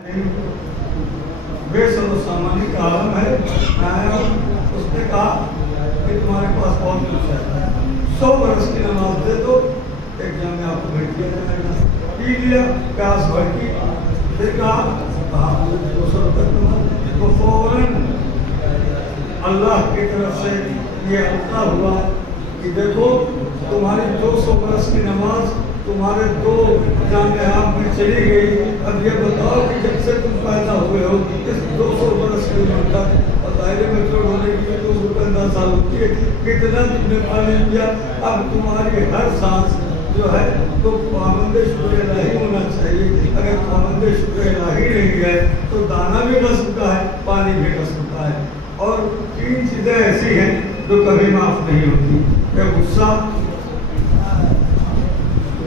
بے سر و سامانی کا عالم ہے. اس نے کہا کہ تمہارے پاس بہت کچھ ہے, 100 برس کی نماز دے دو, ایک جامع آپ کو بھیج دیا جائے گا. پی لیا, پیاس بھر کی, پھر کہا 200 روپئے تو فوراً اللہ کی طرف سے یہ عطا ہوا کہ دیکھو تمہاری 200 برس کی نماز تمہارے 2 جامعات میں چلی گئی. اب یہ بتاؤ کہ جب سے تم پیدا ہوئے ہو اس 200 برس کی عمر تک دائرے میں چوڑ ہونے کی 215 سال ہوتی ہے, کتنا تم نے پانی پیا. اب تمہاری ہر سانس جو ہے تو پابند شکر الہی ہونا چاہیے. اگر پابند شکر الہی نہیں ہے تو دانا بھی رس ہوتا ہے, پانی بھی رس ہوتا ہے. اور 3 چیزیں ایسی ہیں جو کبھی معاف نہیں ہوتی.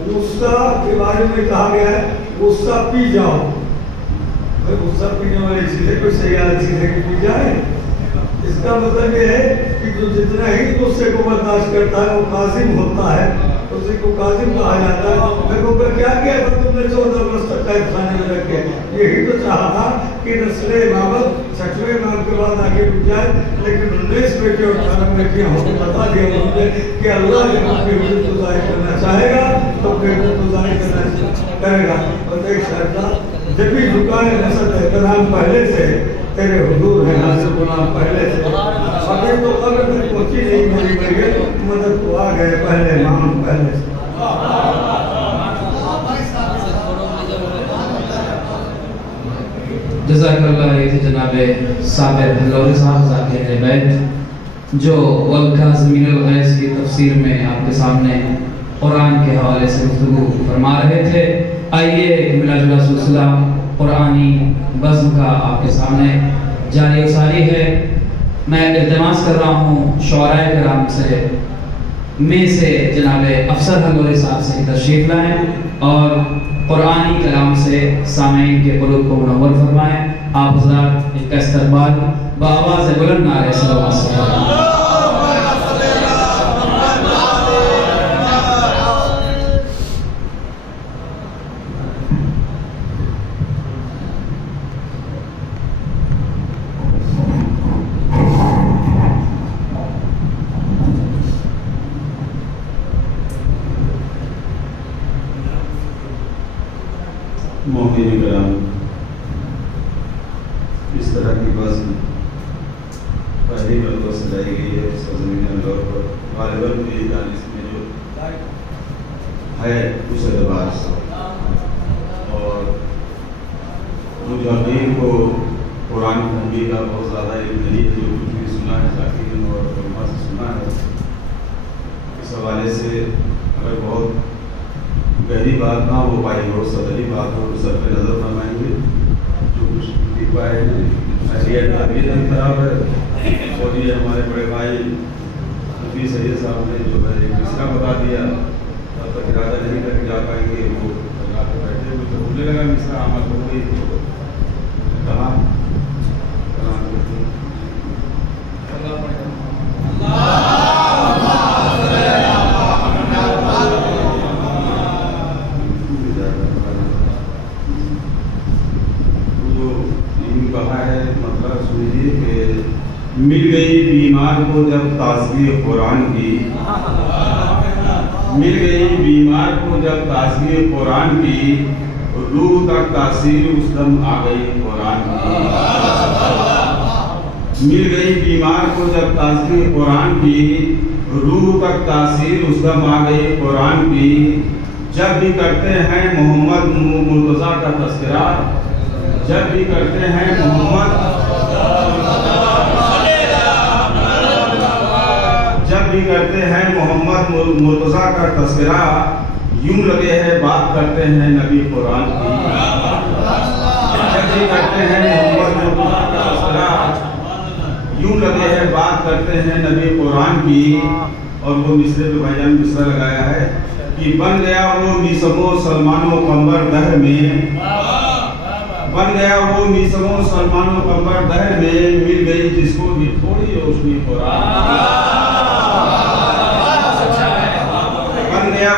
غصہ کے بارے میں کہا گیا ہے غصہ پی جاؤ. غصہ پینے والی چیزیں کوئی سیاح چیزیں کی پی جائے. اس کا مطلب یہ ہے کہ جو جتنا ہی غصے کو برداشت کرتا ہے وہ کاظم ہوتا ہے, اسی کو کاظم کہا جاتا ہے. میں کو کیا کیا تھا تم نے 14 برس تک قید خانے میں رکھ کے, یہی تو چاہا تھا کہ نسل امامت 6ویں امام کے بعد آگے رک جائے. لیکن 19 کے 18 میں کیا ہو بتا دیا مجھے کہ اللہ جب اپنی وجود کو ظاہر کرنا چاہے گا تو پھر وجود کو ظاہر کرے گا. اور ایک شرطہ جب بھی جھکائے نسل احترام پہلے سے تیرے حضور ہے, حاصل گناہ پہلے سے. ابھی تو قبر تک پہنچی نہیں میری بھائی, مدد کو آ گئے پہلے امام پہلے سے. جزاک اللہ. یہ تھے جناب صابر حلوری صاحب ذاکر بیت جو والکاظمین الغیظ کی تفسیر میں آپ کے سامنے قرآن کے حوالے سے گفتگو فرما رہے تھے. آئیے ایک ملا جلا سلسلہ قرآنی بزم کا آپ کے سامنے جاری و ساری ہے. میں التماس کر رہا ہوں شعراء کرام سے میں سے جناب افسر حلوری صاحب سے تشریف لائیں اور قرآنی کلام سے سامعین کے قلوب کو منور فرمائیں. آپ حضرات اس کا استقبال بآواز بلند نعرہ صلوات سے. مومنین کرام, اس طرح کی بزم پہلی مرتبہ سجائی گئی ہے سرزمین اللہ پر. غالباً میری دانش میں جو ہے اس اعتبار سے, اور مجاہدین کو قرآن خوندی کا بہت زیادہ علم نہیں ہے, جو کچھ بھی سنا ہے ذاکرین اور علماء سے سنا ہے. اس حوالے سے اگر بہت گہری بات نہ ہو پائی ہو, صدری بات ہو تو سر پہ نظر فرمائیں گے. جو کچھ لکھ پائے تعبیر خراب ہے, اور یہ ہمارے بڑے بھائی نفیس سید صاحب نے جو ہے ایک مصرع بتا دیا, تب تک ارادہ نہیں کر کے جا پائیں گے. وہ لگا کے بیٹھے ہوئے تو بھولنے لگا مصرع عمل ہو گئی تو کہاں مل گئی بیمار کو جب تازگی قرآن کی, مل گئی بیمار کو جب تازگی قرآن کی, روح تک تاثیر اس دم آ گئی قرآن کی. مل گئی بیمار کو جب تازگی قرآن کی, روح تک تاثیر اس دم آ گئی قرآن کی. جب بھی کرتے ہیں محمد مرتضیٰ کا تذکرہ, جب بھی کرتے ہیں کرتے ہیں محمد مرتضیٰ کا تذکرہ, یوں لگے ہیں بات کرتے ہیں نبی قرآن کی. جب بھی کرتے ہیں محمد مرتضیٰ کا تذکرہ, یوں لگے ہیں بات کرتے ہیں نبی قرآن کی. اور وہ مصرے پہ بھائی جان مصرع لگایا ہے کہ بن گیا وہ میسم و سلمان و قمر دہر میں, بن گیا وہ میسم و سلمان و قمر دہر میں, مل گئی جس کو بھی تھوڑی روشنی قرآن.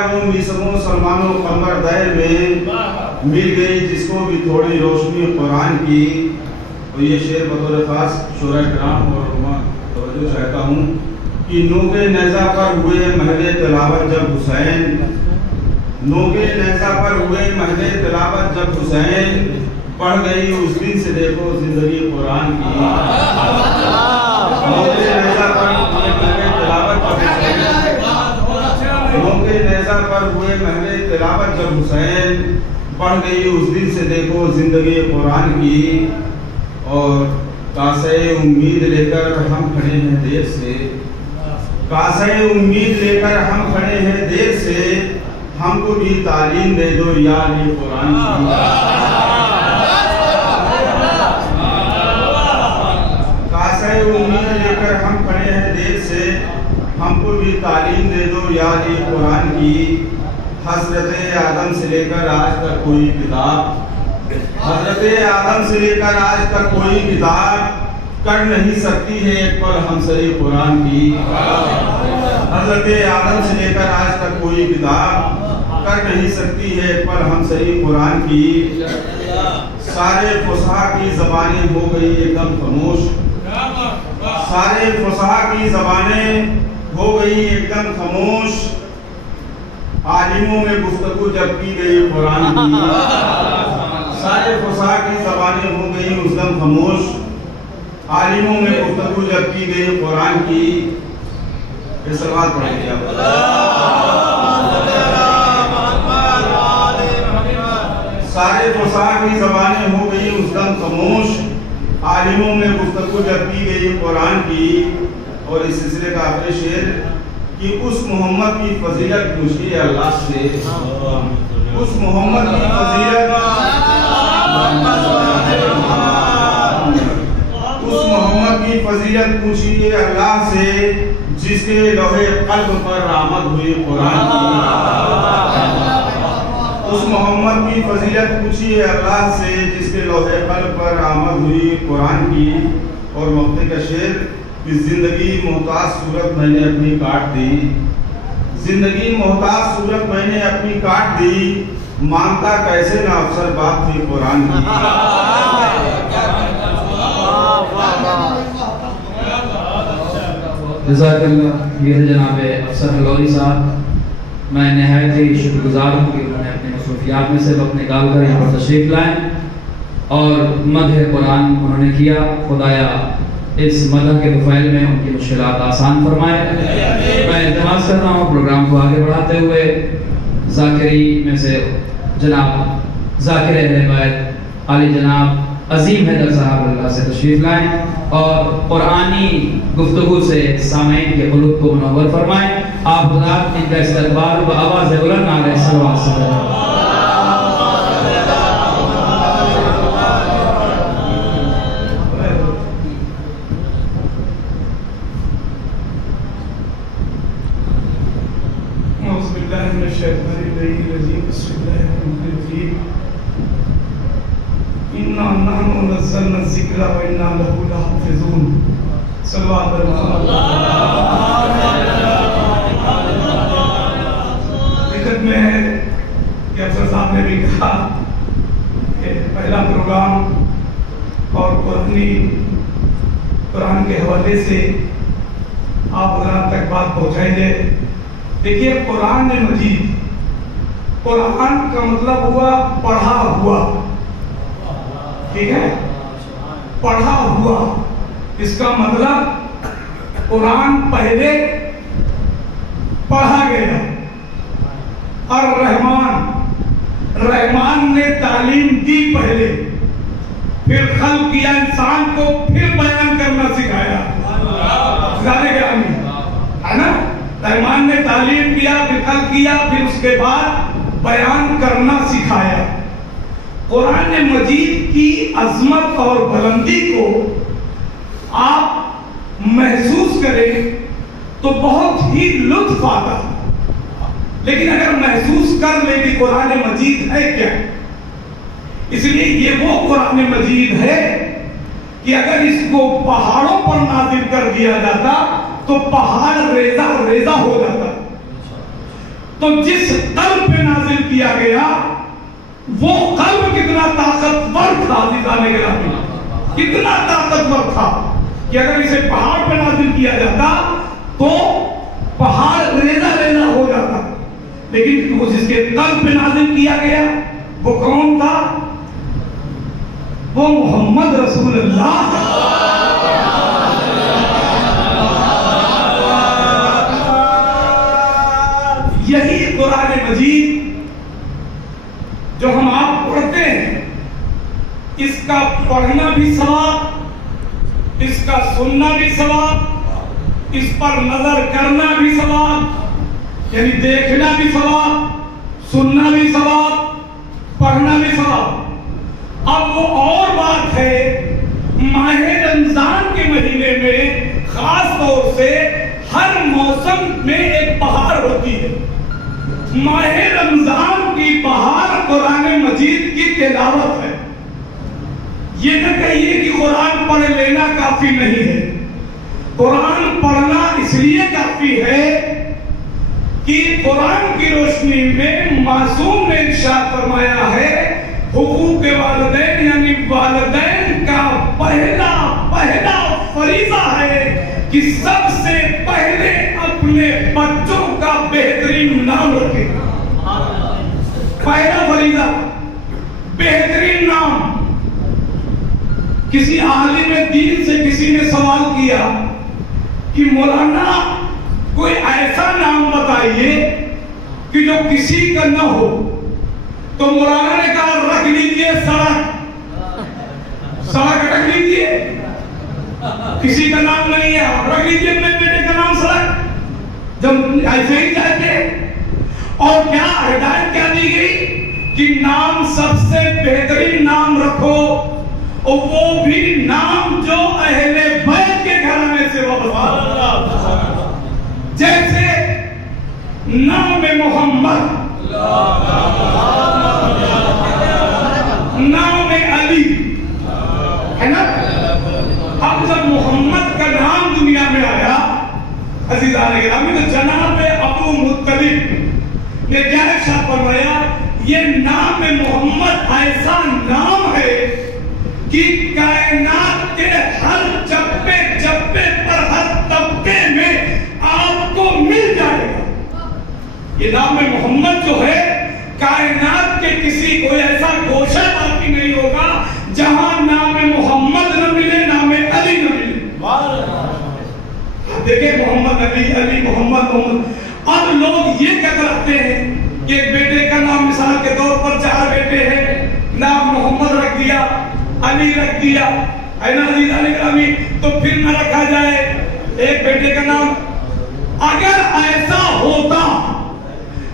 وہ میسم و سلمان و قمر دہر میں, مل گئی جس کو بھی تھوڑی روشنی قرآن کی. اور یہ شعر بطور خاص شعراء کرام اور علماء توجہ چاہتا ہوں کہ نوک نیزہ پر ہوئے محل تلاوت جب حسین، نوک نیزہ پر ہوئے محل تلاوت جب حسین، پڑھ گئی اس دن سے دیکھو زندگی قرآن کی. نوک نیزہ پر ہوئے محل تلاوت جب حسین، نوک نیزہ پر ہوئے محل تلاوت جب حسین، پڑھ گئی اس دن سے دیکھو زندگی قرآن کی. اور کاسے امید لے کر ہم کھڑے ہیں دیر سے، کاسے امید لے کر ہم کھڑے ہیں دیر سے، ہم کو بھی تعلیم دے دو یا علی قرآن کی. کاسے امید لے کر ہم کھڑے ہیں دیر سے، ہم کو بھی تعلیم دے دو یا علی قرآن کی. حضرت آدم سے لے کر آج تک کوئی کتاب، حضرت آدم سے لے کر آج تک کوئی کتاب کر نہیں سکتی ہے ایک پل ہمسری قرآن کی. حضرت آدم سے لے کر آج تک کوئی کتاب کر نہیں سکتی ہے ایک پل ہمسری قرآن کی. سارے فصحا کی زبانیں ہو گئی ایک دم خاموش، سارے فصحا کی زبانیں ہو گئی ایک دم خاموش. عالموں میں گفتگو جب کی گئی قرآن کی، سارے فصحا کی زبانیں ہو گئی اس دم خاموش. عالموں میں گفتگو جب کی گئی قرآن کی. یہ سلوات پڑھیں گے آپ. سارے فصحا کی زبانیں ہو گئی اس دم خاموش. عالموں میں گفتگو جب کی گئی قرآن کی. اور اس سلسلے کا آخری شعر کہ اس محمد کی فضیلت پوچھیے اللہ سے، اس محمد کی فضیلت، اس محمد کی فضیلت پوچھیے اللہ سے جس کے لوح قلب پر آمد ہوئی قرآن کی. اس محمد کی فضیلت پوچھیے اللہ سے جس کے لوح قلب پر آمد ہوئی قرآن کی. اور مقطع کا شعر کہ زندگی محتاج صورت میں نے اپنی کاٹ دی، زندگی محتاج صورت میں نے اپنی کاٹ دی، مانتا کیسے نہ افسر بات تھی قرآن کی. جزاک اللہ. یہ ہے جناب افسر ہلوری صاحب. میں نہایت ہی شکر گزار ہوں کہ انہوں نے اپنے مصروفیات میں سے وقت نکال کر یہاں پر تشریف لائیں اور مدح قرآن انہوں نے کیا. خدایا اس مدح کے طفیل میں ان کی مشکلات آسان فرمائے. میں التماس کرتا ہوں پروگرام کو آگے بڑھاتے ہوئے ذاکری میں سے جناب ذاکر اہل بیت علی جناب عظیم حیدر صاحب اللہ سے تشریف لائیں اور قرآنی گفتگو سے سامعین کے قلوب کو منور فرمائیں. آپ حضرات ان کا استقبال و آواز بلند علیہ صلوات سے کریں. اِنَّا نَحْنُ نَزَّلْنَا الذِّكْرَ وَإِنَّا لَهُ لَحَافِظُونَ. صلوات حقیقت میں ہے کہ افسر صاحب نے بھی کہا کہ پہلا پروگرام اور قرآن کے حوالے سے آپ حضرات تک بات پہنچائیں گے. دیکھیے قرآن مجید، قرآن کا مطلب ہوا پڑھا ہوا، ٹھیک ہے، پڑھا ہوا. اس کا مطلب قرآن پہلے پڑھا گیا اور رحمان نے تعلیم دی پہلے، پھر خلق کیا انسان کو، پھر بیان کرنا سکھایا. ہے نا؟ رحمان نے تعلیم کیا، پھر خلق کیا، پھر اس کے بعد بیان کرنا سکھایا. قرآن مجید کی عظمت اور بلندی کو آپ محسوس کریں تو بہت ہی لطف آتا. لیکن اگر محسوس کر لیں کہ قرآن مجید ہے کیا، اس لیے یہ وہ قرآن مجید ہے کہ اگر اس کو پہاڑوں پر نازل کر دیا جاتا تو پہاڑ ریزہ ریزہ ہو جاتا. تو جس قلب پہ نازل کیا گیا وہ قلب کتنا طاقتور تھا عزیزان گرامی، کتنا طاقتور تھا کہ اگر اسے پہاڑ پہ نازل کیا جاتا تو پہاڑ ریزہ ریزہ ہو جاتا، لیکن وہ جس کے قلب پہ نازل کیا گیا وہ کون تھا؟ وہ محمد رسول اللہ۔ یہی قرآن مجید جو ہم آپ پڑھتے ہیں، اس کا پڑھنا بھی ثواب، اس کا سننا بھی ثواب، اس پر نظر کرنا بھی ثواب، یعنی دیکھنا بھی ثواب، سننا بھی ثواب، پڑھنا بھی ثواب۔ اب وہ اور بات ہے، ماہ رمضان کے مہینے میں خاص طور سے ہر موسم میں ایک بہار ہوتی ہے۔ ماہ رمضان کی بہار قرآن مجید کی تلاوت ہے۔ یہ نہ کہیے کہ قرآن پڑھ لینا کافی نہیں ہے، قرآن پڑھنا اس لیے کافی ہے کہ قرآن کی روشنی میں معصوم نے ارشاد فرمایا ہے، حقوق والدین یعنی والدین کا پہلا فریضہ ہے کہ سب سے پہلے اپنے بچوں کا بہترین نام رکھے۔ پہلا فریضہ بہترین نام۔ کسی عالم دین سے کسی نے سوال کیا کہ مولانا کوئی ایسا نام بتائیے کہ جو کسی کا نہ ہو، تو مولانا نے کہا رکھ لیجئے سڑک، سڑک رکھ لیجئے، کسی کا نام نہیں ہے، رکھ لیجئے اپنے بیٹے کا نام سڑک۔ جب ایسے ہی چاہتے، اور کیا ہدایت کیا دی گئی کہ نام سب سے بہترین نام رکھو، اور وہ بھی نام جو اہل بیت کے گھرانے سے وابستہ، جیسے نام محمد، نام علی ہے نا۔ اب جب محمد کا نام دنیا میں آیا عزیزان گرامی، تو جناب ابو مطلب نے کیا ارشاد فرمایا، یہ نام محمد ایسا نام ہے کہ کائنات کے ہر چپے پر، ہر طبقے میں آپ کو مل جائے گا۔ یہ نام محمد جو ہے، کائنات کے کسی کوئی ایسا گوشہ باقی نہیں ہوگا جہاں نام محمد نہ ملے، نام علی نہ ملے۔ دیکھیں محمد علی، علی محمد محمد۔ اب لوگ یہ کہتے رکھتے ہیں کہ ایک بیٹے کا نام مثال کے طور پر 4 بیٹے ہیں، نام محمد رکھ دیا، علی رکھ دیا، ہے نا عزیزان گرامی، تو پھر نہ رکھا جائے ایک بیٹے کا نام۔ اگر ایسا ہوتا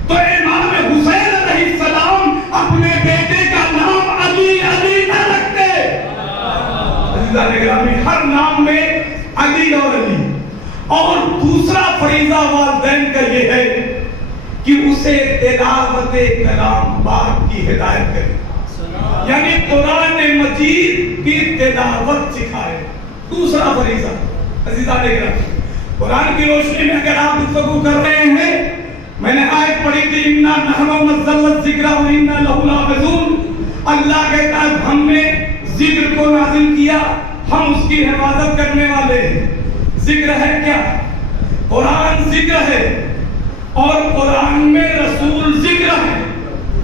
تو امام حسین علیہ السلام اپنے بیٹے کا نام علی علی نہ رکھتے۔ عزیزان گرامی، ہر نام میں علی اور علی۔ اور دوسرا فریضہ والدین کا یہ ہے کہ اسے تلاوت کلام پاک کی ہدایت کرے، یعنی قرآن مجید کی تلاوت سکھائے۔ دوسرا فریضہ عزیزان گرامی، قرآن کی روشنی میں اگر آپ گفتگو کر رہے ہیں، میں نے آیت پڑھی تھی اِنَّا نَحْنُ نَزَّلْنَا الذِّكْرَ وَإِنَّا لَهُ لَحَافِظُونَ۔ اللہ کہتا ہے ہم نے ذکر کو نازل کیا، ہم اس کی حفاظت کرنے والے ہیں۔ ذکر ہے کیا؟ قرآن ذکر ہے، اور قرآن میں رسول ذکر ہے۔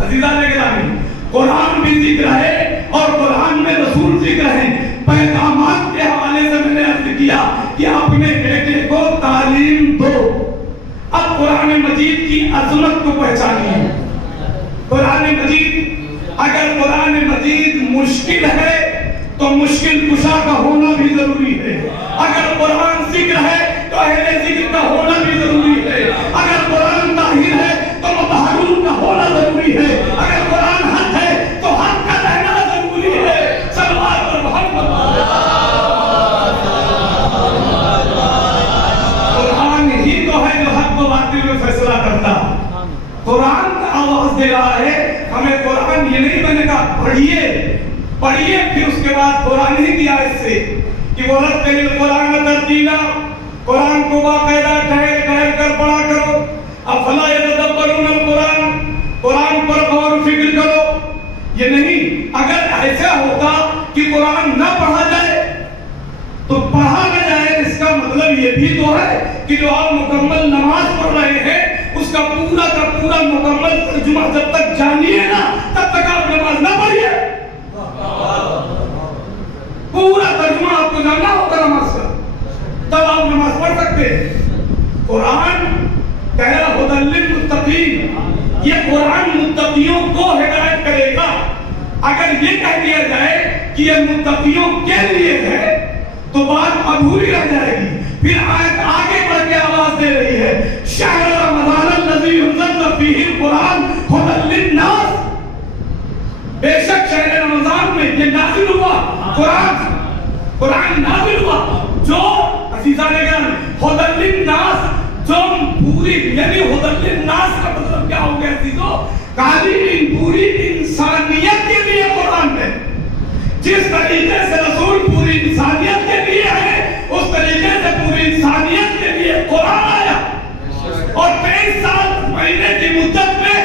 عزیزان گرامی، قرآن بھی ذکر ہے اور قرآن میں رسول ذکر ہے۔ پیغامات کے حوالے سے میں نے عرض کیا کہ اپنے بیٹے کو تعلیم دو۔ اب قرآن مجید کی عظمت کو پہچانیے۔ قرآن مجید، اگر قرآن مجید مشکل ہے تو مشکل کشا کا ہونا بھی ضروری ہے۔ اگر قرآن ذکر ہے تو اہل ذکر کا ہونا بھی ضروری ہے۔ اگر قرآن طاہر ہے تو مطہرون کا ہونا ضروری ہے۔ اگر قرآن حق ہے تو حق کا رہنا ضروری ہے۔ صلوات اور محمد۔ قرآن ہی تو ہے جو حق و باطل میں فیصلہ کرتا۔ قرآن کا آواز دے رہا ہے ہمیں۔ قرآن یہ نہیں بنے گا پڑھیے پھر اس کے بعد قرآن ہی کی آیت سے کہ وَرَتِّلِ الْقُرْآنَ تَرْتِيلًا، قرآن کو باقاعدہ ٹھہر کر پڑھا کرو۔ افلا يتدبرون القرآن، قرآن پر غور و فکر کرو۔ کہ قرآن نہ پڑھا جائے تو پڑھا نہ جائے، اس کا مطلب یہ بھی تو ہے کہ جو آپ مکمل نماز پڑھ رہے ہیں اس کا پورا کا پورا مکمل ترجمہ جب تک جانیے نا تب تک آپ نماز نہ پڑھیے. پورا ترجمہ آپ کو جاننا ہوگا نماز کا، تب آپ نماز پڑھ سکتے ہیں. قرآن کہہ رہا ہدی للمتقین، یہ قرآن متقیوں کو ہدایت کرے گا. اگر یہ کہہ دیا جائے کہ یہ متقیوں کے لیے ہے تو بات ادھوری رہ جائے گی. پھر آیت آگے بڑھ کے آواز دے رہی ہے شہر رمضان الذی انزل فیہ القرآن ھدی للناس، بے شک شہر رمضان میں یہ نازل ہوا قرآن نازل ہوا جو عزیزان گرامی ھدی للناس، جو پوری یعنی ھدی للناس کا مطلب کیا ہو گیا عزیزو؟ قالی پوری انسانیت کے لیے قرآن ہے. جس طریقے سے رسول پوری انسانیت کے لیے ہے اس طریقے سے پوری انسانیت کے لیے قرآن آیا. اور 23 سال مہینے کی مدت میں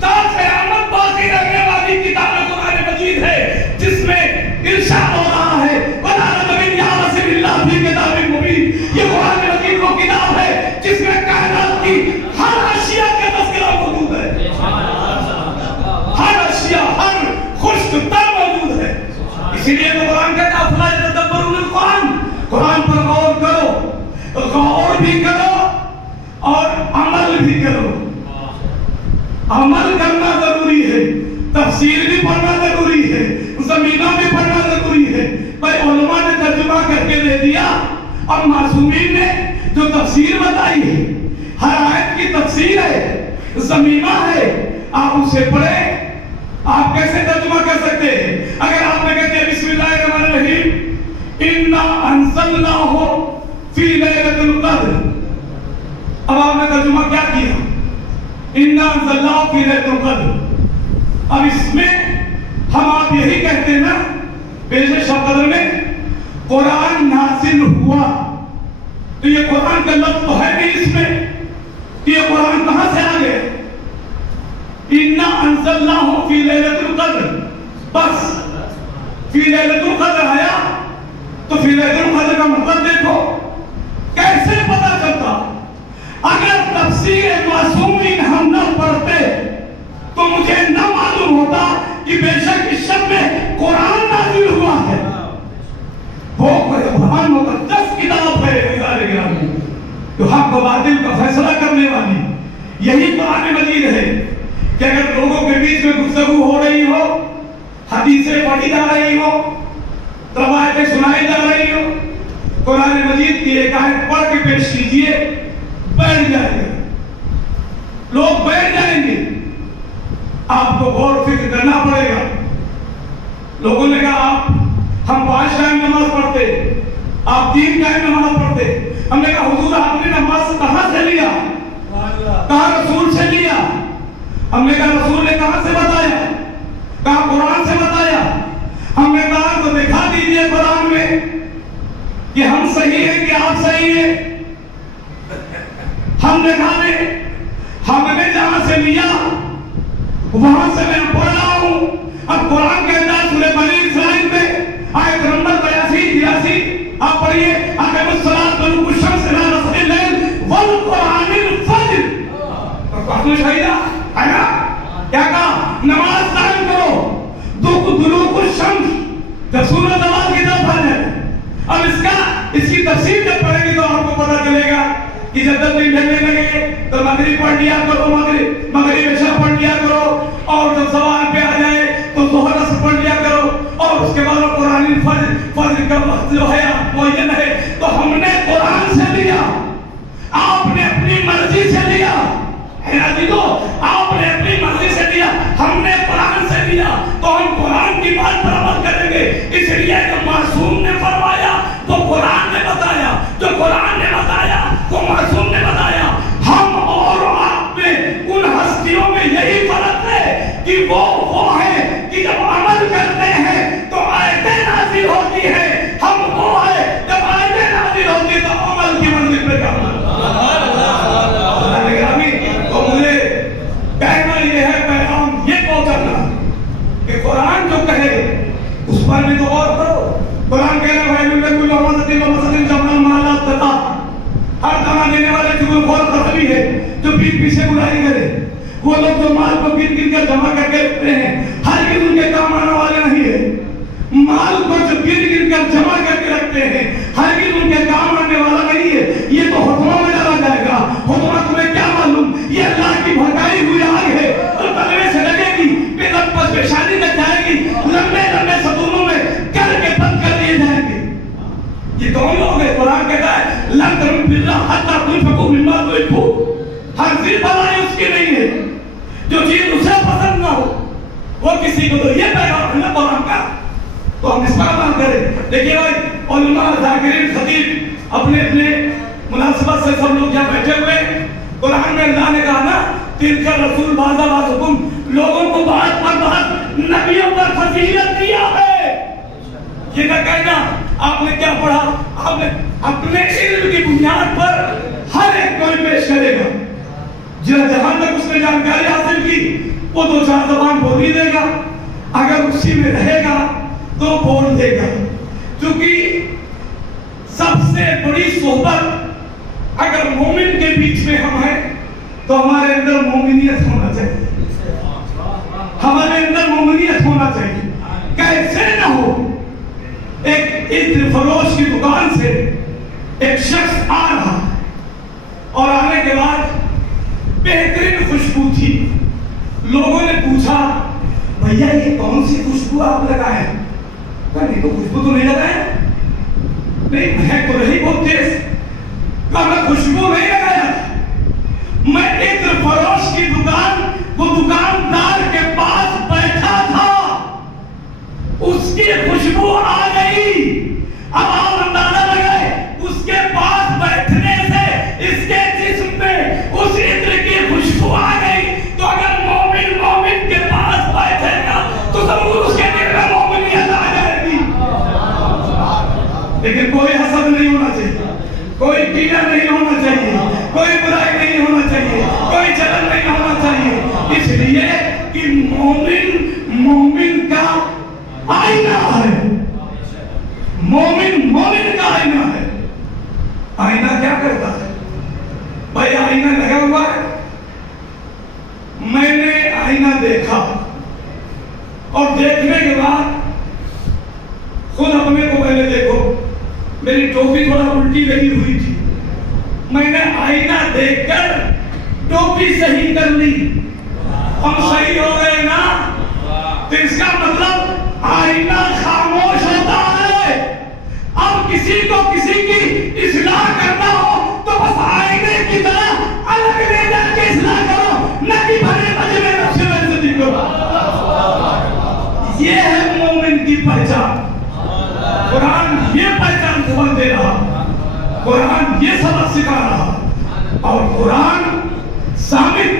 تا قیامت باقی رہنے والی کتاب قرآن مجید ہے، جس میں ارشاد ہو رہا ہے وَلَا نَبِيٌّ يَا رَسُولِ اللَّهِ فِي كِتَابٍ مُبِينٍ. یہ قرآن مجید وہ کتاب ہے جس میں کائنات کی ہر اشیاء کا تذکرہ موجود ہے، ہر اشیاء، ہر خشک تر موجود ہے. اسی لیے تو قرآن کہتا ہے افلا یتدبرون القرآن، قرآن پر غور کرو، غور بھی کرو اور عمل بھی کرو. عمل کرنا ضروری ہے، تفسیر بھی پڑھنا ضروری ہے، زمینہ بھی پڑھنا ضروری ہے. بھائی علماء نے ترجمہ کر کے دے دیا اور معصومین نے جو تفسیر بتائی ہے، ہر آیت کی تفسیر ہے، زمینہ ہے، آپ اسے پڑھیں. آپ کیسے ترجمہ کر سکتے ہیں؟ اگر آپ نے کہتے ہیں بسم اللہ الرحمن الرحیم انا انزلناہ فی لیلۃ القدر، اب آپ نے ترجمہ کیا کیا؟ انا انزلناہ فی لیلۃ القدر. اب اس میں ہم آپ یہی کہتے ہیں نا پیش شب قدر میں قرآن نازل ہوا، تو یہ قرآن کا لفظ تو ہے بھی اس میں کہ یہ قرآن کہاں سے آ گئے؟ اِنَّا أَنزَلْنَاهُ فِي لَيْلَةِ الْقَدْرِ، بس فی لیلۃ القدر آیا تو فی لیلۃ القدر کا مطلب دیکھو کیسے پتا چلتا. اگر تفسیر معصومین ہم نہ پڑھتے تو مجھے نہ معلوم ہوتا کہ بے شک اس شب میں قرآن نازل ہوا ہے. وہ قرآن مقدس کتاب ہے جو حق و باطل کا فیصلہ کرنے والی. یہی قرآن مجید ہے کہ اگر لوگوں کے بیچ میں گفتگو ہو رہی ہو، حدیثیں پڑھی جا رہی ہو، روایتیں سنائی جا رہی ہو، قرآن مجید کی ایک آیت پڑھ کے پیش کیجئے، بیٹھ جائیں گے لوگ، بیٹھ جائیں گے. آپ کو غور و فکر کرنا پڑے گا. لوگوں نے کہا آپ ہم 5 ٹائم نماز پڑھتے، آپ 3 ٹائم نماز پڑھتے. ہم نے کہا حضور آپ نے نماز کہاں سے لیا؟ کہاں رسول سے لیا؟ ہم نے کہا رسول نے کہاں سے بتایا؟ کہا قرآن سے بتایا. ہم نے کہا تو دکھا دیجئے قرآن میں کہ ہم صحیح ہیں کہ آپ صحیح ہیں. ہم دکھا دیں. ہم نے جہاں سے لیا وہاں سے میں پڑھ رہا ہوں. اب قرآن کہتا ہے سورہ بنی اسرائیل میں آیت نمبر 82-83 آپ پڑھیے اقیموا الصلاۃ وطلوع الشمس الی غسق اللیل والقرآن الفجر. قرآن شہیدہ ہے نا؟ کیا کہا؟ نماز قائم کرو، طلوع الشمس جب سورج زوال کی طرف آ جائے. اب اس کی تفسیر جب پڑھیں گے تو آپ کو پتہ چلے گا کہ جب 10 دن ڈھلنے لگے تو مغرب پڑھ لیا کرو، مغرب عشاء پڑھ لیا کرو، اور جب زوال پہ آ جائے تو ظہر اثر پڑھ لیا کرو، اور اس کے بعد قرآن فجر کا وقت جو ہے معین ہے. تو ہم نے قرآن سے لیا، آپ نے اپنی مرضی سے لیا. آپ نے اپنی مرضی سے لیا، ہم نے قرآن سے لیا، تو ہم قرآن کی بات پر عمل کریں گے. اس لیے جو معصوم نے فرمایا تو قرآن نے بتایا، جو قرآن نے بتایا تو معصوم نے بتایا. ہم اور آپ میں ان ہستیوں میں یہی فرق ہے کہ وہ ہے کہ جب عمل کرتے ہیں تو آیتیں نازل ہوتی ہیں، ہم وہ ہے جب آیتیں نازل ہوتی تو عمل کی منزل پہ جانا. کہنا یہ ہے، پیغام یہ پہنچانا کہ قرآن جو کہے اس پر بھی تو غور पीछे बुराई करे। वो लोग जो माल को गिन गिन कर जमा करके रखते हैं, हर गिन उनके काम आने वाले नहीं है। माल को जो गिन गिन कर जमा करके रखते हैं, हर गिन उनके काम आने वाला नहीं है। ये तो हुक्मों में डाला जाएगा। हुक्मा तुम्हें क्या मालूम, ये अल्लाह की भड़काई हुई आग है, तो तलवे से लगेगी, बेलंपस पेशानी तक जाएगी, लंबे लंबे सतूनों में करके बंद कर दिए जाएंगे। ये कौन लोग है? कुरान कहता है लन तरुल बिर्रा हत्ता तुनफिकू मिम्मा तुहिब्बून। हर चीज भलाई उसकी नहीं है, जो चीज उसे पसंद ना हो वो किसी को। तो ये पैगाम है ना कुरान का, तो हम इस पर अमल करें। देखिए भाई, उलमा, जाकिरीन, खतीब अपने अपने मुनासिबत से सब लोग यहाँ बैठे हुए। कुरान में अल्लाह ने कहा ना, तिलका रसूल बाज़ा बाज़ुकुम, लोगों को बात पर बात नबियों पर फजीलत दिया है। ये न कहना आपने क्या पढ़ा, आपने अपने इल्म की बुनियाद पर हर एक कोई पेश करेगा। जहां तक उसने जानकारी हासिल की वो दो चार ज़बान बोल ही देगा, अगर उसी में रहेगा तो बोल देगा। क्योंकि सबसे बड़ी सोहबत अगर मोमिन के बीच में हम हैं तो हमारे अंदर मोमिनियत होना चाहिए, हमारे अंदर मोमिनियत होना चाहिए। कैसे न हो, एक इत्र फरोश की दुकान से एक शख्स आ रहा और आने के बाद बेहतरीन खुशबू थी। लोगों ने पूछा, भैया ये कौन सी खुशबू आप लगाए? नहीं तो खुशबू तो नहीं लगाया। नहीं, महक तो रही बहुत तेज। मैं खुशबू नहीं लगाया, मैं इत्र फरोश की दुकान, वो दुकानदार के पास बैठा था, उसकी खुशबू आ गई। अब आप अंदाजा लगाए, उसके पास बैठने से इसके जिस्म में उस इत्र की खुशबू आ गई। तो अगर मोमिन मोमिन के पास बैठेगा तो जरूर उसके दिल में मोमिनियत आ जाएगी। लेकिन कोई हसद नहीं होना चाहिए, कोई कीना नहीं होना चाहिए, कोई बुराई नहीं होना चाहिए, कोई जलन नहीं होना चाहिए। इसलिए कि मोमिन मोमिन का आईना है, मोमिन मोमिन का आईना है। आईना क्या करता है भाई? आईना लगा हुआ है, मैंने आईना देखा और देखने के बाद खुद अपने को पहले देखो, मेरी टोपी थोड़ा उल्टी लगी हुई थी, मैंने आईना देखकर टोपी सही कर ली, हम सही हो गए ना। तो इसका मतलब आईना खामोश होता है। अब किसी को किसी की इस्लाह करना हो तो बस आईने की तरह अलग ले जाके इस्लाह करो, न कि भरे मजमे नफ्स बेइज्जती करो। ये है मोमिन की पहचान। कुरान ये पहचान समझ दे रहा, कुरान ये सबक सिखा रहा। और कुरान साबित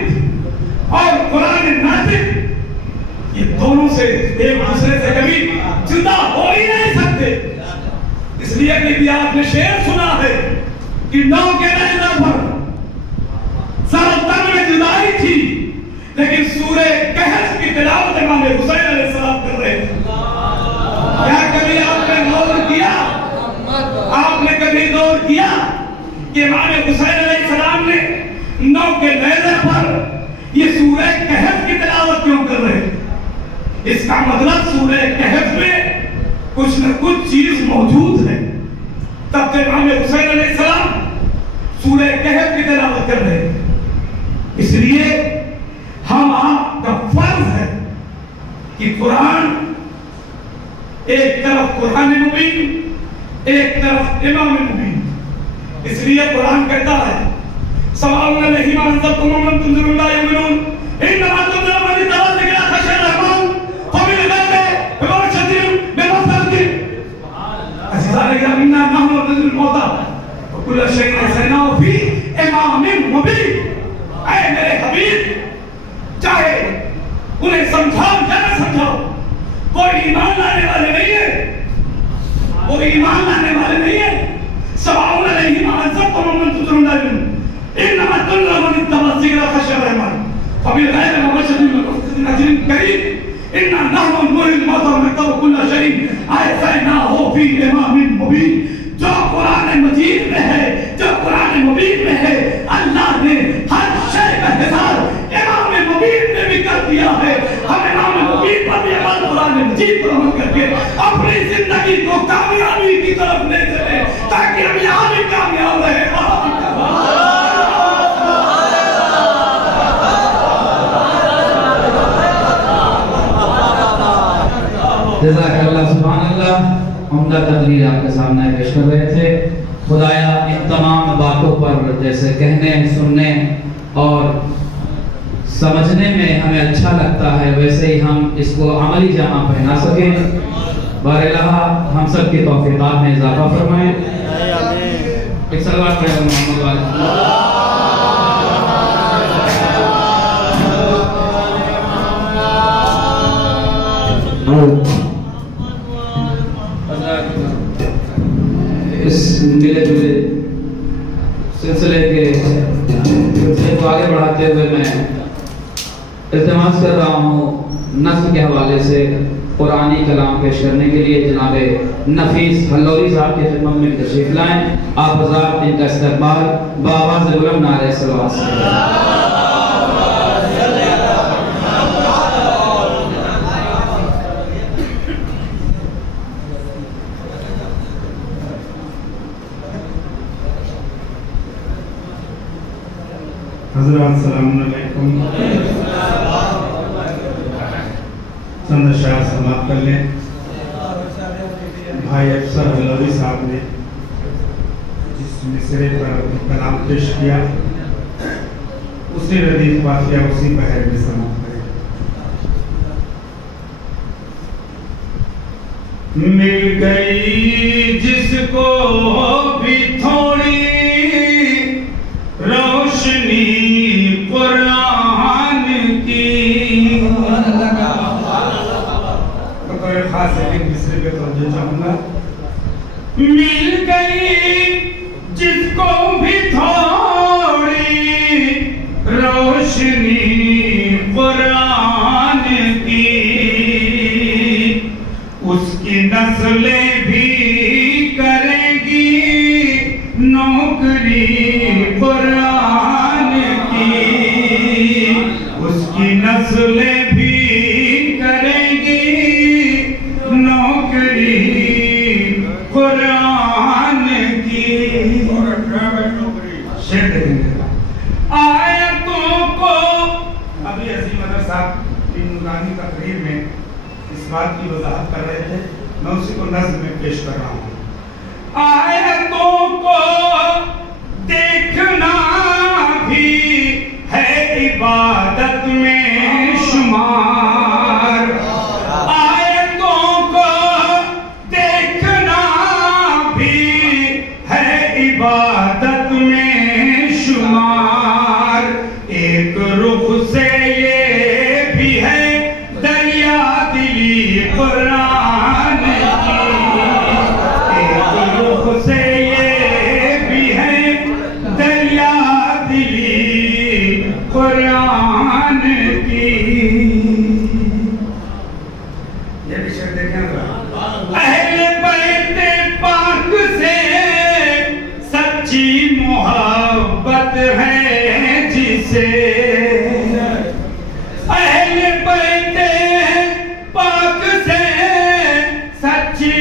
और कुरान नातिक, ये दोनों से एक दूसरे से कभी जुदा हो ही नहीं सकते। इसलिए कि आपने शेर सुना है कि नौ के नैना पर सरतन में जुदाई थी, लेकिन सूरे कहफ की तिलावत इमाम हुसैन अलैहिस्सलाम कर रहे थे। क्या कभी आपने गौर किया, आपने कभी गौर किया कि इमाम हुसैन अलैहिस्सलाम ने नौ के नैना पर ये सूरे कहफ की तिलावत क्यों कर रहे थे? इसका मतलब सूरे कहफ में कुछ न कुछ चीज मौजूद है। तब तो इमाम हुसैन अलैहिस्सलाम सूरे कहफ की तिलावत कर रहे हैं। इसलिए हम आपका फर्ज है कि कुरान, एक तरफ कुरान मुबीन, एक तरफ इमाम मुबीन। इसलिए कुरान कहता है सवाउन अलैहिम अनज़रतुम अम लम तुनज़िरु ला युमिनून इन्नमा तुनज़िरु मन इत्तबअ ज़िक्रा ख़शिय रहमान फबिल गैबि बिमरशदिन बिमफ़रदिन। अज़ालिक इन्ना नहनु नज़िलुल मौता व कुल्ल शैइन अहसयनाहु फ़ी इमामिन मुबीन। ऐ मेरे हबीब, चाहे उन्हें समझाओ या न समझाओ, कोई ईमान लाने वाले नहीं है, कोई ईमान लाने वाले नहीं है। सवाउन अलैहिम अनज़रतुम अम लम तुनज़िरु ला युमिनून इन्नमा तुनज़िरु मन इत्तबअ ज़िक्रा ख़शिय रहमान फबिल गैबि बिमरशदिन बिमफ़रदिन अजरिन करीम इन्ना नहनु नुहिल मौता व नक्तबु कुल्ल शैइन अहसयनाहु फ़ी इमामिन मुबीन। जो कुरान मजीद में है, जो कुरान मुबीन में है, अल्लाह ने हर शय हम इमाम नबी पर भी अमल, कुरान मजीद पर अमल करके अपनी जिंदगी को कामयाबी की तरफ ले चले, ताकि हम यहाँ भी कामयाब रहे, वहाँ भी जज़ाकल्लाह सुभानअल्लाह। उम्दा तकरीर आपके सामने पेश कर रहे थे। खुदाया इन तमाम बातों पर जैसे कहने, सुनने और समझने में हमें अच्छा लगता है, वैसे ही हम इसको अमली जामा पहना सकें। बारगाह हम सब की तौफीक़ात में इजाफा फरमाएं। एक सलवात पढ़ें मोहम्मद वाले। इस मिले जुले सिलसिले को आगे बढ़ाते हुए मैं इल्तिमास कर रहा हूँ नस्ल के हवाले से कुरानी कलाम पेश करने के लिए जनाबे नफीस हल्लौरी साहब की खिदमत में तशरीफ लाएं। आप हज़रात इनका इस्तकबाल बाआवाज़ बुलंद नारे सलावत से। हज़रात सलाम अलैकुम। चंद अशआर समाप्त कर लें। भाई अफसर हल्लौरी साहब ने जिस मिसरे पर कलाम पेश किया उसी रदीफ वाक़िया उसी पहर में समाप्त करें। मिल गई जिसको भी थोड़ी रोशनी कुरान की, बतौर खास एक मिसरे पे तवज्जो चाहूंगा। मिल गई जिसको भी थोड़ी रोशनी कुरान की, उसकी नस्लें भी करेगी नौकरी कुरान की, उसकी नस्लें भी करेंगी नौकरी कुरान की। आयतों को अभी अजीम अदर साहब इन नूरानी तकरीर में इस बात की वजाहत कर रहे थे, मैं उसी को नज़्म में पेश कर रहा हूँ। आयतों को देखना भी है इबादत में शुमार, आयतों को देखना भी है इबादत में शुमार। एक रुख से ये भी है दरिया दिली कुरान की, एक रुख से कुरान की। ये भी शेर देखें। अहले बैते पाक से सच्ची मोहब्बत है जिसे, अहले बैते पाक से सच्ची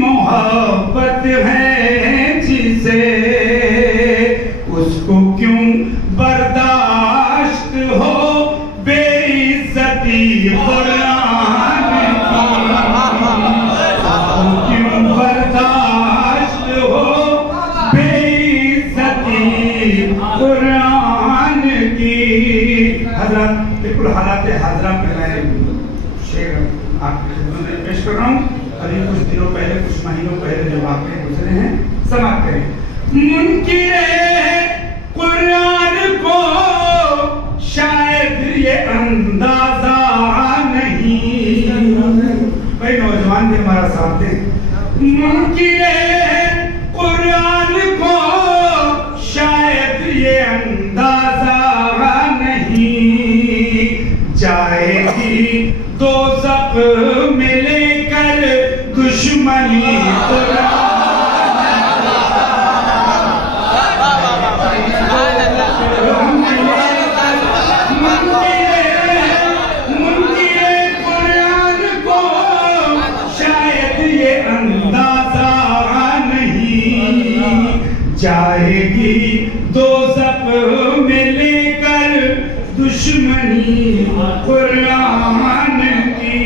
मोहब्बत है जिसे, उसको क्यों बर्दाश्त हो बेइज्जती कुरान की, क्यों बर्दाश्त हो बेइज्जती कुरान की। हज़रत बिल्कुल हालात हाज़िरा में मैं शेर आपकी खिदमत में पेश कर रहा हूँ। अभी कुछ दिनों पहले, कुछ महीनों पहले जो वाक़े गुजरे हैं, समाप्त करें। मुनकिरे कुरान को शायद ये अंदाजा नहीं, भाई नौजवान भी हमारा साथ दें। मुनकिरे कुरान को शायद ये अंदाजा नहीं, जाएगी दोज़ख में लेकर दुश्मनी कुरान। मुनकिरे جائے گی دوزخ میں لے کر دشمنی قرآن کی.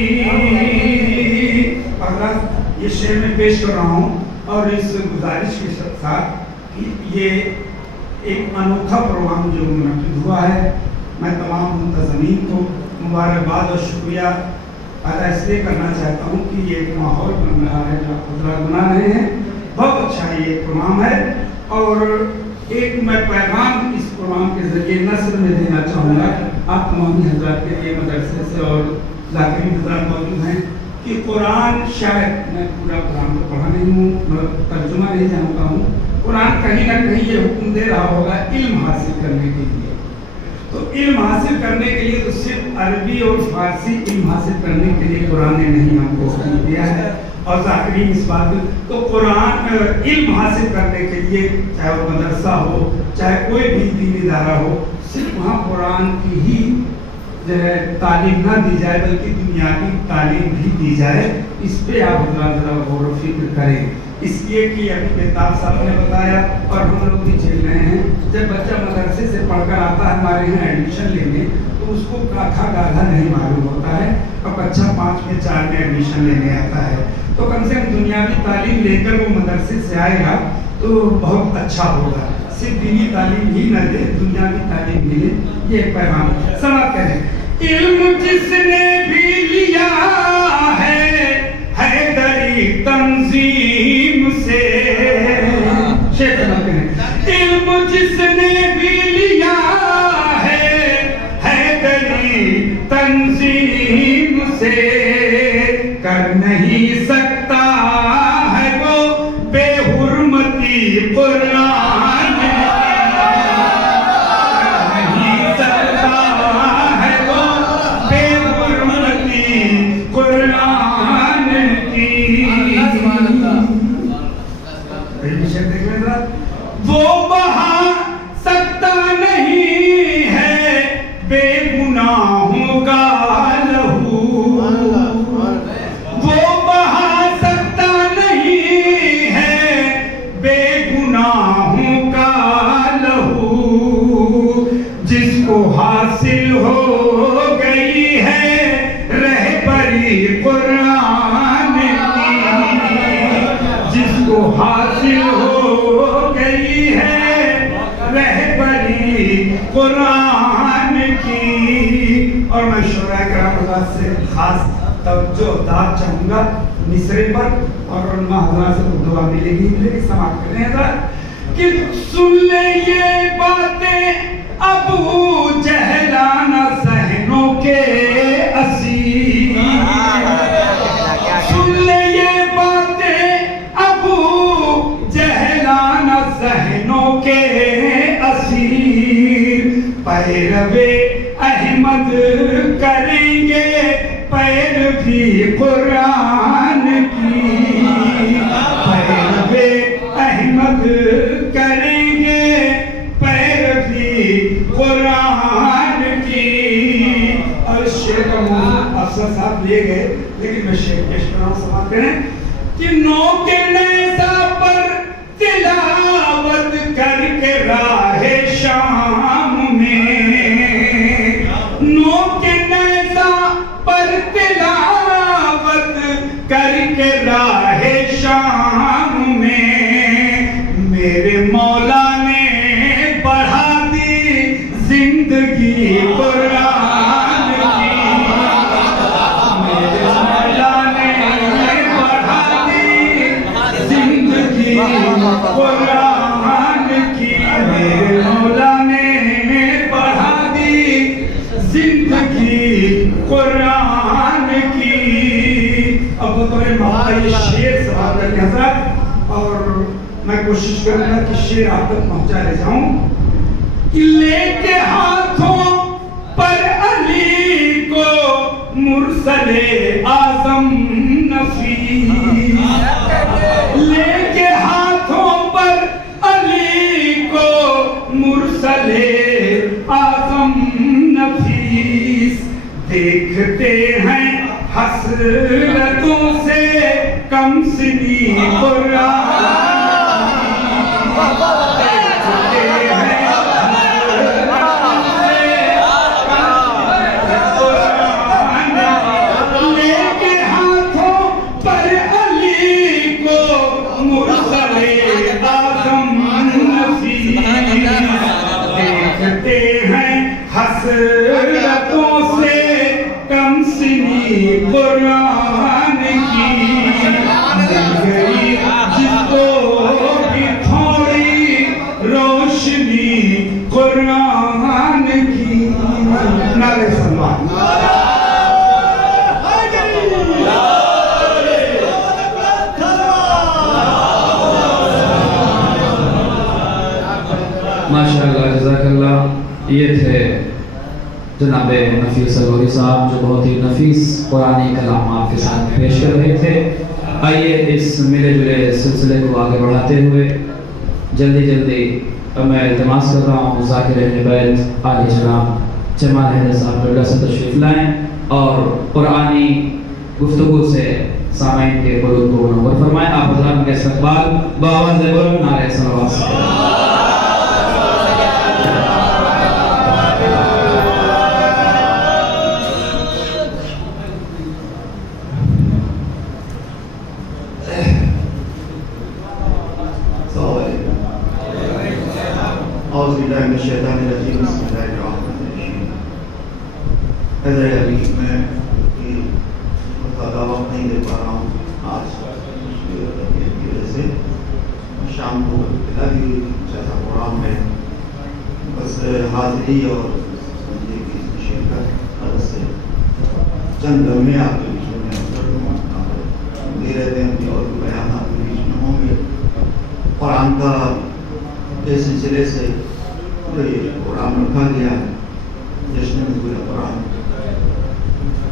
حضرت یہ شعر میں پیش کر رہا ہوں اور اس گزارش کے ساتھ یہ ایک انوکھا پروگرام جو منعقد ہوا ہے، میں تمام منتظمین کو مبارکباد اور شکریہ ادا اس لیے کرنا چاہتا ہوں کہ یہ ایک ماحول بن رہا ہے جو آپ حضرات بنا رہے ہیں. بہت اچھا یہ پروگرام ہے اور ایک میں پیغام اس پروگرام کے ذریعے نثر میں دینا چاہوں گا آپ تمام حضرات کے لیے، مدرسے سے اور ذاکرین حضرات موجود ہیں، کہ قرآن شاید میں پورا قرآن کو پڑھا نہیں ہوں، ترجمہ نہیں جانتا ہوں. قرآن کہیں نہ کہیں یہ حکم دے رہا ہوگا علم حاصل کرنے کے لیے. تو علم حاصل کرنے کے لیے تو صرف عربی اور فارسی علم حاصل کرنے کے لیے قرآن نے نہیں ہم کو حکم دیا ہے. اور ذاکرین اس بات تو قرآن علم حاصل کرنے کے لیے چاہے وہ مدرسہ ہو چاہے کوئی بھی دینی ادارہ ہو، صرف وہاں قرآن کی ہی تعلیم نہ دی جائے بلکہ دنیاوی تعلیم بھی دی جائے. اس پہ آپ حضرات ذرا غور و فکر کریں، اس لیے کہ ابھی بیتاب صاحب نے بتایا اور ہم لوگ بھی جھیل رہے ہیں. جب بچہ مدرسے سے پڑھ کر آتا ہے ہمارے یہاں ایڈمیشن لینے تو اس کو کاکھا گاگھا نہیں معلوم ہوتا ہے، اور بچہ 5 میں 4 میں ایڈمیشن لینے آتا ہے. تو کم سے کم دنیاوی تعلیم لے کر وہ مدرسے سے آئے گا تو بہت اچھا ہوگا. صرف دینی تعلیم ہی نہ دے، دنیاوی تعلیم ملے. یہ پیغام سماعت کریں. علم جس نے بھی لیا ہے حیدری تنظیم سے، علم جس نے بھی لیا ہے حیدری تنظیم سے، کر نہیں سکتا ہے وہ بے حرمتی قرآن، نہیں سکتا ہے وہ بے حرمتی قرآن کی. وہ بہا سکتا نہیں ہے بے گناہوں کا لہو، وہ بہا سکتا نہیں ہے بے گناہوں کا لہو، جس کو حاصل ہو گئی ہے رہبری قرآن کی، جس کو حاصل ہو گئی ہے رہبری قرآن کی. اور میں شعراء کرام حضرات سے خاص توجہ داد چاہوں گا مصرے پر، اور علماء حضرات سے دعا ملے گی. سماعت کریں حضرات کہ سن لے یہ باتیں ابو جہلانہ ذہنوں کے اسیر، سن لے یہ باتیں ابو جہلانہ ذہنوں کے اسیر، پیروے احمد کریں گے پیروی قرآن کی، پیروے احمد کریں گے پیروی قرآن کی. اور شیخ افسر صاحب لے گئے لیکن میں شیخ پیش کر رہا ہوں. سماعت کریں کہ نو کے نیزہ پر تلاوت کر کے راہ شام میں، نو کے نیزہ پر تلاوت کر کے راہ شام میں، میرے مولا نے بڑھا دی زندگی قرآن کی، میرے مولا نے بڑھا دی زندگی قرآن کی، میرے مولا نے بڑھا دی زندگی قرآن کی. اب بطور موقع یہ شعر سوال کر کے حضرت، اور میں کوشش کروں گا کہ شعر آپ تک پہنچا لے جاؤں. لے کے ہاتھوں پر علی کو مرسل اعظم نفیس، لے کے ہاتھوں پر علی کو مرسل اعظم نفیس، دیکھتے ہیں حسرتوں سے کم سنی قرآن، मुरसले आज़म नसीब देखते हैं हसरतों से कम सिनी कुरान की गई जिसको भी थोड़ी रोशनी कुरान की। नारे सलमान। माशाअल्लाह जज़ाकल्लाह। ये थे जनाब नफीस अलौरी साहब जो बहुत ही नफीस कुरानी कलाम आपके साथ पेश कर रहे थे। आइए इस मिले जुले सिलसिले को आगे बढ़ाते हुए जल्दी जल्दी मैं इल्तिमास कर रहा हूँ ज़ाकिर अहले बैत आले जनाब जमाल हैदर साहब से तशरीफ़ लाएँ और कुरानी गुफ्तगू से सामईन के क़ुलूब को मुनव्वर फरमाएं। आप हज़रात का इस्तक़बाल बावाज़ बुलंद नारे सलवात से। शाम को इत्तला भी जैसा कुरान में बस हाजिरी और समझिए कि शिरकत मदद से चंद लम्हे आपके बीच में दे रहते हैं और बयान आपके बीच में होंगे। कुरान का के सिलसिले से कुरान रखा गया है, जश्न नज़ूल कुरान।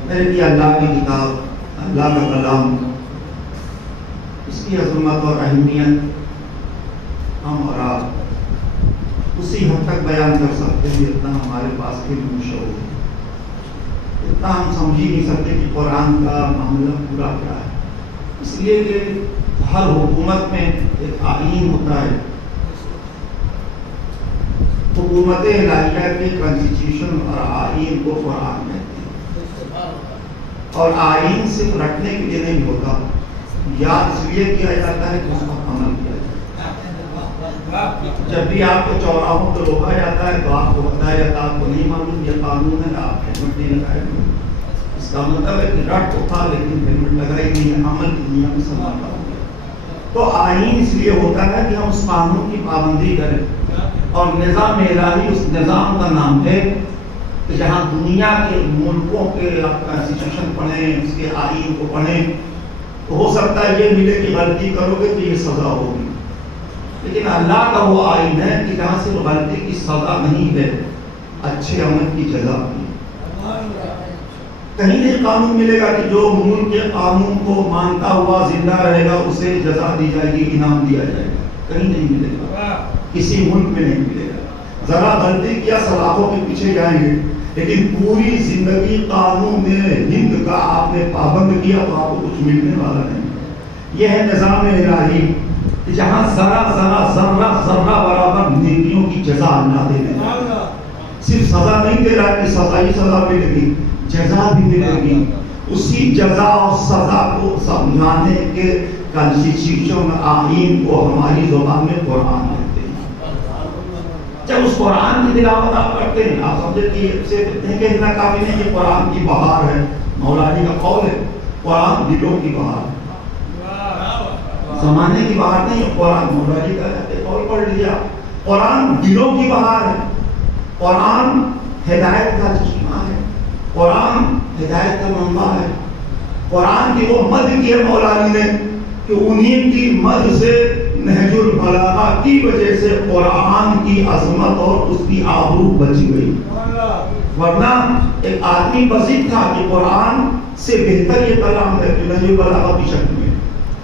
मेरे लिए अल्लाह की किताब, अल्लाह का कलाम, इसकी अज़मत और अहमियत हम और आप उसी हद तक बयान कर सकते हैं जितना हमारे पास इल्म शऊर है। इतना हम समझ ही नहीं सकते कि कुरान का मामला पूरा क्या है। इसलिए कि हर हुकूमत में एक आईन होता है। हुकूमत इलाहिया के कॉन्स्टिट्यूशन और आईन को कुरान कहते हैं। और आईन सिर्फ रखने के लिए नहीं होता, याद इसलिए किया जाता है कि उसका अमल किया जाता है। जब भी आपको चौराहों पर रोका जाता है तो आपको बताया जाता है आपको नहीं मालूम ये कानून है, आप हेलमेट नहीं लगाए। इसका मतलब है कि रट तो था लेकिन हेलमेट लगाई नहीं है, अमल की नियम संभाला हो गया। तो आईन इसलिए होता है कि हम उस कानून की पाबंदी करें। और निज़ाम इलाही उस निज़ाम का नाम है कि जहाँ दुनिया के मुल्कों के आप कॉन्स्टिट्यूशन पढ़ें, उसके आईन को पढ़ें, तो हो सकता है ये मिले कि गलती करोगे तो ये सजा होगी। लेकिन अल्लाह का वो आईन है कि जहाँ सिर्फ गलती की सजा नहीं है, अच्छे अमल की जजा भी। कहीं नहीं कानून मिलेगा कि जो मुल्क के कानून को मानता हुआ जिंदा रहेगा उसे जजा दी जाएगी, इनाम दिया जाएगा। कहीं नहीं मिलेगा, किसी मुल्क में नहीं मिलेगा। जरा गलती किया सलाखों के पीछे जाएंगे, लेकिन पूरी जिंदगी कानून में हिंद का आपने पाबंद किया तो आपको कुछ मिलने वाला नहीं। यह है निज़ाम इलाही कि जहाँ जरा जरा जर्रा जर्रा बराबर नेकियों की जजा अल्लाह दे देगा। सिर्फ सजा नहीं दे रहा कि सजा ही सजा मिलेगी, जजा भी मिलेगी। उसी जजा और सजा को समझाने के कॉन्स्टिट्यूशन आईन को हमारी जुबान में कुरान कहते हैं। जब उस कुरान की तिलावत आप करते हैं, आप समझे कि सिर्फ इतने कहना काफी नहीं कि कुरान की बहार है। मौलानी का कौल है, कुरान दिलों की बहार है, ज़माने की बहार नहीं है। कुरान मौलानी का कौल पढ़ लिया, कुरान दिलों की बहार है। कुरान हिदायत का चश्मा है, कुरान हिदायत का मंबा है। कुरान की वो मद की है मौलानी ने कि उन्हीं की मद से नहजुल बलागा की वजह से कुरान की अजमत और उसकी आबरू बच गई। वरना एक आदमी बसीत था कि कुरान से बेहतर ये कलाम है कि नहजुल बलागा की शक्ल में।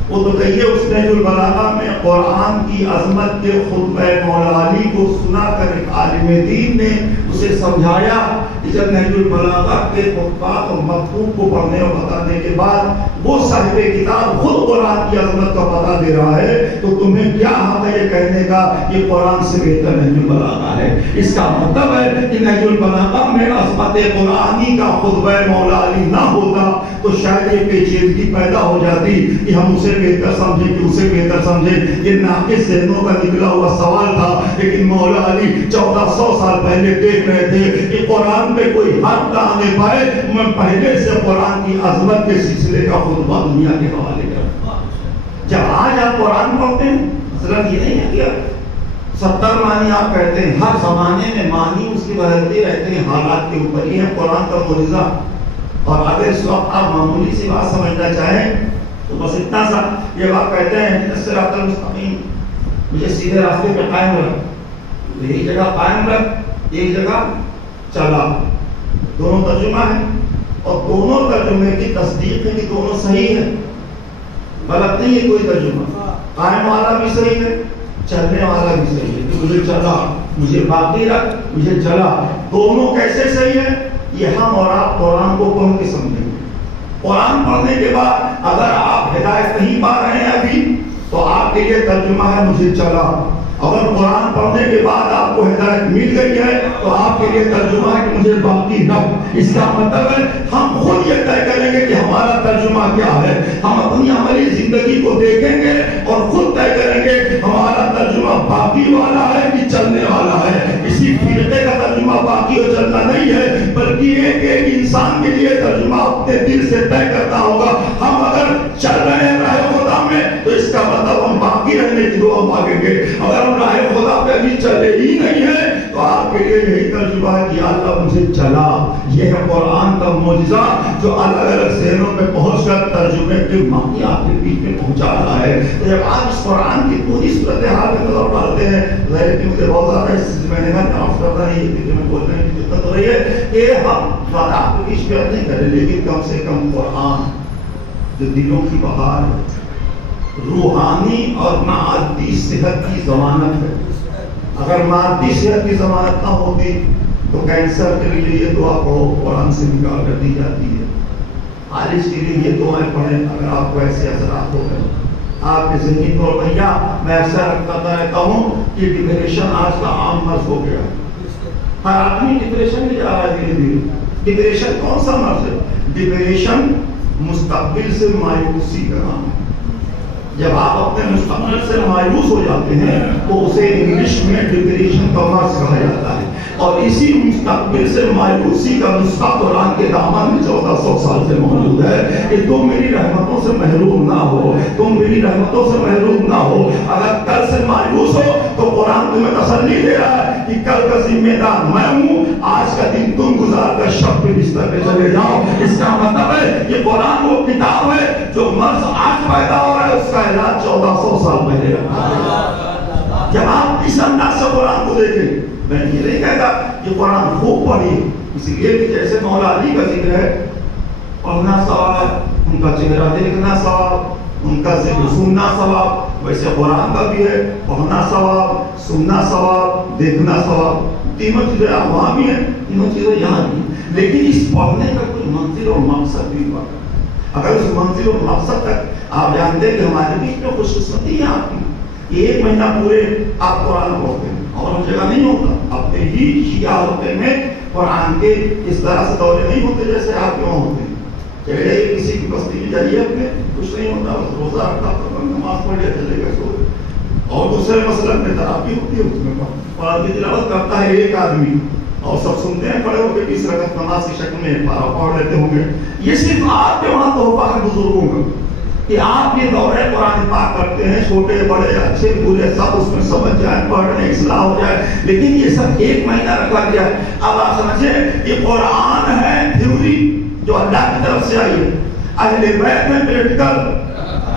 वो तो कहिए उस नहजुल बलागा में कुरान की अजमत के खुतबे मौलानी को सुना कर एक आलिम दीन ने उसे समझाया कि जब नहजुल बलागा के खुतबात और मकतूब को पढ़ने और बताने के बाद वो साहिब किताब खुद कुरान की अजमत का पता दे रहा है, तो तुम्हें क्या हक है ये कहने का ये कुरान से बेहतर नहजुल बलागा है? इसका मतलब है कि नहजुल बलागा में अज़मत कुरानी का खुतबा मौला अली ना होता तो शायद ये पेचीदगी पैदा हो जाती कि हम उसे बेहतर समझे कि उसे बेहतर समझे। ये नाक़िस ज़हनों का निकला हुआ सवाल था, लेकिन मौला अली 1400 साल पहले देख रहे थे कि कुरान पे कोई हर्फ ना आने पाए, मैं पहले से कुरान की अजमत के सिलसिले का खुतबा दुनिया के हवाले कर। जब आज आप कुरान पढ़ते हैं, मसलन ये नहीं है कि 70 मानी आप कहते हैं, हर जमाने में मानी उसकी बदलते रहते हैं, हालात के ऊपर ही है कुरान का मुआजिज़ा। और अगर इस वक्त आप मामूली सी बात समझना चाहें तो बस इतना सा, ये बात कहते हैं सिरातल मुस्तकीम, मुझे सीधे रास्ते पे कायम रख, तो एक जगह कायम रख, एक जगह चला, दोनों तर्जुमा है और दोनों तर्जुमे की तस्दीक है कि दोनों सही है, गलत नहीं है कोई तर्जुमा। कायम वाला भी सही है, चलने वाला भी सही है, कि मुझे चला, मुझे बाकी रख, मुझे चला, दोनों कैसे सही है ये हम और आप कुरान को पढ़ के समझेंगे। कुरान पढ़ने के बाद अगर आप हिदायत नहीं पा रहे हैं अभी, तो आपके लिए तर्जुमा है मुझे चला। अगर कुरान पढ़ने के बाद आपको हिदायत मिल गई है तो आपके लिए तर्जुमा है कि मुझे बाकी रख। इसका मतलब है हम खुद ये तय करेंगे कि हमारा तर्जुमा क्या है। हम अपनी अमली जिंदगी को देखेंगे और खुद तय करेंगे हमारा तर्जुमा बाकी वाला है कि चलने वाला है। इसी फिरके का तर्जुमा बाकी और चलना नहीं है, बल्कि एक एक इंसान के लिए तर्जुमा अपने दिल से तय करना होगा। हम अगर चल रहे हैं राह खुदा में तो इसका मतलब हम बाकी रहने की दुआ मांगेंगे। अगर हम राह खुदा पे अभी चले ही नहीं है तो आपके लिए यही तर्जुमा है कि अल्लाह मुझे चला। यह है कुरान का मौजिज़ा जो अलग अलग शहरों में पहुंचकर तर्जुमे के मानी आपके बीच में पहुंचा रहा है। तो जब आप इस कुरान की पूरी सूरत हाल में नजर डालते हैं, मुझे बहुत ज्यादा मैंने कहा माफ करना है, मैं बोलने की दिक्कत हो रही है कि हम आपके बीच में नहीं करें, लेकिन कम से कम कुरान जो दिलों की बहार है, रूहानी और मादी सेहत की जमानत है। अगर मादी सेहत की जमानत ना होती तो कैंसर के लिए ये दुआ पढ़ो, कुरान से निकाल कर दी जाती है। खारिज के लिए ये दुआएं पढ़ें अगर आपको ऐसे असरात हो गए आपके जिंदगी पर। भैया मैं अक्सर करता रहता हूँ कि डिप्रेशन आज का आम मर्ज हो गया। हर आदमी डिप्रेशन में जा रहा है धीरे धीरे। डिप्रेशन कौन सा मर्ज है? डिप्रेशन मुस्तकबिल से मायूसी का नाम है। जब आप अपने मुस्तकबिल से मायूस हो जाते हैं तो उसे इंग्लिश में डिप्रेशन का मर्ज कहा जाता है। और इसी मुस्तकबिल से मायूसी का नुस्खा कुरान के दामन में 1400 साल से मौजूद है कि तुम मेरी रहमतों से महरूम ना हो, तुम मेरी रहमतों से महरूम ना हो। अगर कल से मायूस हो तो कुरान तुम्हें तसल्ली दे रहा है कि कल का जिम्मेदार मैं हूँ, आज का दिन तुम गुजार कर शब के बिस्तर पे चले जाओ। इसका मतलब है ये कुरान वो किताब है जो मर्ज आज पैदा हो रहा है उसका इलाज 1400 साल पहले रखा। जब आप इस अंदाज से कुरान को देखें, मैं ये नहीं कहता कि कुरान खूब पढ़िए, इसलिए कि जैसे मौला अली का जिक्र है पढ़ना सवाब, उनका चेहरा देखना सवाब, उनका जिक्र सुनना सवाब, वैसे कुरान का भी है पढ़ना सवाब, सुनना सवाब, देखना सवाब। तीनों चीजें वहां भी है, तीनों चीजें यहाँ भी। लेकिन इस पढ़ने का कोई मंजिल और मकसद भी हुआ। अगर उस मंजिल और मकसद तक आप जानते हैं कि हमारे बीच में खुशकिस्मती है आपकी, एक महीना पूरे आप कुरान पढ़ते हैं और हर जगह नहीं होता। अपने ही शिया होते में कुरान के इस तरह से दौरे नहीं होते जैसे आप क्यों होते हैं। चले जाइए किसी की बस्ती में जाइए, अपने कुछ नहीं होता, बस रोजा रखा, नमाज पढ़ लिया, चले गए सो। और दूसरे मसलन में तराबी होती है, उसमें कुरान की तिलावत करता है एक आदमी और सब सुनते हैं खड़े होकर 20 रकअत नमाज की शक्ल में पढ़ लेते होंगे। ये सिर्फ आपके वहां तोहफा है बुजुर्गों का कि आप ये दौरे कुरान पाक करते हैं, छोटे बड़े अच्छे बुरे सब उसमें समझ जाए, पढ़ने इस्लाह हो जाए। लेकिन ये सब एक महीना रखा गया। अब आप समझे ये कुरान है थ्योरी जो अल्लाह की तरफ से आई है। अहले बैत में प्रैक्टिकल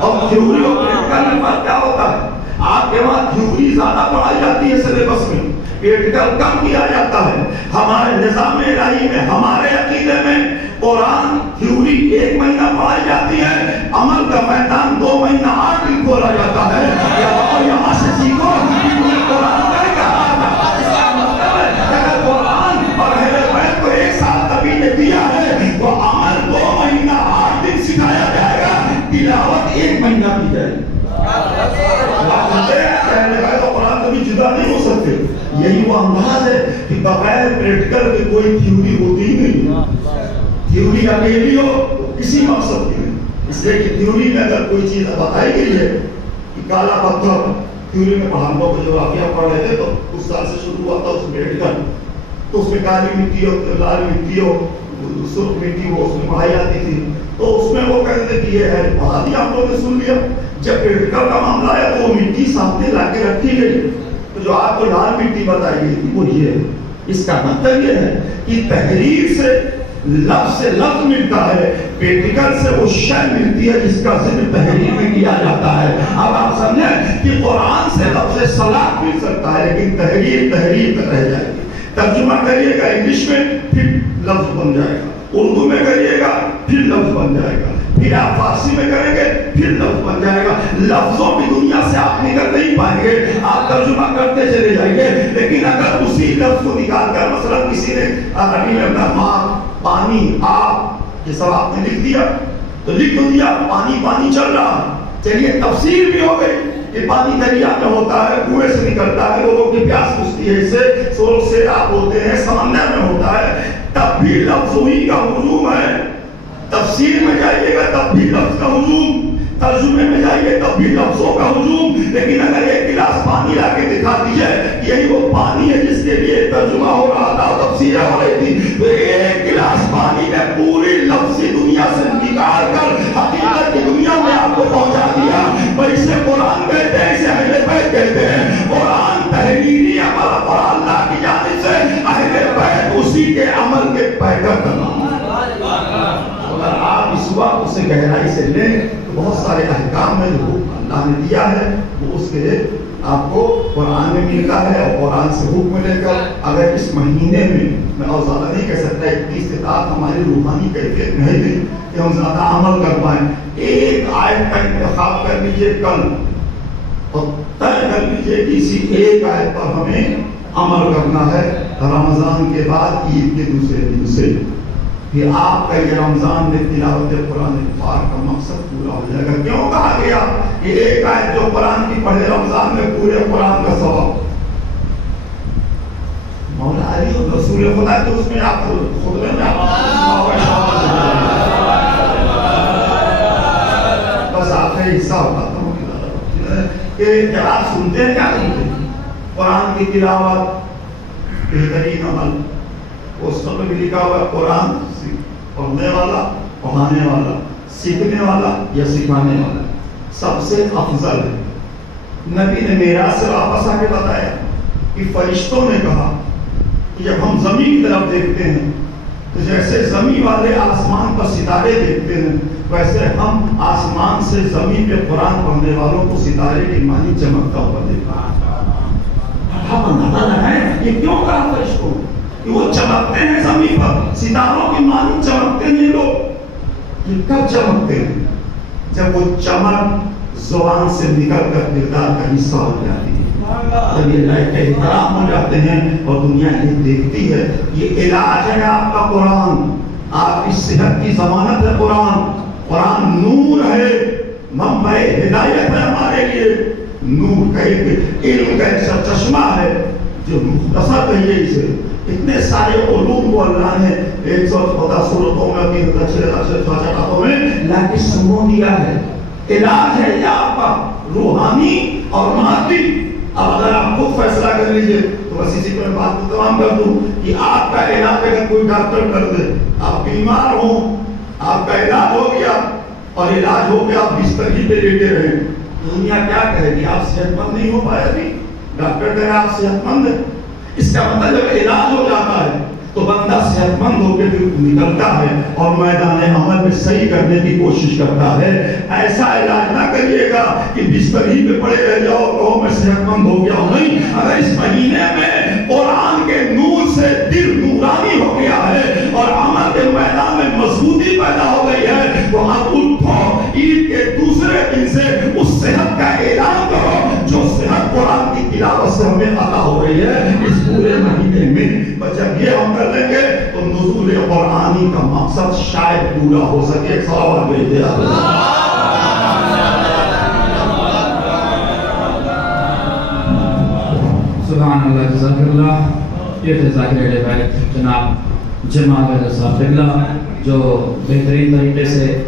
और थ्योरी और प्रैक्टिकल में फर्क क्या होता है? आपके वहां थ्योरी ज्यादा पढ़ाई जाती है सिलेबस में, प्रैक्टिकल कम किया जाता है। हमारे निज़ाम इलाही में, हमारे अकीदे में कुरान थ्योरी 1 महीना पढ़ाई जाती है, अमल का मैदान 2 महीना 8 दिन खोला जाता है। यहाँ से सीखो कुरान का क्या हाल है। इसका मतलब है अगर कुरान और अहले बैत को एक कि बगैर प्रैक्टिकल के कोई थ्योरी होती ही नहीं। थ्योरी अकेली हो किसी मकसद की नहीं, इसलिए कि थ्योरी में अगर कोई चीज बताई गई है कि काला पत्थर, थ्योरी में हम लोग ज्योग्राफिया पढ़ रहे थे तो उस साल से शुरू हुआ था उसमें प्रैक्टिकल, तो उसमें काली मिट्टी हो, लाल मिट्टी हो, सुर्ख मिट्टी हो, उसमें पढ़ाई आती थी। तो उसमें वो कहते थे कि ये है, पढ़ा दिया हम लोगों ने, सुन लिया। जब प्रैक्टिकल का मामला आया तो वो मिट्टी सामने लाके रखी गई, तो जो आपको लाल मिट्टी बताई गई थी वो ये है। इसका मतलब ये है कि तहरीर से लफ्ज मिलता है, प्रैक्टिकल से वो शय मिलती है जिसका जिक्र तहरीर में किया जाता है। अब आप समझे कि कुरान से लफ्ज सलाह मिल सकता है, लेकिन तहरीर तक रह जाएगी। तर्जुमा करिएगा इंग्लिश में, फिर लफ्ज बन जाएगा, उर्दू में करिएगा फिर लफ्ज बन जाएगा, फिर आप फारसी में करेंगे फिर लफ्ज बन जाएगा। लफ्जों की दुनिया से आप निकल नहीं पाएंगे, आप तर्जुमा करते चले जाएंगे। लेकिन अगर उसी लफ्ज को निकालकर मसलन किसी ने अरबी में अपना माँ, पानी, आप, ये सब आपने लिख दिया तो लिख दिया पानी पानी चल रहा, चलिए तफसीर भी हो गई कि पानी दरिया में होता है, कुएं से निकलता है, लोगों की प्यास बुझती है, इससे सोच से आप होते हैं, समंदर में होता है, तब भी लफ्ज ही का हुजूम है। तफसीर में जाइएगा तब भी लफ्ज का हुजूम, तर्जुमे में जाइए तब भी लफ्जों का हुजूम। लेकिन अगर एक गिलास पानी लाके दिखा दीजिए यही वो पानी है जिसके लिए तर्जुमा हो रहा था, तफसीर हो रही थी, तो एक गिलास पानी में पूरी लफ्जी दुनिया से निकाल कर हकीकत की दुनिया में आपको पहुंचा दिया। वैसे कुरान कहते हैं, इसे अहले बैत कहते हैं। कुरान तहरीरी अमल और अल्लाह की जानिब से, अहले बैत उसी के अमल के पैकर का नाम। अगर आप इस वक्त उसे गहराई से लें तो बहुत सारे अहकाम में जो अल्लाह ने दिया है वो उसके आपको कुरान में मिलता है, और कुरान से हुक्म लेकर अगर इस महीने में, मैं और ज़्यादा नहीं कह सकता, इस किताब हमारी रूहानी कैफियत नहीं थी कि हम ज़्यादा अमल कर पाएं। एक आयत का इंतखाब कर लीजिए कल और तय कर लीजिए कि इसी एक आयत पर हमें अमल करना है रमज़ान के बाद ईद के दूसरे दिन से। कि आपका ये रमजान में तिलावत कुरान पाक का मकसद पूरा हो जाएगा। क्यों कहा गया कि एक आयत जो कुरान की पढ़े रमजान में पूरे कुरान का सवाब। मौला अली और रसूल खुदा, तो उसमें आप खुतबे में बस आखिरी हिस्सा बताता हूँ कि जब आप सुनते हैं, क्या सुनते हैं? कुरान की तिलावत बेहतरीन अमल, उस में भी लिखा हुआ है कुरान पढ़ने वाला, पढ़ाने वाला, सीखने वाला या सिखाने वाला सबसे अफजल है। नबी ने मेराज से वापस आके बताया कि फरिश्तों ने कहा कि जब हम जमीन की तरफ देखते हैं तो जैसे जमीन वाले आसमान पर सितारे देखते हैं, वैसे हम आसमान से जमीन पे कुरान पढ़ने वालों को सितारे की मानी चमकता हुआ देखते हैं। आप अंदाजा लगाएं ये क्यों कहा फरिश्तों कि वो चमकते हैं जमीन पर, सितारों की मानी चमकते हैं लोग। ये कब चमकते हैं? जब वो चमक जुबान से निकल कर किरदार का हिस्सा हो जाती है, जब ये लायक एहतराम हो जाते हैं और दुनिया ये देखती है। ये इलाज है आपका कुरान, आपकी सेहत की जमानत है कुरान। कुरान नूर है, मंबे हिदायत है हमारे लिए। नूर का एक इल्म का ऐसा चश्मा है जो मुख्तसर कहिए इसे, इतने सारे उलूम को अल्लाह ने 114 सूरतों में, 3 अक्षरों में लाके समो दिया है। इलाज है ये आपका रूहानी और मादी। अब अगर आप खुद फैसला कर लीजिए तो बस इसी पर बात को तमाम कर दूं कि आपका इलाज अगर कोई डॉक्टर कर दे, आप बीमार हो, आपका इलाज हो गया और इलाज हो गया, आप बिस्तर ही पे लेटे रहे, दुनिया क्या कहेगी? आप सेहतमंद नहीं हो पाए अभी, डॉक्टर कह रहा आप सेहतमंद है। इसका मतलब जब इलाज हो जाता है तो बंदा सेहतमंद होकर फिर निकलता है और मैदान अमल में सही करने की कोशिश करता है। ऐसा इलाज ना करिएगा कि बिस्तर ही पे पड़े रह जाओ तो मैं सेहतमंद हो गया हूं। नहीं, अगर इस महीने में कुरान के नूर से दिल नूरानी हो गया है और अमल के मैदान में मजबूती पैदा हो गई है, तो आप उठो, ईद के दूसरे दिन से उस सेहत का ऐलान करो जो सेहत कुरान की तिलावत से हमें अता हो रही है इस पूरे महीने में। जब ये हम कर लेंगे तो नुज़ूल कुरानी का मकसद शायद पूरा हो सके। सवाल भेजे सुभान अल्लाह, जज़ाकल्लाह। یہ تھے ذاکر اہل بیت جناب جمال صاحب قبلہ جو بہترین طریقے سے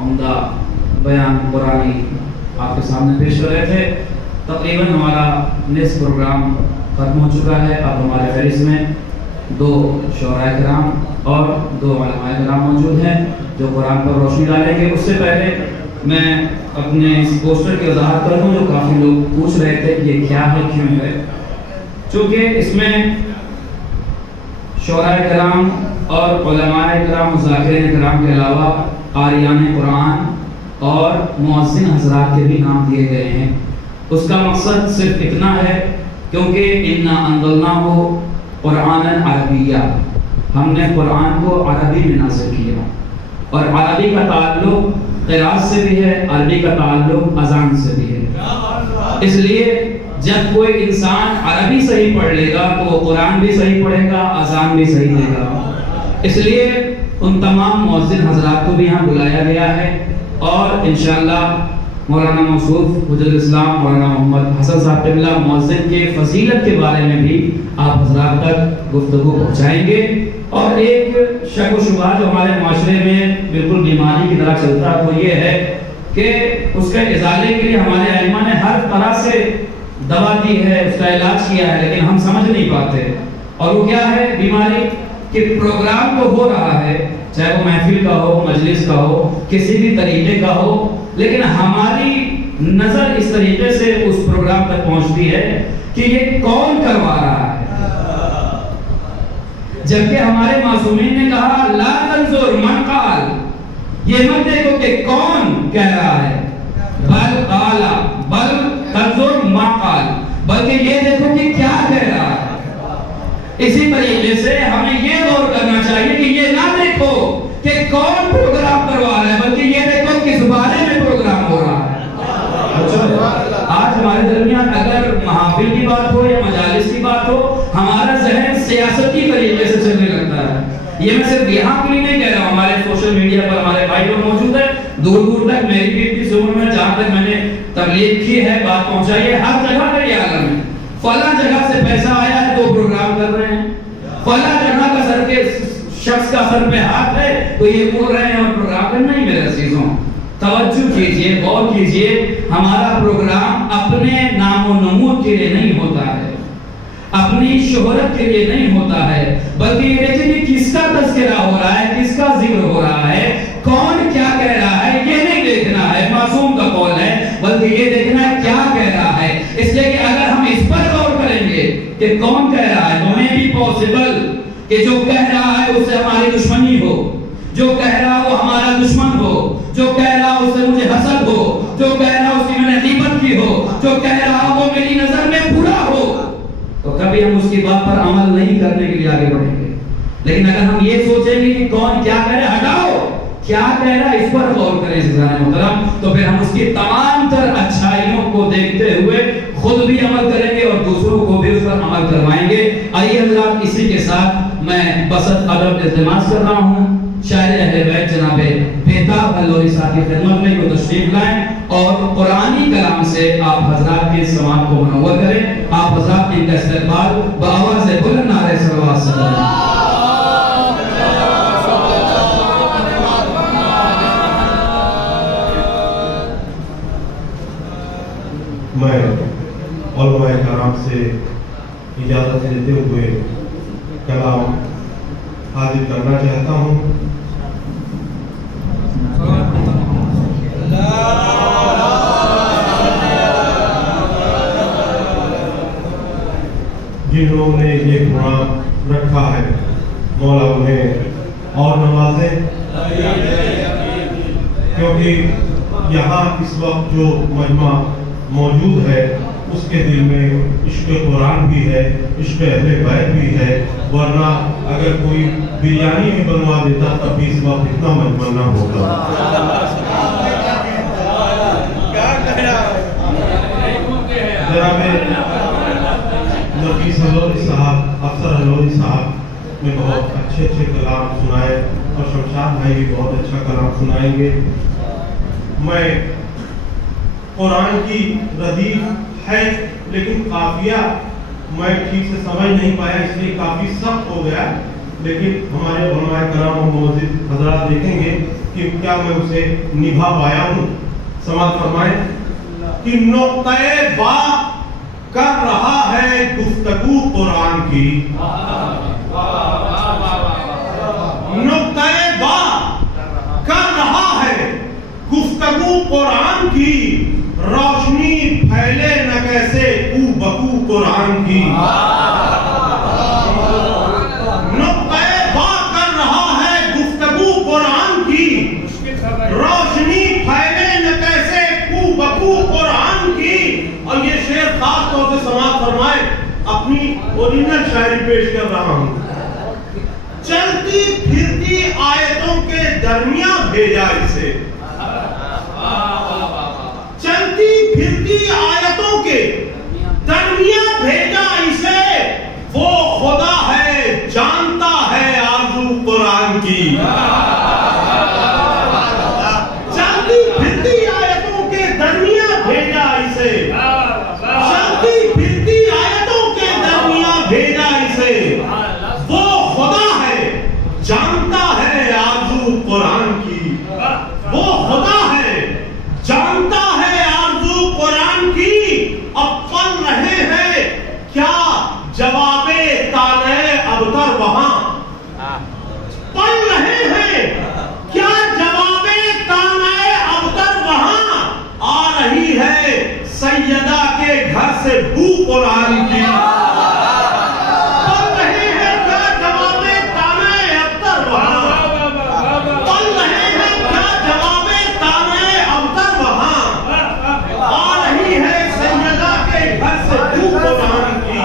عمدہ بیان قرآنی آپ کے سامنے پیش کر رہے تھے. تقریباً ہمارا نیکسٹ پروگرام ختم ہو چکا ہے. اب ہمارے فہرست میں 2 شعراء کرام اور 2 علماء کرام موجود ہیں جو قرآن پر روشنی ڈالیں گے. اس سے پہلے میں اپنے اس پوسٹر کی وضاحت کر دوں جو کافی لوگ پوچھ رہے تھے کہ یہ کیا ہے کیوں ہے. چونکہ اس میں شعراء کرام اور علماء کرام و ذاکرین کرام کے علاوہ قاریان قرآن اور مؤذن حضرات کے بھی نام دیے گئے ہیں. اس کا مقصد صرف اتنا ہے کیونکہ اِنَّا أَنزَلْنَاهُ قُرْآنًا عَرَبِيًّا، ہم نے قرآن کو عربی میں نازل کیا اور عربی کا تعلق قراءت سے بھی ہے، عربی کا تعلق اذان سے بھی ہے. اس لیے جب کوئی انسان عربی صحیح پڑھ لے گا تو وہ قرآن بھی صحیح پڑھے گا، اذان بھی صحیح دے گا. اس لیے ان تمام مؤذن حضرات کو بھی یہاں بلایا گیا ہے اور انشاءاللہ مولانا موصوف حجت الاسلام مولانا محمد حسن صاحب قبلہ مؤذن کے فضیلت کے بارے میں بھی آپ حضرات تک گفتگو پہنچائیں گے. اور ایک شک و شبہ جو ہمارے معاشرے میں بالکل بیماری کی طرح چلتا ہے وہ یہ ہے کہ اس کے ازالے کے لیے ہمارے علماء نے ہر طرح سے دوا دی ہے، اس کا علاج کیا ہے، لیکن ہم سمجھ نہیں پاتے. اور وہ کیا ہے بیماری کہ پروگرام تو ہو رہا ہے، چاہے وہ محفل کا ہو، مجلس کا ہو، کسی بھی طریقے کا ہو، لیکن ہماری نظر اس طریقے سے اس پروگرام تک پہنچتی ہے کہ یہ کون کروا رہا ہے. جبکہ ہمارے معصومین نے کہا لا تنظر من قال، یہ مت دیکھو کہ کون کہہ رہا ہے، بل قال، بل تنظر ما قال، بلکہ یہ دیکھو کہ کیا کہہ رہا ہے. اسی طریقے سے ہمیں یہ غور کرنا چاہیے کہ یہ نہ دیکھو کہ کون پروگرام کروا رہا ہے، بلکہ یہ دیکھو کس بارے میں پروگرام ہو رہا ہے. آج ہمارے درمیان اگر محافل کی بات ہو یا مجالس کی بات ہو، ہمارا ذہن سیاستی طریقے سے چلنے لگتا ہے. یہ میں صرف یہاں کے لیے نہیں کہہ رہا ہوں، ہمارے سوشل میڈیا پر ہمارے بھائی لوگ موجود ہیں، دور دور تک میری بھی اتنی عمر میں جہاں تک میں نے تبلیغ کی ہے، بات پہنچائی ہے، ہر جگہ کا یہ عالم ہے. فلاں جگہ سے پیسہ آیا ہے تو پروگرام کر رہے ہیں، فلاں جگہ کا سر کے شخص کا سر پہ ہاتھ ہے تو یہ بول رہے ہیں اور پروگرام کرنا ہی میرے عزیزوں. توجہ کیجئے، غور کیجئے، ہمارا پروگرام اپنے نام و نمود کے لیے نہیں ہوتا ہے، اپنی شہرت کے لیے نہیں ہوتا ہے، بلکہ یہ دیکھیں کہ کس کا تذکرہ ہو رہا ہے، کس کا ذکر ہو رہا ہے، کون کیا کہہ رہا ہے. یہ نہیں دیکھنا ہے معصوم کا قول ہے، بلکہ یہ دیکھنا ہے کیا کہہ رہا ہے. اس لیے کہ اگر ہم اس پر غور کریں گے کہ کون کہہ رہا ہے تو نہیں بھی پاسبل کہ جو کہہ رہا ہے اس سے ہماری دشمنی ہو، جو کہہ رہا وہ ہمارا دشمن ہو، جو کہہ رہا اس سے مجھے حسد ہو، جو کہہ رہا اس کی میں نے غیبت کی ہو، جو کہہ رہا وہ میری نظر میں برا ہو، تو کبھی ہم اس کی بات پر عمل نہیں کرنے کے لیے آگے بڑھیں گے. لیکن اگر ہم یہ سوچیں گے کہ کون کیا کہہ رہا ہے، ہٹاؤ کیا کہہ رہا ہے اس پر غور کریں عزیزان محترم، تو پھر ہم اس کی تمام تر اچھائیوں کو دیکھتے ہوئے خود بھی عمل کریں گے اور دوسروں کو بھی اس پر عمل کروائیں گے. آئیے حضرات اسی کے ساتھ میں بسط ادب التماس کر رہا ہوں شاعر اہل بیت جناب بہتاب اللوری صاحب کی خدمت میں کو تشریف لائیں اور قرآنی کلام سے آپ حضرات کے سماعت کو منور کریں. آپ حضرات ان کا استقبال بآواز بلند نعرہ صلوات سے کریں. میں علماء کرام سے اجازت لیتے ہوئے کلام حاضر کرنا چاہتا ہوں. جن لوگوں نے یہ قرآن رکھا ہے مولا انہیں اور نوازے، کیونکہ یہاں اس وقت جو مجمع موجود ہے اس کے دل میں عشق قرآن بھی ہے، عشق اہل بیت بھی ہے، ورنہ اگر کوئی بریانی بھی بنوا دیتا تب بھی اس وقت اتنا مجمع نہ ہوتا. جناب نفیس اللوری صاحب، افسر اللوری صاحب نے بہت اچھے کلام سنائے اور شمشاد بھائی بھی بہت اچھا کلام سنائیں گے. میں قرآن کی ردیف ہے لیکن قافیہ मैं ठीक से समझ नहीं पाया, इसलिए काफी सख्त हो गया, लेकिन हमारे उलमाए कराम और मौजूद हजरात देखेंगे कि क्या मैं उसे निभा पाया हूँ। समाज फरमाए कि नुक्ते बा कर रहा है गुफ्तगू कुरान की, नुक्ते बा कर रहा है गुफ्तगू कुरान की, रोशनी फैले न कैसे कू बकू कुरान की। नुक्ते बा कर रहा है गुफ्तगू कुरान की, रोशनी फैले न कैसे कू बकू कुरान की। और ये शेर खास तौर से समाज फरमाए अपनी ओरिजिनल शायरी पेश कर रहा हूं। चलती फिरती आयतों के दरमियान भेजा इसे, चलती फिरती आयतों के दरमियान भेजा इसे, वो खुदा है जानता है आरज़ू कुरान की। चलती फिरती आयतों के दरमियान भेजा इसे, चलती फिरती आयतों के दरमियान भेजा इसे, वो खुदा है जानता है आरज़ू कुरान की। वो खुदा है जानता है आरज़ू कुरान की। अब पल रहे हैं क्या जवाबे ताने अबतर वहां, पल रहे हैं क्या जवाबे ताने अबतर वहां। आ रही है सैयदा के घर से बू कुरान की, पल रहे हैं क्या जवाबे ताने अबतर वहां, पल रहे हैं क्या जवाबे ताने अबतर वहां। आ रही है सैयदा के घर से बू कुरान की,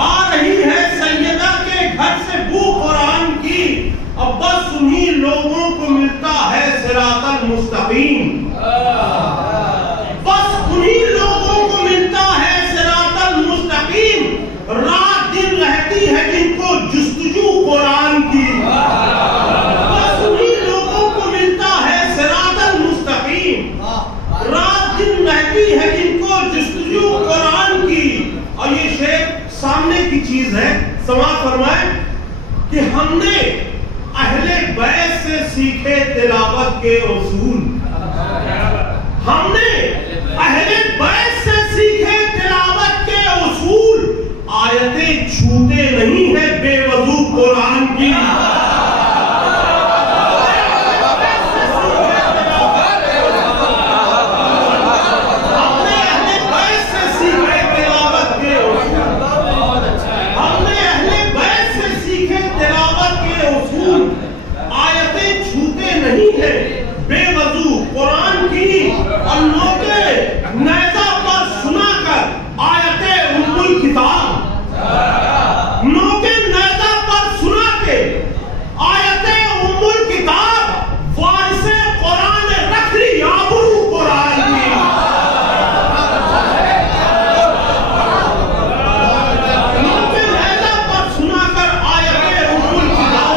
आ रही है सैयदा के घर से बू कुरान की। अब बस उन्हीं लोगों को मिलता है सिरातल मुस्तकीम, बस उन्हीं लोगों को मिलता है सिरातल मुस्तकीम। रात दिन रहती है जिनको जुस्तजू कुरान की, बस उन्हीं लोगों को मिलता है सिरातल मुस्तकीम। रात दिन रहती है जिनको जुस्तजू कुरान की। और ये शेर सामने की चीज है। समाज फरमाए कि हमने अहले बैत से सीखे तिलावत के उसूल, हमने अहले बैत से सीखे तिलावत के उसूल। आयतें छूते नहीं है बेवजू कुरान की। बेवजू कुरान की। और लोगे नैज़ा पर सुनाकर आयते उम्मुल किताब, लोगे नैज़ा पर सुना के आयते उम्मुल किताब, वारिसे कुरान रख ली आबरू कुरान की। लोगे नैज़ा पर सुनाकर आयते उम्मुल किताब,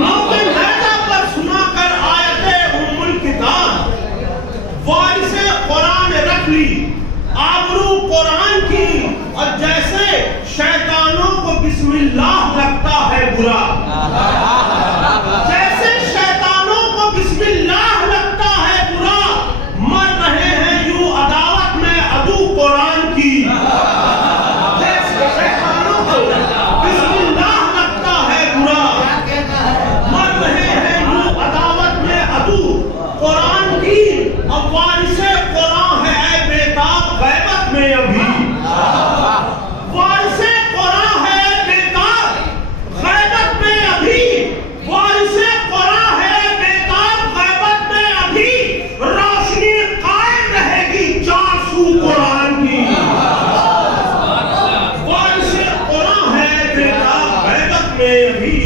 लोगे नैज़ा पर सुनाकर आयते उम्मुल किताब, वारिसे कुरान रख ली आबरू कुरान की। और जैसे शैतानों को बिस्मिल्लाह लगता है बुरा, जैसे शैतानों को बिस्मिल्लाह लगता है बुरा, मर रहे हैं यूं अदावत में अदू कुरान की। जैसे शैतानों को बिस्मिल्लाह लगता है बुरा, मर रहे हैं यूं अदावत में अदू कुरान की। अब वारिसे कुरान है ऐ बेताब गैबत में अभी, वारिसे कुरान है ऐ बेताब गैबत में अभी, वारिसे कुरान है ऐ बेताब गैबत में अभी। रोशनी कायम रहेगी चार सू कुरान की। वारिसे कुरान है ऐ बेताब गैबत में अभी,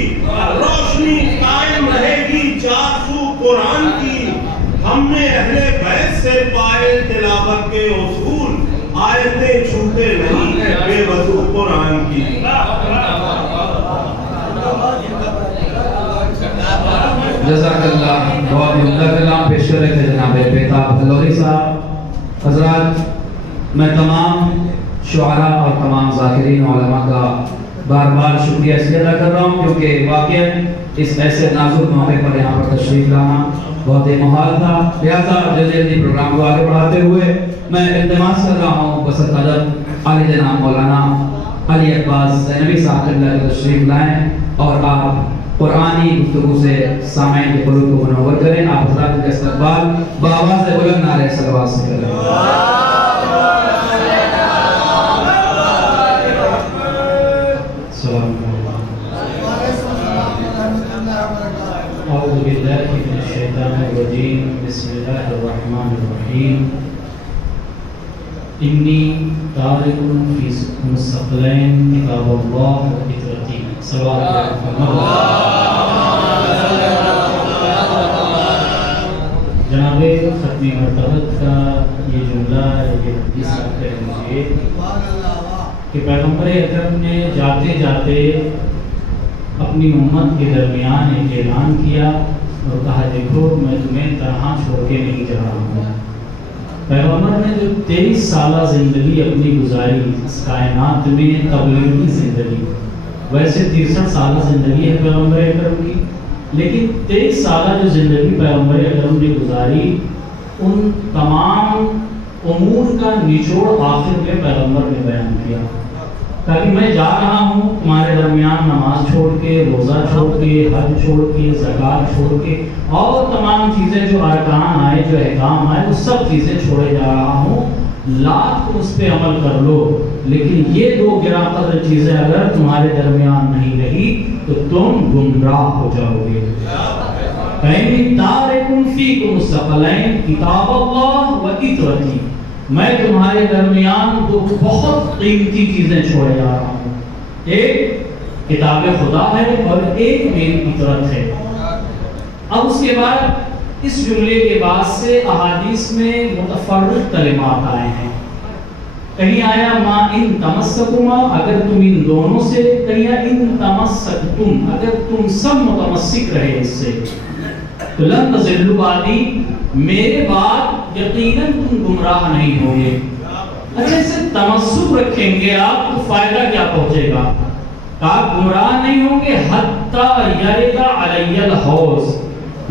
रोशनी कायम रहेगी चार सू कुरान की। हमने अहले बैत से पाए तिलावत के उसूल, आयतें छूते नहीं है बेवजू कुरान की। जज़ाकल्लाह। बहुत उम्दा कलाम पेश करे थे जनाब बेताब हलौरी साहब। हजरात, मैं तमाम شعراء اور تمام ذاکرین علماء کا بار بار شکریہ اس لیے ادا کر رہا ہوں کیونکہ واقعا اس ایسے نازک موقع پر یہاں پر تشریف لانا بہت ہی محال تھا، لہٰذا جلدی جلدی پروگرام کو آگے بڑھاتے ہوئے میں التماس کر رہا ہوں بسط ادب علی جناب مولانا علی عباس زینبی صاحب اللہ تشریف لائیں اور آپ قرآنی گفتگو سے سامعین کے قلوب کو منور کریں. آپ حضرات کا استقبال بآواز بلند نعرہ صلوات سے کریں. اعوذ باللہ من الشیطان الرجیم بسم اللہ الرحمن الرحیم. انی تارک فی الثقلین کتاب اللہ و عترتی. صلوات جناب ختمی مرتبت کا یہ جملہ یہ حدیث آپ کہہ لیجیے کہ پیغمبر اکرم نے جاتے جاتے اپنی امت کے درمیان ایک اعلان کیا اور کہا دیکھو میں تمہیں تنہا چھوڑ کے نہیں جا رہا ہوں. پیغمبر نے جو 23 سالہ زندگی اپنی گزاری اس کائنات میں تبلیغی زندگی، ویسے 63 سالہ زندگی ہے پیغمبر اکرم کی، لیکن 23 سالہ جو زندگی پیغمبر اکرم نے گزاری ان تمام امور کا نچوڑ آخر میں پیغمبر نے بیان کیا تاکہ میں جا رہا ہوں تمہارے درمیان نماز چھوڑ کے، روزہ چھوڑ کے، حج چھوڑ کے، زکوٰۃ چھوڑ کے اور تمام چیزیں جو ارکان آئے، جو احکام آئے، وہ سب چیزیں چھوڑے جا رہا ہوں. لاکھ تم اس پہ عمل کر لو، لیکن یہ دو گراں قدر چیزیں اگر تمہارے درمیان نہیں رہی تو تم گمراہ ہو جاؤ گے. فَإِنِّي تَارِكٌ فِيكُمُ الثَّقَلَيْنِ کتاب اللہ و عترتی. میں تمہارے درمیان دو بہت قیمتی چیزیں چھوڑے جا رہا ہوں. ایک کتاب خدا ہے اور ایک میری عترت ہے. اب اس کے بعد اس جملے کے بعد سے احادیث میں متفرق کلمات آئے ہیں. کہیں آیا ما ان تمسکما، اگر تم ان دونوں سے، کہیں آیا ان تمسکتم، اگر تم سب متمسک رہے اس سے تو لن تضلوا بعدی، میرے بعد یقیناً تم گمراہ نہیں ہوگے. اچھا اسے تمسک رکھیں گے آپ تو فائدہ کیا پہنچے گا؟ آپ گمراہ نہیں ہوں گے. حتی یرد علی الحوض،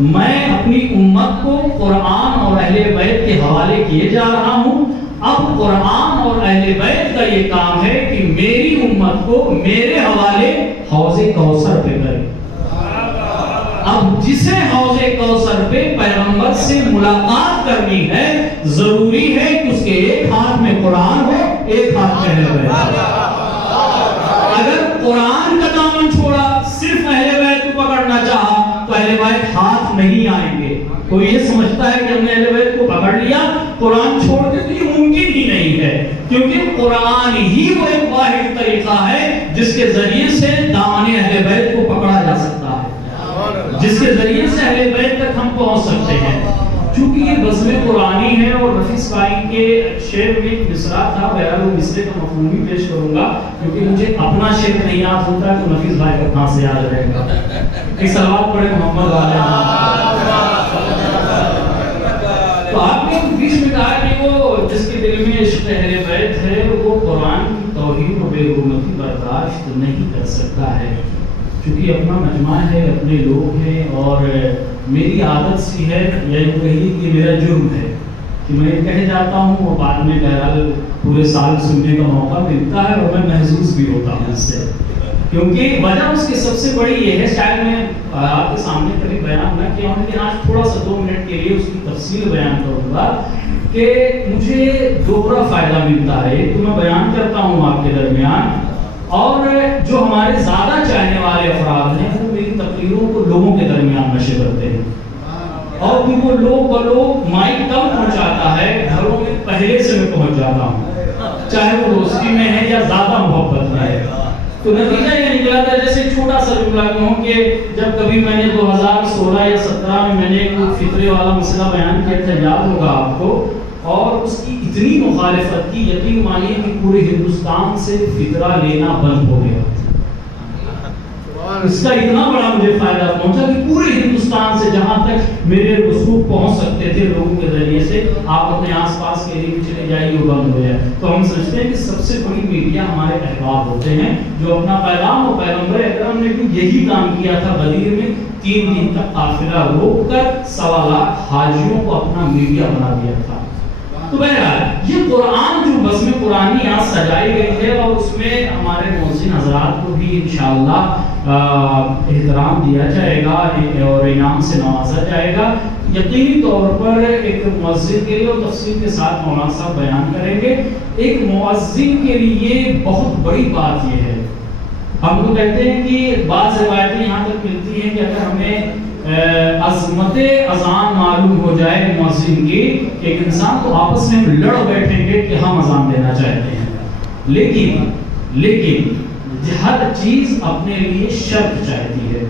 میں اپنی امت کو قرآن اور اہل بیت کے حوالے کیے جا رہا ہوں. اب قرآن اور اہل بیت کا یہ کام ہے کہ میری امت کو میرے حوالے حوض کوثر پہ کرے. اب جسے حوض کوثر پہ پیغمبر سے ملاقات کرنی ہے ضروری ہے کہ اس کے ایک ہاتھ میں قرآن ہو، ایک ہاتھ میں اہل بیت. اگر قرآن کا دامن چھوڑا، صرف اہل بیت کو پکڑنا چاہا تو اہل بیت ہاتھ نہیں آئیں گے. کوئی یہ سمجھتا ہے کہ ہم نے اہل بیت کو پکڑ لیا قرآن چھوڑ کے، تو یہ ممکن ہی نہیں ہے، کیونکہ قرآن ہی وہ ایک واحد طریقہ ہے جس کے ذریعے سے دامن اہل بیت کو پکڑا جا سکتا ہے، جس کے ذریعے سے اہل بیت تک ہم پہنچ سکتے ہیں. چونکہ یہ بزم قرآنی ہے اور نفیس بھائی کے شعر میں ایک مصرع تھا، بہرحال وہ مصرے کا مفہوم بھی پیش کروں گا کیونکہ مجھے اپنا شعر نہیں یاد ہوتا ہے تو نفیس بھائی کا کہاں سے یاد رہے گا. ایک صلوات پڑھے محمد والے. تو آپ نے بیچ میں کہا کہ وہ جس کے دل میں عشق اہل بیت ہے وہ قرآن کی توہین و بے حرمتی برداشت نہیں کر سکتا ہے. چونکہ اپنا مجمع ہے، اپنے لوگ ہیں اور میری عادت سی ہے یا یوں کہیے کہ میرا جرم ہے کہ میں کہہ جاتا ہوں اور بعد میں بہرحال پورے سال سننے کا موقع ملتا ہے اور میں محظوظ بھی ہوتا ہوں اس سے. کیونکہ وجہ اس کی سب سے بڑی یہ ہے، شاید میں آپ کے سامنے کبھی بیان نہ کیا ہوں لیکن آج تھوڑا سا 2 منٹ کے لیے اس کی تفصیل بیان کروں گا کہ مجھے دوہرا فائدہ ملتا ہے. تو میں بیان کرتا ہوں آپ کے درمیان، اور جو ہمارے زیادہ چاہنے والے افراد ہیں وہ میری تقریروں کو لوگوں کے درمیان نشر کرتے ہیں اور کیونکہ وہ لوگ مائک کم پہنچاتا ہے، گھروں میں پہلے سے میں پہنچ جاتا ہوں، چاہے وہ روزگی میں ہے یا زیادہ محبت میں ہے. تو نتیجہ یہ نکلا تھا، جیسے چھوٹا سا جملہ کہوں کہ جب کبھی میں نے 2016 یا 17 میں نے ایک فطرے والا مسئلہ بیان کیا تھا، یاد ہوگا آپ کو، اور اس کی اتنی مخالفت کی، یقین مانیے کہ پورے ہندوستان سے فطرہ لینا بند ہو گیا. اس کا اتنا بڑا مجھے فائدہ پہنچا کہ پورے ہندوستان سے جہاں تک میرے رسوخ پہنچ سکتے تھے لوگوں کے ذریعے سے، آپ اپنے آس پاس کے ایریے میں چلے جائیے وہ بند ہو جائے. تو ہم سمجھتے ہیں کہ سب سے بڑی میڈیا ہمارے احباب ہوتے ہیں جو اپنا پیغام و پیغمبر اکرم نے بھی یہی کام کیا تھا. غدیر میں 3 دن تک قافلہ روک کر 1.25 لاکھ حاجیوں کو اپنا میڈیا بنا دیا تھا. تو بہرحال یہ قرآن جو بزم قرآنی یہاں سجائی گئی ہے اور اس میں ہمارے مؤذن حضرات کو بھی انشاءاللہ احترام دیا جائے گا اور انعام سے نوازا جائے گا. یقینی طور پر ایک مؤذن کے لیے اور تفصیل کے ساتھ مولانا صاحب بیان کریں گے. ایک مؤذن کے لیے بہت بڑی بات یہ ہے، ہم تو کہتے ہیں کہ بعض روایتیں یہاں تک ملتی ہیں کہ اگر ہمیں عظمت اذان معلوم ہو جائے مؤذن کی کہ ایک انسان تو آپس میں لڑ بیٹھیں گے کہ ہم اذان دینا چاہتے ہیں. لیکن ہر چیز اپنے لیے شرط چاہتی ہے،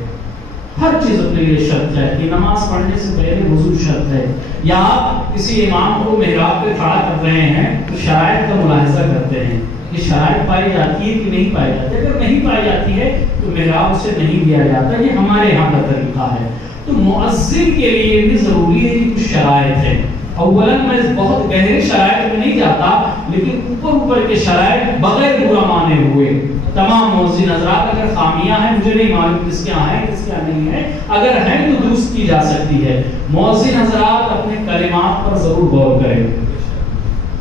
ہر چیز اپنے لیے شرط چاہتی ہے. نماز پڑھنے سے پہلے وضو شرط ہے، یا آپ کسی امام کو محراب پہ کھڑا کر رہے ہیں تو شرائط کا ملاحظہ کرتے ہیں کہ شرائط پائی جاتی ہے کہ نہیں پائی جاتی. اگر نہیں پائی جاتی ہے تو محراب اسے نہیں دیا جاتا. یہ ہمارے یہاں کا طریقہ ہے. تو مؤذن کے لیے بھی ضروری ہے کہ کچھ شرائط ہے. اولا میں بہت گہرے شرائط میں نہیں جاتا، لیکن اوپر کے شرائط بغیر برا مانے ہوئے تمام مؤذن حضرات، اگر خامیاں ہیں مجھے نہیں معلوم کس کے یہاں ہیں کس کے یہاں نہیں ہے، اگر ہیں تو درست کی جا سکتی ہے. مؤذن حضرات اپنے کلمات پر ضرور غور کریں،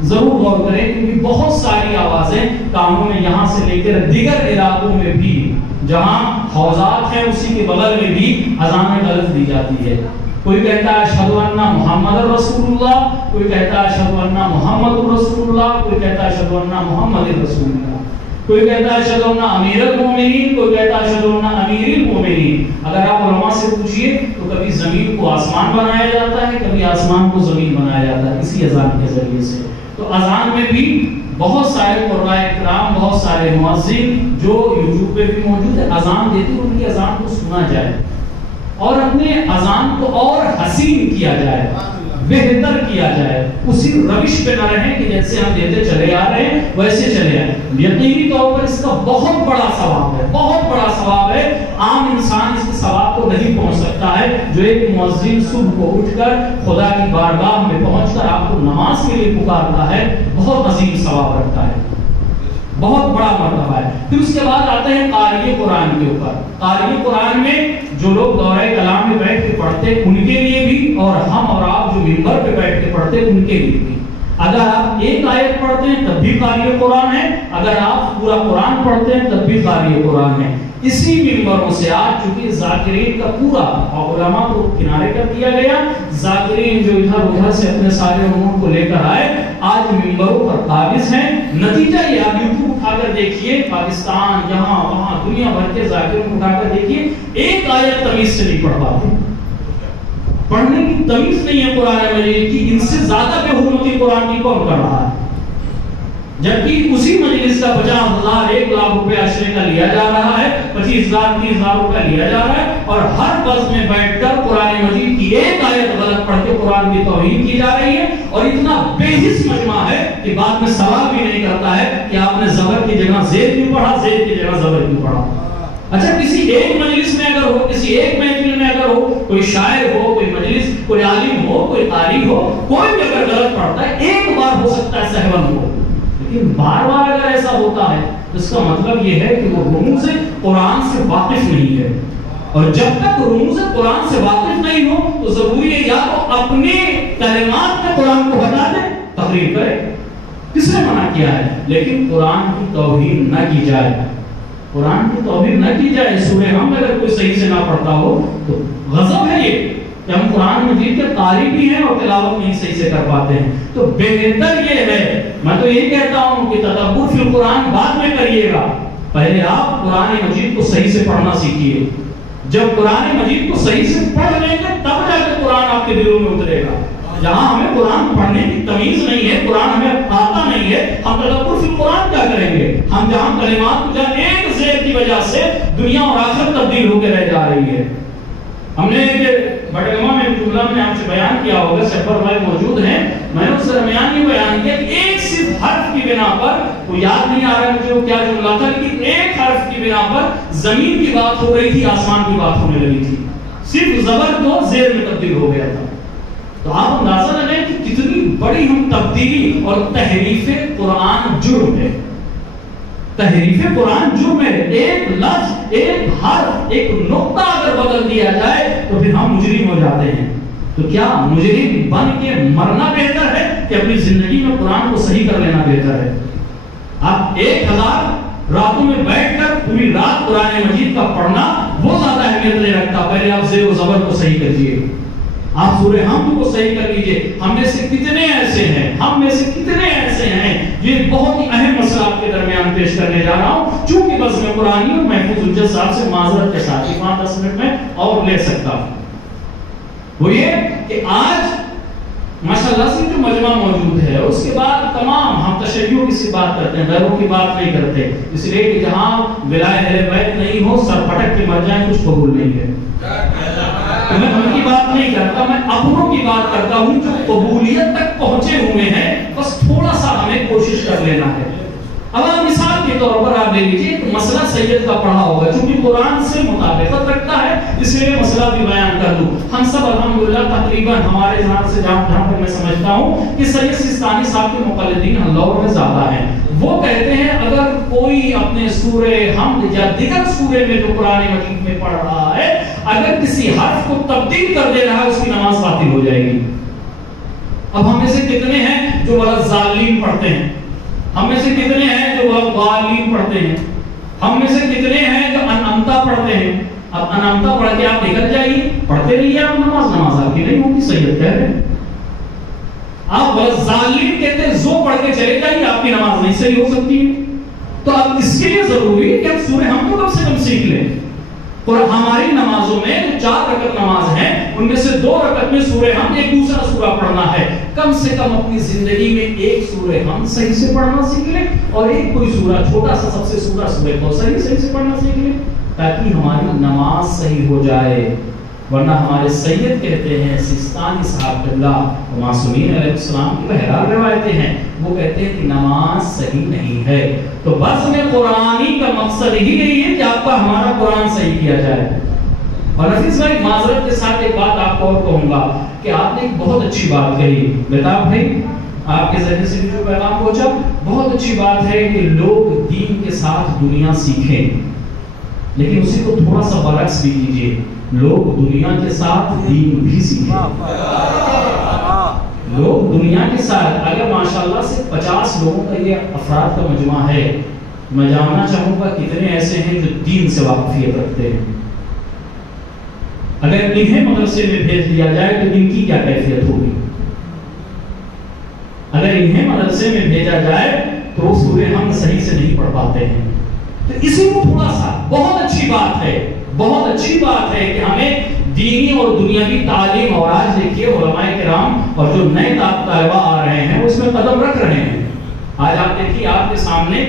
ضرور غور کریں، کیونکہ بہت ساری آوازیں کانوں میں یہاں سے لے کر دیگر علاقوں میں بھی جہاں حوضات ہیں اسی کے بغل میں بھی اذانیں غلط دی جاتی ہے. کوئی کہتا ہے اشہد ان محمد رسول اللہ، کوئی کہتا ہے اشہد ان محمد رسول اللہ، کوئی کہتا ہے اشہد ان محمد رسول اللہ، کوئی کہتا ہے اشہد ان امیر المومنین، کوئی کہتا ہے اشہد ان امیر المومنین. اگر آپ علماء سے پوچھئے تو کبھی زمین کو آسمان بنایا جاتا ہے، کبھی آسمان کو زمین بنایا جاتا ہے اسی اذان کے ذریعے سے. تو اذان میں بھی بہت سارے قرآن اکرام، بہت سارے مؤذن جو یوٹیوب پہ بھی موجود ہے اذان دیتے ہیں، ان کی اذان کو سنا جائے اور اپنے اذان کو اور حسین کیا جائے، بہتر کیا جائے. اسی روش پہ نہ رہیں کہ جیسے ہم دیتے چلے آ رہے ہیں ویسے چلے آئیں. یقینی طور پر اس کا بہت بڑا ثواب ہے، بہت بڑا ثواب ہے. عام انسان اس کے ثواب کو نہیں پہنچ سکتا ہے جو ایک مؤذن صبح کو اٹھ کر خدا کی بارگاہ میں پہنچ کر آپ کو نماز کے لیے پکارتا ہے. بہت عظیم ثواب رکھتا ہے، بہت بڑا مرتبہ ہے. پھر اس کے بعد آتے ہیں قاری قرآن کے اوپر. قاری قرآن میں جو لوگ دورہ کلام میں بیٹھ کے پڑھتے ان کے لیے بھی، اور ہم اور آپ جو منبر پہ بیٹھ کے پڑھتے ان کے لیے بھی. اگر آپ ایک آیت پڑھتے ہیں تب بھی قاری قرآن ہے، اگر آپ پورا قرآن پڑھتے ہیں تب بھی قاری قرآن ہے. اسی منبروں سے آج چونکہ ذاکرین کا پورا علماء کو کنارے کر دیا گیا، ذاکرین جو ادھر ادھر سے اپنے سارے امور کو لے کر آئے آج منبروں پر قابض ہیں. نتیجہ یہ آپ یوٹیوب اٹھا کر دیکھیے، پاکستان یہاں وہاں دنیا بھر کے ذاکرین اٹھا کر دیکھیے، ایک آیت تمیز سے نہیں پڑھ پاتے. پڑھنے کی تمیز نہیں ہے قرآن مجید کی. ان سے زیادہ بے حرمتی قرآن کی کون کر رہا ہے؟ جبکہ اسی مجلس کا 50,000 1 لاکھ روپے اشرے کا لیا جا رہا ہے، 25,000 30,000 روپے لیا جا رہا ہے، اور ہر بس میں بیٹھ کر قرآن مجید کی ایک آیت غلط پڑھ کے قرآن کی توہین کی جا رہی ہے. اور اتنا بے حس مجمع ہے کہ بعد میں سوال بھی نہیں کرتا ہے کہ آپ نے زبر کی جگہ زید کیوں پڑھا، زید کی جگہ زبر کیوں پڑھا. اچھا کسی ایک مجلس میں اگر ہو، کسی ایک محفل میں اگر ہو، کوئی شاعر ہو، کوئی مجلس، کوئی عالم ہو، کوئی قاری ہو، کوئی بھی اگر غلط پڑھتا ہے ایک بار ہو سکتا ہے سہون ہو، لیکن بار بار اگر ایسا ہوتا ہے تو اس کا مطلب یہ ہے کہ وہ رموز قرآن سے واقف نہیں ہے. اور جب تک رموز قرآن سے واقف نہیں ہو تو ضروری ہے یا تو اپنے کلمات میں قرآن کو ہٹا دے، تقریر کرے، کس نے منع کیا ہے، لیکن قرآن کی توہین نہ کی جائے. قرآن کی توہین نہ کی جائے. سورہ ہم اگر کوئی صحیح سے نہ پڑھتا ہو تو غضب ہے یہ کہ ہم قرآن مجید کے قاری بھی ہیں اور تلاوت نہیں صحیح سے کر پاتے ہیں. تو بہتر یہ ہے، میں تو یہ کہتا ہوں کہ تدبر فی القرآن بعد میں کریے گا، پہلے آپ قرآن مجید کو صحیح سے پڑھنا سیکھیے. جب قرآن مجید کو صحیح سے پڑھ لیں گے تب جا کے قرآن آپ کے دلوں میں اترے گا. جہاں ہمیں قرآن پڑھنے کی تمیز نہیں ہے، قرآن ہمیں آتا نہیں ہے، ہم تدبر فی القرآن کیا کریں گے؟ ہم جہاں کلمات جہاں ایک زیر کی وجہ سے دنیا اور آخرت تبدیل ہو کے رہ جا رہی ہے. ہم نے ایک بٹ امام میں جملہ میں نے آپ سے بیان کیا ہوگا، سفر بھائی موجود ہیں، میں نے اس درمیان یہ بیان کیا کہ ایک صرف حرف کی بنا پر، وہ یاد نہیں آ رہا مجھے وہ کیا جملہ تھا، لیکن ایک حرف کی بنا پر زمین کی بات ہو رہی تھی، آسمان کی بات ہونے لگی تھی، صرف زبر تو زیر میں تبدیل ہو گیا تھا. تو آپ اندازہ لگائیں کہ کتنی بڑی ہم تبدیلی اور تحریف قرآن جرم ہے. تحریف قرآن جرم ہے. ایک لفظ، ایک حرف، ایک نقطہ اگر بدل دیا جائے تو پھر ہم مجرم ہو جاتے ہیں. تو کیا مجرم بن کے مرنا بہتر ہے کہ اپنی زندگی میں قرآن کو صحیح کر لینا بہتر ہے؟ آپ 1000 راتوں میں بیٹھ کر پوری رات قرآن مجید کا پڑھنا وہ زیادہ اہمیت نہیں رکھتا. پہلے آپ زیر و زبر کو صحیح کریے، آپ سورہ حمد کو صحیح کر لیجئے. ہم میں سے کتنے ایسے ہیں یہ بہت ہی اہم مسئلہ آپ کے درمیان پیش کرنے جا رہا ہوں، چونکہ بس میں قرآنی اور محفوظ حجت صاحب سے معذرت کے ساتھ 5-10 منٹ میں اور لے سکتا ہوں. وہ یہ کہ آج ماشاءاللہ سے جو مجمع موجود ہے، اس کے بعد تمام ہم تشیعوں کی سی بات کرتے ہیں، غیروں کی بات نہیں کرتے، اس لیے کہ جہاں ولایت اہل بیت نہیں ہو سر پٹک کے مر جائیں کچھ قبول نہیں ہے. میں ان کی بات نہیں کرتا، میں اپنوں کی بات کرتا ہوں جو قبولیت تک پہنچے ہوئے ہیں. بس تھوڑا سا ہمیں کوشش کر لینا ہے. اب آپ مثال کے طور پر آپ لے لیجیے ایک مسئلہ سید کا پڑھا ہوگا، چونکہ قرآن سے مطابقت رکھتا ہے اس لیے مسئلہ بھی بیان کر دوں. ہم سب الحمدللہ تقریباً ہمارے ذہن سے جہاں تک میں سمجھتا ہوں کہ سید سیستانی صاحب کے مقلدین اللہ میں زیادہ ہیں. وہ کہتے ہیں اگر کوئی اپنے سورہ حمد یا دیگر سورے میں جو قرآن مجید میں پڑھ رہا ہے اگر کسی حرف کو تبدیل کر دے رہا ہے اس کی نماز باطل ہو جائے گی. اب ہم میں سے کتنے ہیں جو ظالم پڑھتے ہیں؟ ہم میں سے کتنے ہیں جو غالین پڑھتے ہیں؟ ہم میں سے کتنے ہیں جو انعمتا پڑھتے ہیں؟ اب انعمتا پڑھ کے آپ نکل جائیے، پڑھتے رہیے آپ نماز آپ کی نہیں ہوگی. سید کہہ رہے ہیں آپ ظالم کہتے ہیں زو پڑھ کے چلے جائیے، آپ کی نماز نہیں صحیح ہو سکتی ہے. تو اب اس کے لیے ضروری ہے کہ ہم سورہ ہم کو کم سے کم سیکھ لیں. اور ہماری نمازوں میں جو 4 رکعت نماز ہیں ان میں سے 2 رکعت میں سورہ ہم ایک دوسرا سورہ پڑھنا ہے. کم سے کم اپنی زندگی میں ایک سورہ ہم صحیح سے پڑھنا سیکھ لیں اور ایک کوئی سورہ چھوٹا سا سب سے سورہ کو صحیح سے پڑھنا سیکھ لیں تاکہ ہماری نماز صحیح ہو جائے. ورنہ ہمارے سید کہتے ہیں سیستانی صاحب قبلہ معصومین علیہ السلام کی بہرحال روایتیں ہیں، وہ کہتے ہیں کہ نماز صحیح نہیں ہے. تو بس میں قرآنی کا مقصد ہی یہی ہے کہ آپ کا ہمارا قرآن صحیح کیا جائے. اور حفیظ بھائی معذرت کے ساتھ ایک بات آپ کو اور کہوں گا کہ آپ نے ایک بہت اچھی بات کہی. بیتاب بھائی آپ کے ذریعے سے جو پیغام پہنچا بہت اچھی بات ہے کہ لوگ دین کے ساتھ دنیا سیکھیں، لیکن اسی کو تھوڑا سا برعکس بھی کیجیے، لوگ دنیا کے ساتھ دین بھی سیکھیں. لوگ دنیا کے ساتھ اگر ماشاءاللہ سے 50 لوگوں کا یہ افراد کا مجمع ہے، میں جاننا چاہوں گا کتنے ایسے ہیں جو دین سے واقفیت رکھتے ہیں. اگر انہیں مدرسے میں بھیج دیا جائے تو ان کی کیا کیفیت ہوگی؟ اگر انہیں مدرسے میں بھیجا جائے تو وہ سورہ ہم صحیح سے نہیں پڑھ پاتے ہیں. تو اسی کو تھوڑا سا بہت اچھی بات ہے کہ ہمیں دینی اور دنیاوی تعلیم، اور آج دیکھیے علماء کرام اور جو نئے طلباء آ رہے ہیں وہ اس میں قدم رکھ رہے ہیں. آج آپ دیکھیے آپ کے سامنے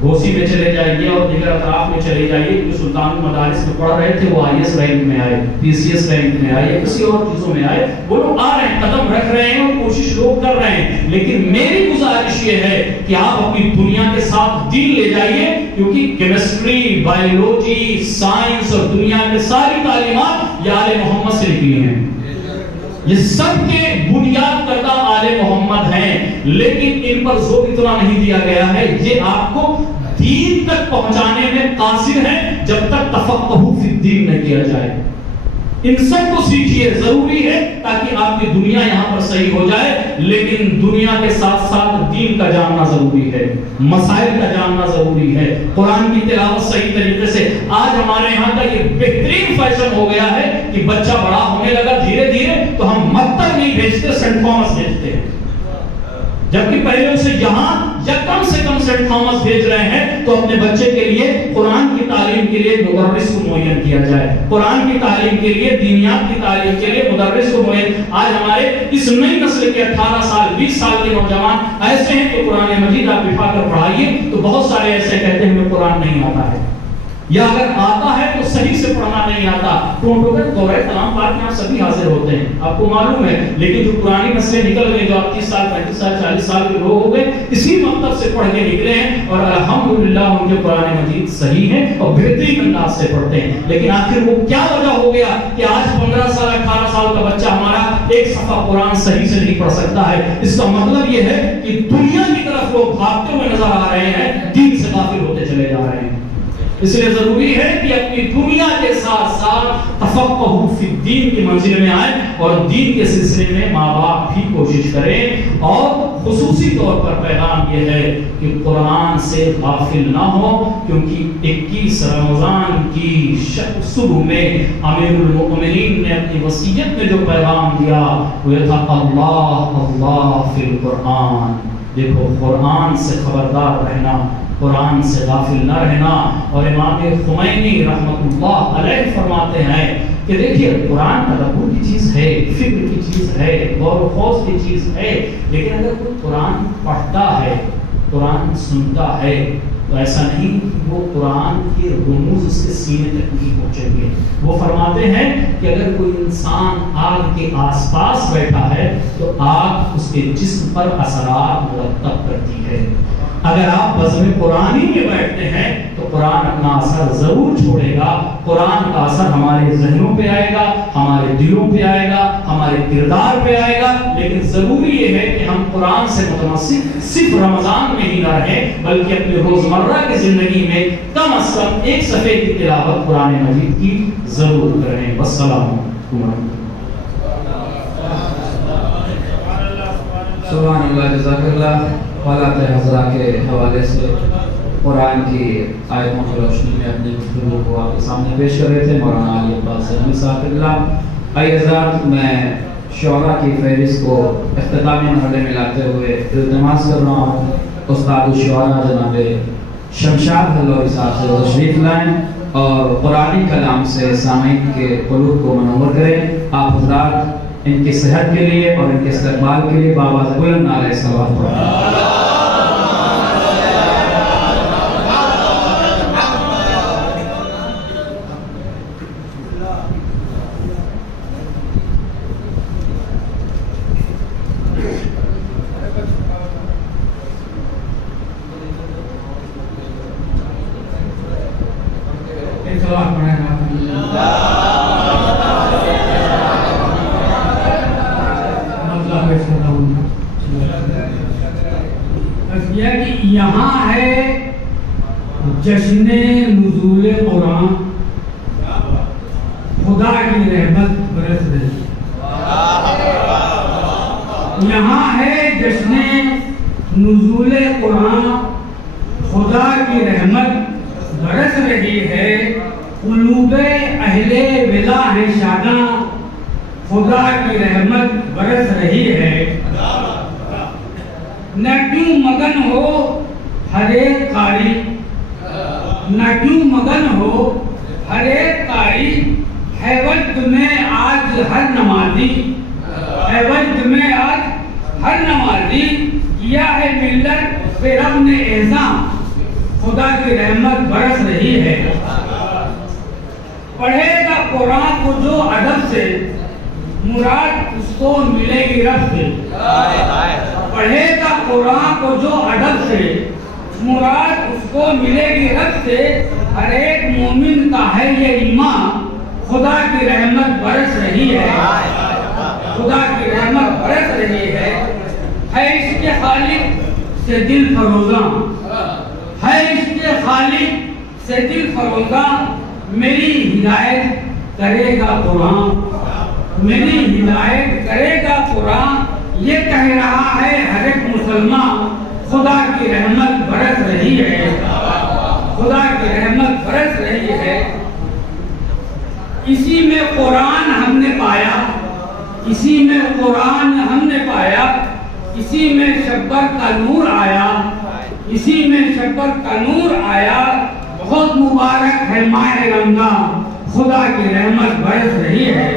گھوسی میں چلے جائیے اور دیگر اطراف میں چلے جائیے، جو سلطان المدارس میں پڑھ رہے تھے وہ IS رینک میں آئے، PCS رینک میں آئے یا کسی اور چیزوں میں آئے، وہ لوگ آ رہے ہیں، قدم رکھ رہے ہیں اور کوشش لوگ کر رہے ہیں. لیکن میری گزارش یہ ہے کہ آپ اپنی دنیا کے ساتھ دین لے جائیے، کیونکہ کیمسٹری، بایولوجی، سائنس اور دنیا کی ساری تعلیمات یہ آل محمد سے نکلی ہیں. یہ سب کے بنیاد کردہ آل محمد ہیں، لیکن ان پر زور اتنا نہیں دیا گیا ہے. یہ آپ کو دین تک پہنچانے میں قاصر ہے جب تک تفقہ فی الدین نہ کیا جائے. ان سب کو سیکھیے، ضروری ہے تاکہ آپ کی دنیا یہاں پر صحیح ہو جائے، لیکن دنیا کے ساتھ ساتھ دین کا جاننا ضروری ہے، مسائل کا جاننا ضروری ہے، قرآن کی تلاوت صحیح طریقے سے. آج ہمارے یہاں کا یہ بہترین فیشن ہو گیا ہے کہ بچہ بڑا ہونے لگا دھیرے دھیرے تو ہم مکتب نہیں بھیجتے، سینٹ تھامس بھیجتے ہیں، جبکہ پہلے اسے یہاں یا کم سے کم سینٹ تھامس بھیج رہے ہیں. تو اپنے بچے کے لیے قرآن کی تعلیم کے لیے مدرس کو معین کیا جائے، قرآن کی تعلیم کے لیے، دینیات کی تعلیم کے لیے مدرس کو معین. آج ہمارے اس نئی نسل کے 18 سال 20 سال کے نوجوان ایسے ہیں کہ قرآن مجید آپ بٹھا کر پڑھائیے تو بہت سارے ایسے کہتے ہیں ہمیں قرآن نہیں آتا ہے. یا اگر آتا ہے تو صحیح سے پڑھنا نہیں آتا، ٹوٹو کر دورہ کلام پاک میں آپ سبھی حاضر ہوتے ہیں، آپ کو معلوم ہے، لیکن جو پرانی نسلیں نکل گئے، جو آپ 30 سال 35 سال 40 سال کے لوگ ہو گئے، اسی مکتب سے پڑھ کے نکلے ہیں اور الحمدللہ ان کے قرآن مجید صحیح ہے اور بہترین انداز سے پڑھتے ہیں. لیکن آخر وہ کیا وجہ ہو گیا کہ آج 15 سال 18 سال کا بچہ ہمارا ایک صفحہ قرآن صحیح سے نہیں پڑھ سکتا ہے؟ اس کا مطلب یہ ہے کہ دنیا کی طرف لوگ بھاگتے ہوئے نظر آ رہے ہیں، دین سے غافل ہوتے چلے جا رہے ہیں. اس لیے ضروری ہے کہ اپنی دنیا کے ساتھ ساتھ تفقہ فی الدین کی منزل میں آئیں اور دین کے سلسلے میں ماں باپ بھی کوشش کریں. اور خصوصی طور پر پیغام یہ ہے کہ قرآن سے غافل نہ ہو، کیونکہ 21 رمضان کی صبح میں امیر المؤمنین نے اپنی وصیت میں جو پیغام دیا وہ یہ تھا، اللہ اللہ فی القرآن. دیکھو، قرآن سے خبردار رہنا، قرآن سے غافل نہ رہنا. اور امام خمینی رحمۃ اللہ علیہ فرماتے ہیں کہ دیکھیے، قرآن تدبر کی چیز ہے، فکر کی چیز ہے، غور و خوض کی چیز ہے، لیکن اگر کوئی قرآن پڑھتا ہے، قرآن سنتا ہے، تو ایسا نہیں کہ وہ قرآن کے رموز اس کے سینے تک نہیں پہنچیں گے. وہ فرماتے ہیں کہ اگر کوئی انسان آگ کے آس پاس بیٹھا ہے تو آگ اس کے جسم پر اثرات مرتب کرتی ہے. اگر آپ بزم قرآنی میں بیٹھتے ہیں تو قرآن اپنا اثر ضرور چھوڑے گا. قرآن کا اثر ہمارے ذہنوں پہ آئے گا، ہمارے دلوں پہ آئے گا، ہمارے کردار پہ آئے گا. لیکن ضروری یہ ہے کہ ہم قرآن سے متمسک صرف رمضان میں ہی نہ رہیں، بلکہ اپنی روزمرہ کی زندگی میں کم از کم ایک صفحے کی تلاوت قرآن مجید کی ضرور کریں. والسلام علیکم. سبحان اللہ، جزاک اللہ. حالات حضرہ کے حوالے سے قرآن کی آیتوں کی روشنی میں اپنی گفتگو کو آپ کے سامنے پیش کر رہے تھے مولانا علی عباس سلمی صاحب اللہ. آئیے حضرات، میں شعراء کی فہرست کو اختتامی مرحلے میں لاتے ہوئے التماس کر رہا ہوں استاد الشعراء جناب شمشاد حلوری صاحب سے تشریف لائیں اور قرآنی کلام سے سامعین کے قلوب کو منور کریں. آپ حضرات ان کی صحت کے لیے اور ان کے استقبال کے لیے بابا بلند علیہ الصلوۃ پڑھیں. یہاں ہے جشن نزول قرآن، خدا کی رحمت برس رہی. یہاں ہے جشن نزول قرآن، خدا کی رحمت برس رہی ہے. قلوب اہل ولا ہے شاداں، خدا کی رحمت برس رہی ہے. نہ کیوں مگن ہو ہر ایک قاری، نہ کیوں مگن ہو ہر ایک قاری، ہے وقت میں آج ہر نمازی، ہے وقت میں آج ہر نمازی. کیا ہے ملت پہ رب نے احسان، خدا کی رحمت برس رہی ہے. پڑھے گا قرآن کو جو ادب سے، مراد اس کو ملے گی رب سے. پڑھے گا قرآن کو جو ادب سے، مراد اس کو ملے گی رب سے. ہر ایک مومن کا ہے یہ ایمان، خدا کی رحمت برس رہی ہے، خدا کی رحمت برس رہی ہے. ہے اس کے خالق سے دل فروزاں، ہے اس کے خالق سے دل فروزاں. میری ہدایت کرے گا قرآن، میری ہدایت کرے گا قرآن. یہ کہہ رہا ہے ہر ایک مسلمان، خدا کی رحمت برس رہی ہے، خدا کی رحمت برس رہی ہے. اسی میں قرآن ہم نے پایا، اسی میں قرآن ہم نے پایا. اسی میں شبر کا نور آیا، اسی میں شبر کا نور آیا. بہت مبارک ہے ماہ رمضان، خدا کی رحمت برس رہی ہے.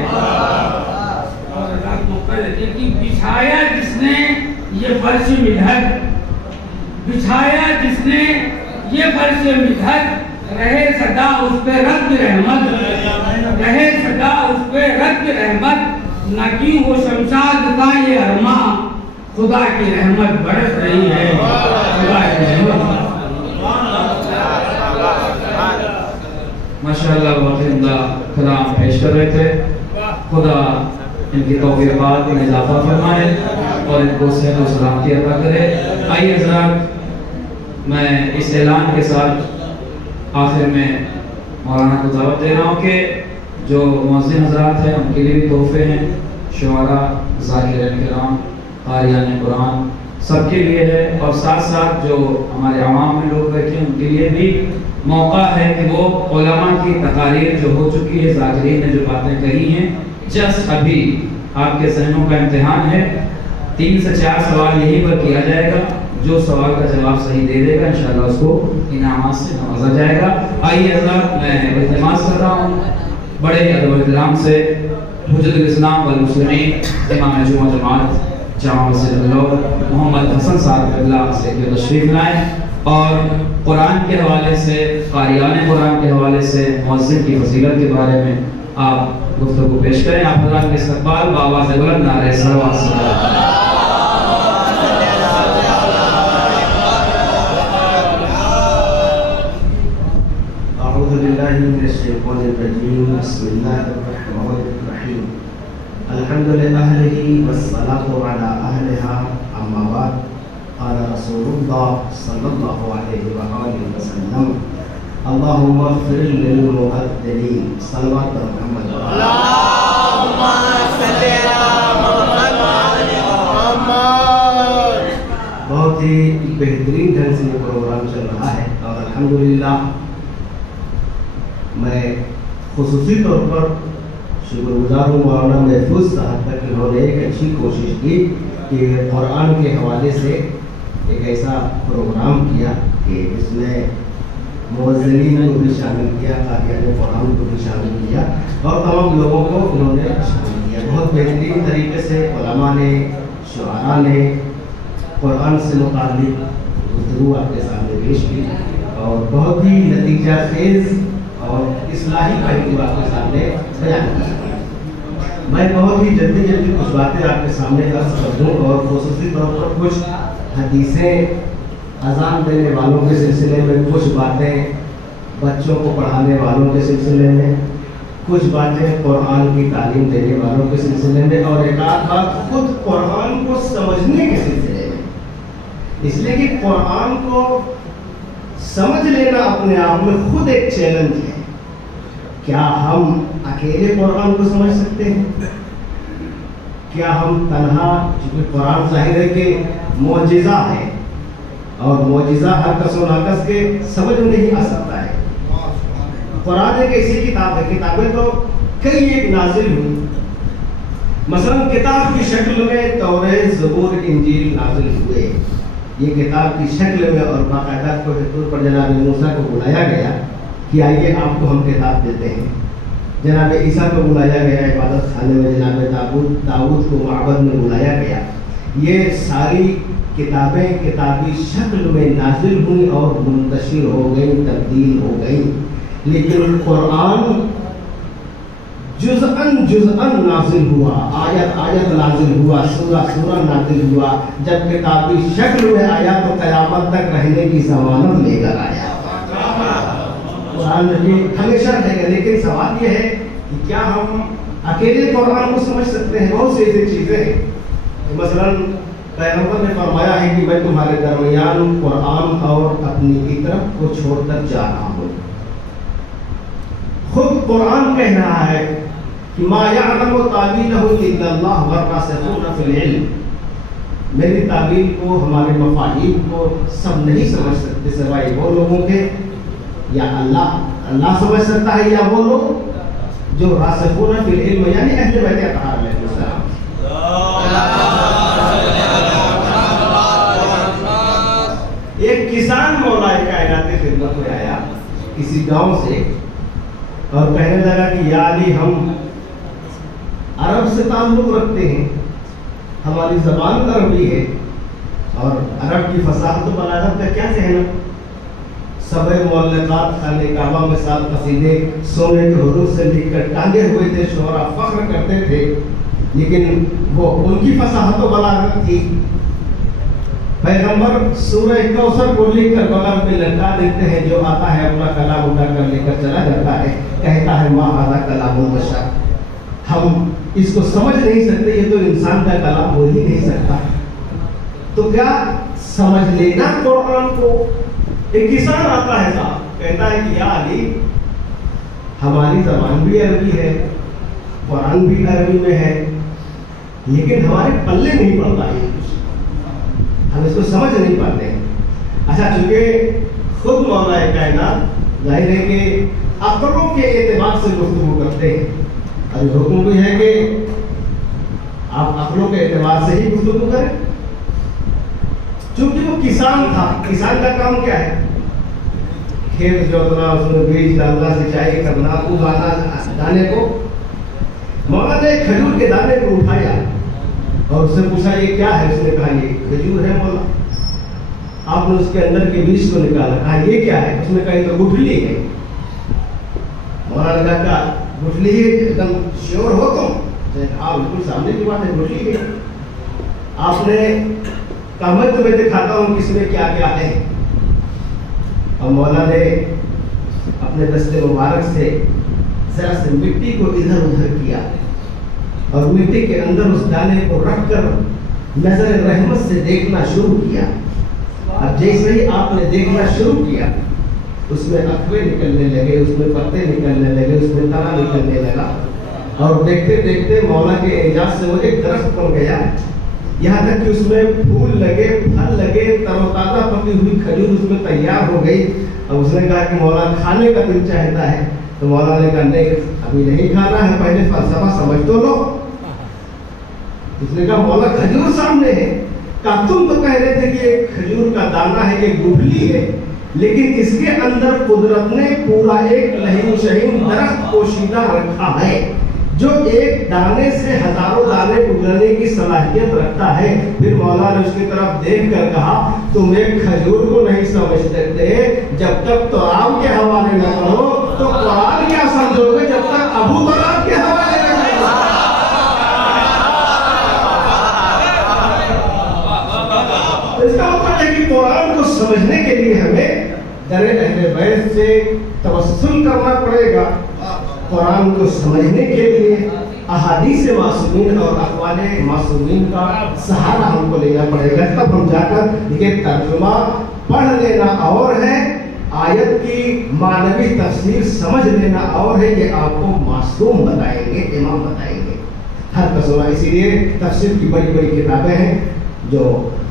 بچھایا جس نے یہ فرش مدحت، بچھایا جس نے یہ فرش مدحت، رہے سدا اس پہ رب رحمت، رہے سدا اس پہ رب رحمت، نہ کی وہ شمشاد کا یہ ارماں، خدا کی رحمت برس رہی ہے، خدا کی رحمت۔ ماشاءاللہ بہت عمدہ کلام پیش کر رہے تھے، خدا ان کی توفیقات میں اضافہ فرمائے اور ان کو صحت و سلامتی عطا کرے۔ آئیے حضرات، میں اس اعلان کے ساتھ آخر میں مولانا کو دعوت دے رہا ہوں کہ جو مؤذن حضرات ہیں ان کے لیے بھی تحفے ہیں، شعراء، ذاکرین کرام، قاریان قرآن سب کے لیے ہے، اور ساتھ ساتھ جو ہمارے عوام میں لوگ بیٹھے ہیں ان کے لیے بھی موقع ہے کہ وہ علماء کی تقاریر جو ہو چکی ہے، ذاکرین نے جو باتیں کہی ہیں، جسٹ ابھی آپ کے ذہنوں کا امتحان ہے، 3 سے 4 سوال یہیں پر کیا جائے گا، جو سوال کا جواب صحیح دے دے گا انشاءاللہ اس کو انعامات سے نوازا جائے گا۔ آئیے حضرات، میں التماس کر رہا ہوں بڑے ادب و احترام سے حجت الاسلام والمسلمین امام جمعہ جماعت جامع مسجد النور محمد حسن صاحب اللہ سے تشریف لائیں اور قرآن کے حوالے سے، قاریان قرآن کے حوالے سے، مؤذن کی فضیلت کے بارے میں آپ گفتگو پیش کریں۔ آپ حضرات کے استقبال بآواز بلند نعرہ صلوات۔ اعوذ باللہ من الشیطان الرجیم، بسم اللہ الرحمن الرحیم، الحمد للہ والصلاة علی اہلہا، اما بعد، قال رسول اللہ صلی اللہ علیہ وآلہ وسلم، اللہم اغفر للمؤذنین، صلوات محمد، اللہم صلی علی محمد۔ بہت ہی بہترین ڈھنگ سے یہ پروگرام چل رہا ہے اور الحمدللہ میں خصوصی طور پر شکر گزار ہوں مولانا محفوظ صاحب کا کہ انہوں نے ایک اچھی کوشش کی کہ قرآن کے حوالے سے ایک ایسا پروگرام کیا کہ اس میں مؤذنین کو بھی شامل کیا، قاریان قرآن کو بھی شامل کیا اور تمام لوگوں کو انہوں نے شامل کیا۔ بہت بہترین طریقے سے علماء نے، شعراء نے قرآن سے متعلق گفتگو آپ کے سامنے پیش کی اور بہت ہی نتیجہ خیز اور اصلاحی پہلو آپ کے سامنے بیان کیا۔ میں بہت ہی جلدی کچھ باتیں آپ کے سامنے عرض کر دوں اور خصوصی طور پر کچھ حدیثیں اذان دینے والوں کے سلسلے میں، کچھ باتیں بچوں کو پڑھانے والوں کے سلسلے میں، کچھ باتیں قرآن کی تعلیم دینے والوں کے سلسلے میں اور ایک آدھ بات خود قرآن کو سمجھنے کے سلسلے میں، اس لیے کہ قرآن کو سمجھ لینا اپنے آپ میں خود ایک چیلنج ہے۔ کیا ہم اکیلے قرآن کو سمجھ سکتے ہیں؟ کیا ہم تنہا، چونکہ قرآن ظاہر ہے کہ معجزہ ہے اور معجزہ ہر کس و ناکس کے سمجھ میں نہیں آ سکتا ہے۔ قرآن ایک ایسی کتاب ہے، کتابیں تو کئی ایک نازل ہوئی، مثلا کتاب کی شکل میں توریت، زبور، انجیل نازل ہوئے، یہ کتاب کی شکل میں اور باقاعدہ طور پر جناب موسیٰ کو بلایا گیا کہ آئیے آپ کو ہم کتاب دیتے ہیں۔ جناب عیسیٰ کو بلایا گیا عبادت خانے میں، جناب داؤد کو معبد میں بلایا گیا۔ یہ ساری کتابیں کتابی شکل میں نازل ہوئی اور منتشر ہو گئی، تبدیل ہو گئی، لیکن قرآن جزءاً نازل ہوا، آیت نازل ہوا، سورہ نازل ہوا۔ جب کتابی شکل میں آیا تو قیامت تک رہنے کی ضمانت لے کر آیا۔ قرآن ہمیشہ رہے گا، لیکن سوال یہ ہے کہ کیا ہم اکیلے قرآن کو سمجھ سکتے ہیں؟ بہت سی ایسی چیزیں ہیں، مثلا پیغمبر نے فرمایا ہے کہ میں تمہارے درمیان قرآن اور اپنی فطرت کو چھوڑ کر جا رہا ہوں۔ خود قرآن کہہ رہا ہے کہ ما یعلم تاویلہ الا اللہ والراسخون فی العلم، میری تعبیر کو، ہمارے مفاہیم کو سب نہیں سمجھ سکتے سوائے وہ لوگوں کے، یا اللہ سمجھ سکتا ہے، یا وہ لوگ جو راسخون فی العلم یعنی اہل بیت اطہار علیہ السلام۔ ایک کسان مولا کائنات کی خدمت میں آیا کسی گاؤں سے اور کہنے لگا کہ یا علی، ہم عرب سے تعلق رکھتے ہیں، ہماری زبان عربی ہے اور عرب کی فصاحت و بلاغت کا کیا ذہن؟ सबे मुअल्लक़ात खाने काबा में 7 कसीदे सोने के हुरूफ से लिखकर टांगे हुए थे, शोहरा फख्र करते थे, लेकिन वो उनकी फसाहत व बलागत थी। पैगंबर सूरह कौसर को लिखकर बगल में लटका देते हैं, जो आता है अपना कलाम उठा कर लेकर चला जाता है, कहता है मा हाज़ा कलामुल बशर। हम इसको समझ नहीं सकते, ये तो इंसान का कलाम हो ही नहीं सकता। तो क्या समझ लेना कुरान को। एक किसान आता है साहब, कहता है कि या अली, हमारी जबान भी अरबी है, कुरान भी अरबी में है, लेकिन हमारे पल्ले नहीं पड़ता है, हम इसको समझ नहीं पाते। अच्छा, चूंकि खुद मौला कायनात जाहिर है कि अक्लों के एतबार से गुफ्तगू करते हैं, और हुक्म भी है कि आप अक्लों के एतबार से ही गुफ्तगू करें। चूंकि वो किसान था, किसान का काम क्या है? खेत जोतना, उसमें बीज डालना, सिंचाई करना, उगाना दाने को। मौला ने खजूर के दाने को उठाया और उससे पूछा ये क्या है? उसने कहा ये खजूर है मौला। आपने उसके अंदर के बीज को निकाला, कहा ये क्या है? उसने कहा ये तो गुठली है। मौला ने कहा क्या गुठली है? एकदम श्योर हो तुम? हाँ बिल्कुल सामने की बात है, गुठली है। आपने कहा मैं तुम्हें दिखाता हूँ किसमें क्या क्या है। और मौला ने अपने दस्ते मुबारक से जरा से मिट्टी को इधर उधर किया और मिट्टी के अंदर उस दाने को रखकर नजर रहमत से देखना शुरू किया। अब जैसे ही आपने देखना शुरू किया, उसमें अखवे निकलने लगे, उसमें पत्ते निकलने लगे, उसमें तना निकलने लगा, और देखते देखते मौला के एजाज से वो एक दरख्त बन गया। यहाँ तक कि उसमें फूल लगे, फल लगे, तरोताजा पकी हुई खजूर उसमें तैयार हो गई। अब उसने कहा कि मौला खाने का दिल चाहता है, तो मौला ने कहा नहीं अभी नहीं खाना है, पहले फलसफा समझ तो लो। उसने कहा मौला खजूर सामने है। कहा तुम तो कह रहे थे कि एक खजूर का दाना है, एक गुठली है, लेकिन इसके अंदर कुदरत ने पूरा एक लहीम शहीम दरख्त पोशीदा रखा है, जो एक दाने से हजारों दाने उगने की सलाहियत रखता है। फिर मौला ने उसकी तरफ देख कर कहा तुम एक खजूर को नहीं समझ सकते, जब तक तौरात के हवाले न करो तो कुरान क्या समझोगे जब तक अबू तौरात के हवाले न करो। तो इसका मतलब है कि कुरान को समझने के लिए हमें दरे अहले बैत से तवस्सुल करना पड़ेगा। कुरान को समझने के लिए अहादीस मासूमीन और अक़वाल मासूमीन का सहारा हमको लेना पड़ेगा, तब हम जाकर देखिए तर्जुमा पढ़ लेना और है, आयत की मानवी तफसीर समझ लेना और है, ये आपको मासूम बताएंगे, इमाम बताएंगे हर कसौरा। इसीलिए तफसीर की बड़ी बड़ी किताबें हैं जो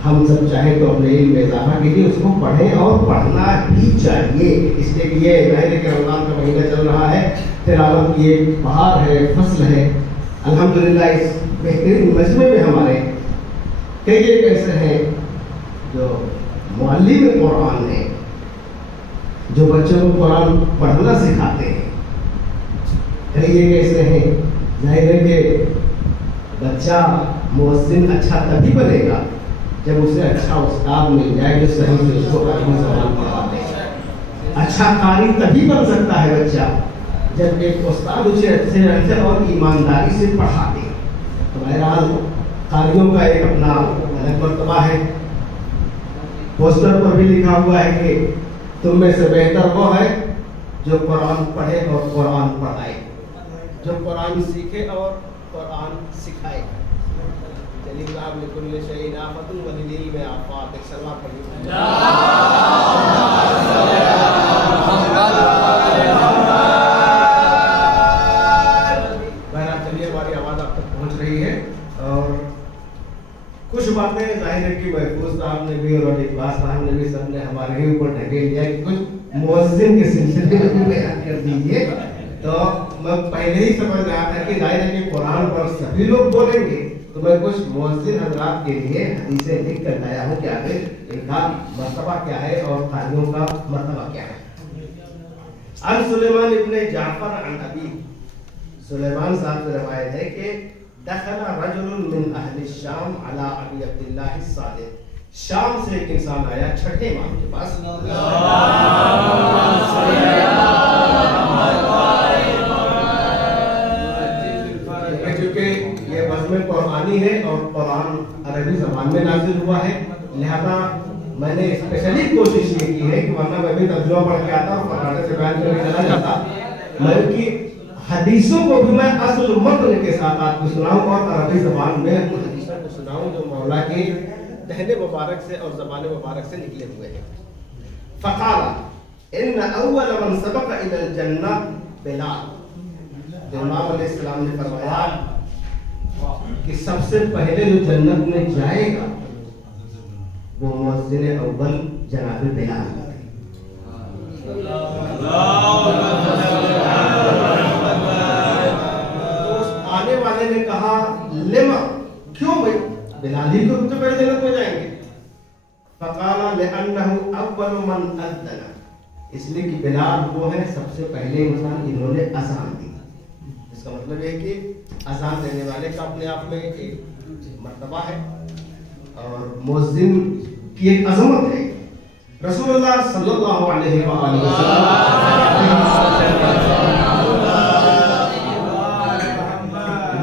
हम सब चाहे तो अपने इल्म में इजाफा के लिए उसको पढ़ें और पढ़ना भी चाहिए। इसके लिए जाहिर के रमज़ान का महीना चल रहा है, तिलावत की एक बहार है, फसल है। अल्हम्दुलिल्लाह इस बेहतरीन मजमे में हमारे कई एक ऐसे हैं जो मुअल्लिम कुरान हैं, जो बच्चों को कुरान पढ़ना सिखाते हैं। कई एक ऐसे हैं, जाहिर है कि बच्चा मुअज्जिन अच्छा तभी बनेगा जब उसे अच्छा उस्ताद मिल जाए जो सही से उसको अरबी ज़बान पढ़ा दे। अच्छा कारी तभी बन सकता है बच्चा जब एक उस्ताद उसे अच्छे ढंग से और ईमानदारी से पढ़ा दे। तो बहरहाल कारियों का एक अपना अलग मर्तबा है। पोस्टर पर भी लिखा हुआ है कि तुम में से बेहतर वो है जो कुरान पढ़े और कुरान पढ़ाए, जो कुरान सीखे और कुरान सिखाए। चलिए आप लिखुल शहीद आफतुल वलील में आफात एक सलवा पढ़िए। बहरहाल चलिए हमारी आवाज़ आप तक पहुंच रही है और कुछ बातें जाहिर है कि महफूज साहब ने भी और इकबाल साहब ने भी सबने हमारे ही ऊपर ढकेल दिया कि कुछ मुअज्जिन के सिलसिले में भी बयान कर दीजिए। तो मैं पहले ही समझ रहा था कि जाहिर है कि कुरान पर सभी लोग बोलेंगे, तो मैं कुछ मुअज्जिन हज़रात के लिए हदीसें लिख कर लाया हूँ कि आखिर इनका मर्तबा क्या है और कारियों का मर्तबा क्या है। अन सुलेमान इब्ने जाफर अन अबी, सुलेमान साहब से रवायत है कि दखला रजुलुन मिन अहली शाम अला अबी अब्दुल्लाह सादिक, शाम से एक इंसान आया छठे इमाम के पास। कुरान में नाजिल हुआ है, लिहाजा मैंने स्पेशली कोशिश ये की है कि वरना मैं भी तर्जुमा पढ़ के आता और पढ़ाने से बयान करके चला जाता, मैं कि हदीसों को भी मैं असल मतन के साथ आपको सुनाऊं और अरबी ज़बान में उन हदीसों को सुनाऊं जो मौला के दहने मुबारक से और ज़बान मुबारक से निकले हुए हैं। फ़क़ाला इन्न अव्वल मन सबक़ इलल जन्नह बिलाल, इमाम अलैहिस्सलाम ने फरमाया कि सबसे पहले जो जन्नत में जाएगा वो मुअज्जिन अव्वल जनाब बिलाल। तो उस आने वाले ने कहा लिमा, क्यों भाई बिलाल ही को तो पहले जन्नत में जाएंगे? फकाला लिअन्नहु अव्वल मन अज़्ज़न, इसलिए कि बिलाल वो है सबसे पहले इंसान इन्होंने अज़ान दी। इसका मतलब है कि अज़ान देने वाले का अपने आप में एक मर्तबा है और मुअज्जिन की एक अज़मत है। रसूलुल्लाह सल्लल्लाहु अलैहि वसल्लम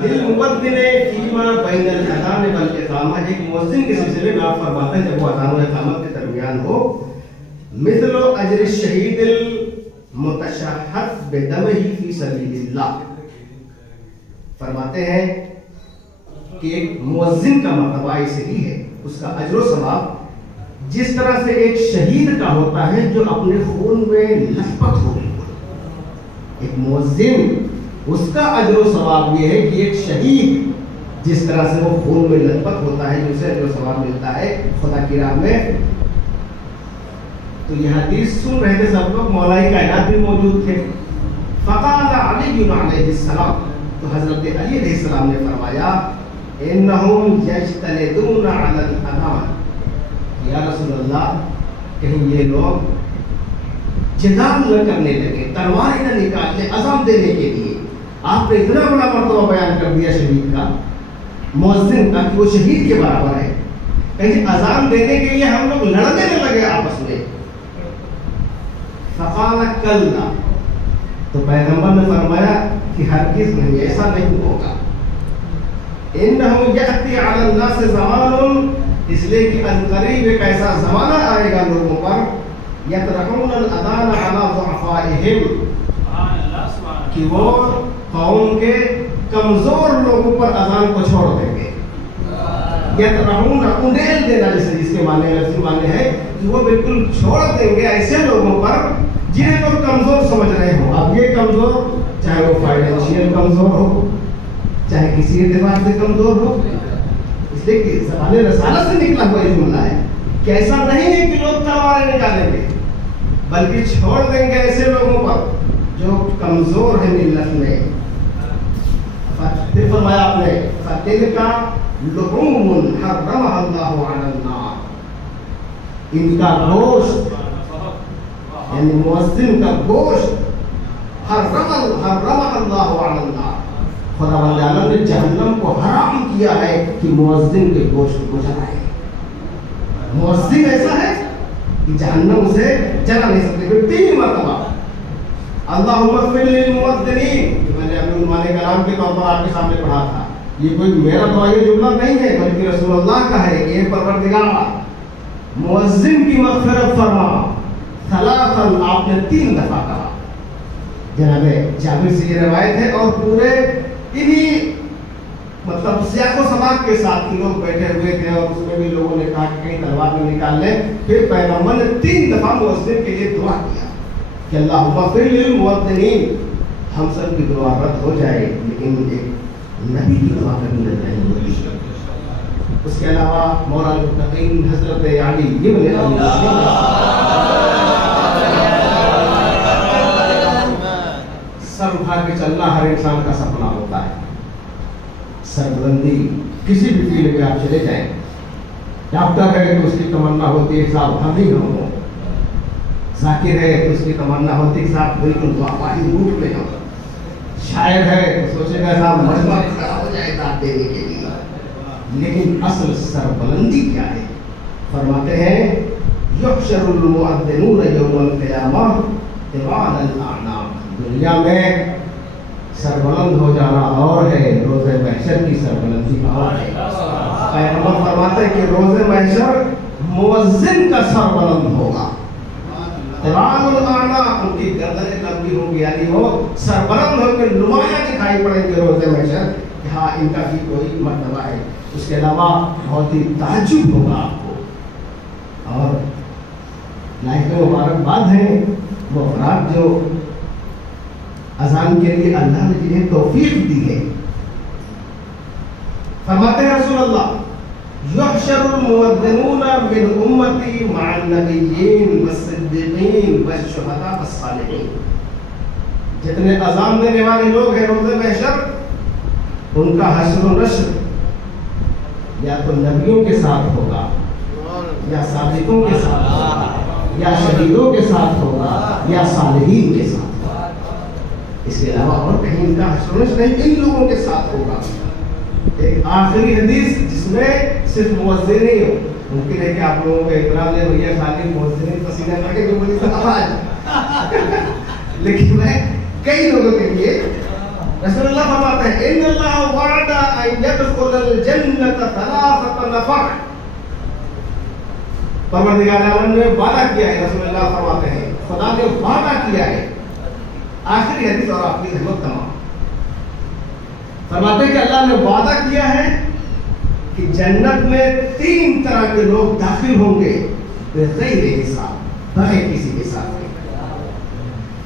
दिल मुक़द्दिम फीमा बैनल अज़ान वल इक़ामा, एक मुअज्जिन के सिलसिले में आप फरमाते हैं जब वो अज़ान और इक़ामत के दरमियान हो, मिथल अजर शहीदिल मुतशहद बिदमही फी सबीलिल्लाह, फरमाते हैं कि एक मुअज्जिन का मर्तबा ऐसे ही है, उसका अजर व सवाब जिस तरह से एक शहीद का होता है जो अपने खून में लथपथ हो। एक मुअज्जिन उसका अजर व सवाब ये है कि एक शहीद जिस तरह से वो खून में लथपथ होता है उसे अजर व सवाब मिलता है खुदा की राह में। तो यह हदीस सुन रहे थे सब लोग, मौलाई कायनात भी मौजूद थे। फ़क़ाल अली अलैहिस्सलाम, तो हज़रत अली अलैहिस्सलाम ने फरमाया इन्नहुम यज्तलिदून अलल अज़ान, या रसूलल्लाह कहीं ये लोग जिदाल न करने लगे, तलवार न निकालने अज़ान देने के लिए। आपने इतना बड़ा मर्तबा बयान कर दिया शहीद का, मुअज्जिन का, कि वो शहीद के बराबर है, कहीं अज़ान देने के लिए हम लोग लड़ने न लगे आपस में। फ़क़ाल कल्ला, तो पैगंबर ने फरमाया कि हरगिज़ नहीं, ऐसा नहीं होगा। इन्नहु यअती अला अन्नास ज़मानुन, इसलिए कि अनकरीब एक ऐसा ज़माना आएगा लोगों पर यतरहून अल-अज़ान अला ज़ुअफ़ाइहिम, कि वो कौम के कमज़ोर लोगों पर अज़ान को छोड़ देंगे। यतरहून उंडेल देना, जैसे जिसके माने लफ्ज़ी माने है कि वो बिल्कुल छोड़ देंगे ऐसे लोगों पर जिन्हें लोग कमज़ोर समझ रहे हो। अब ये कमज़ोर चाहे वो फाइनेंशियल कमज़ोर हो, चाहे किसी एतबार से कमज़ोर हो, इसलिए कि ज़बान रसालत से निकला हुआ जुमला है कि ऐसा नहीं है कि लोग तलवारें निकालेंगे, बल्कि छोड़ देंगे ऐसे लोगों पर जो कमज़ोर है मिल्लत में। फिर फरमाया आपने फतिलका लुहूमुन हर्रमहा अल्लाहु अलल नार, इनका गोश्त यानी मुअज्जिन का गोश्त हर्रमहा अल्लाहु अलल नार, खुदावंद आलम ने जहन्नम को हराम किया है कि मुअज्जिन के गोश्त को जलाए। मुअज्जिन ऐसा है कि जहन्नम उसे जला नहीं सकते। फिर 3 मरतबा अल्लाहुम्मा फ़िर लिल मुअज्जिनीन, मैंने अभी उन्माने कलाम के तौर पर आपके सामने पढ़ा था, ये कोई मेरा तो ये जुमला नहीं है बल्कि रसूलुल्लाह का है। ये परवरदिगार मुअज्जिन की मग़फ़िरत फरमा, सलासन आपने 3 दफा कहा। जनाबे जाबिर से ये रवायत है और पूरे इन्हीं मतलब सियाको सबाक के साथ कि लोग बैठे हुए थे और उसमें भी लोगों ने कहा कि कहीं तलवार में निकाल ले। फिर पैगंबर ने 3 दफा मुअज्जिन के लिए दुआ किया कि अल्लाहुम्मा फ़िर लिल मुअज्जिनीन, हम सब की दुआ रद्द हो जाए लेकिन एक नबी की दुआ कभी नहीं होगी। उसके अलावा मौला मुत्तक़ीन हज़रत अली इब्न अबी सर उठा के चलना हर इंसान का सपना होता है। सरबुलंदी किसी भी फील्ड में आप चले जाएं, डॉक्टर है तो उसकी तमन्ना होती है साहब हम ही हो, ज़ाकिर है तो उसकी तमन्ना होती है साहब बिल्कुल वाक़ई रूट में हो, शायर है तो सोचेगा साहब मजमा खड़ा हो जाए दाद देने के लिए। लेकिन असल सरबुलंदी क्या है? फरमाते हैं युहशरुल मुअद्दिनून यौमल क़ियामह तिवालल अअनाक़, दुनिया में सरबुलंद हो जाना और है, रोज़े महशर की सरबुलंदी और है। पैगंबर फरमाते हैं कि रोज़े महशर मुअज्जिन का सरबुलंद होगा, तिरानुल आना, उनकी गर्दनें लंबी होंगी, यानी वो सरबुलंद होकर नुमाया दिखाई पड़ेंगे रोज़े महशर कि हाँ इनका भी कोई मर्तबा है। उसके अलावा बहुत ही ताज्जुब होगा आपको। और लाइफ में मुबारकबाद है वो अफराद जो अजान के लिए अल्लाह ने जिन्हें तौफीक दी है। फरमाते हैं रसूल अल्लाह, युहशरुल मुअद्दिनूना मिन उम्मती मअन नबिय्यीन वस्सिद्दीकीन वश्शुहदा वस्सालिहीन। जितने अजान देने वाले लोग हैं रोज़े महशर, उनका हश्र व नश्र या तो नबियों के साथ होगा, या सादिकों के साथ होगा, या शहीदों के साथ होगा, या सालिहीन के साथ होगा। इसके अलावा और कहीं इनका हश्र व नश्र नहीं, इन लोगों के साथ होगा। एक आखिरी हदीस जिसमें सिर्फ मुअज्जिन ही हो, मुमकिन है कि आप लोगों को इतराज है भैया खाली मुअज्जिन पसीना करके जो बोली आवाज, लेकिन मैं कई लोगों के लिए रसूलुल्लाह फरमाते हैं इन्नल्लाह वअदा अन यदखुलल जन्नत सलासत नफर। परवरदिगार आलम ने वादा किया है, रसूलुल्लाह फरमाते हैं खुदा ने वादा किया है। आखिरी हदीस और आपकी रहमत तमाम फरमाते हैं कि अल्लाह ने वादा किया है कि जन्नत में 3 तरह के लोग दाखिल होंगे बगैर हिसाब, बगैर किसी हिसाब के।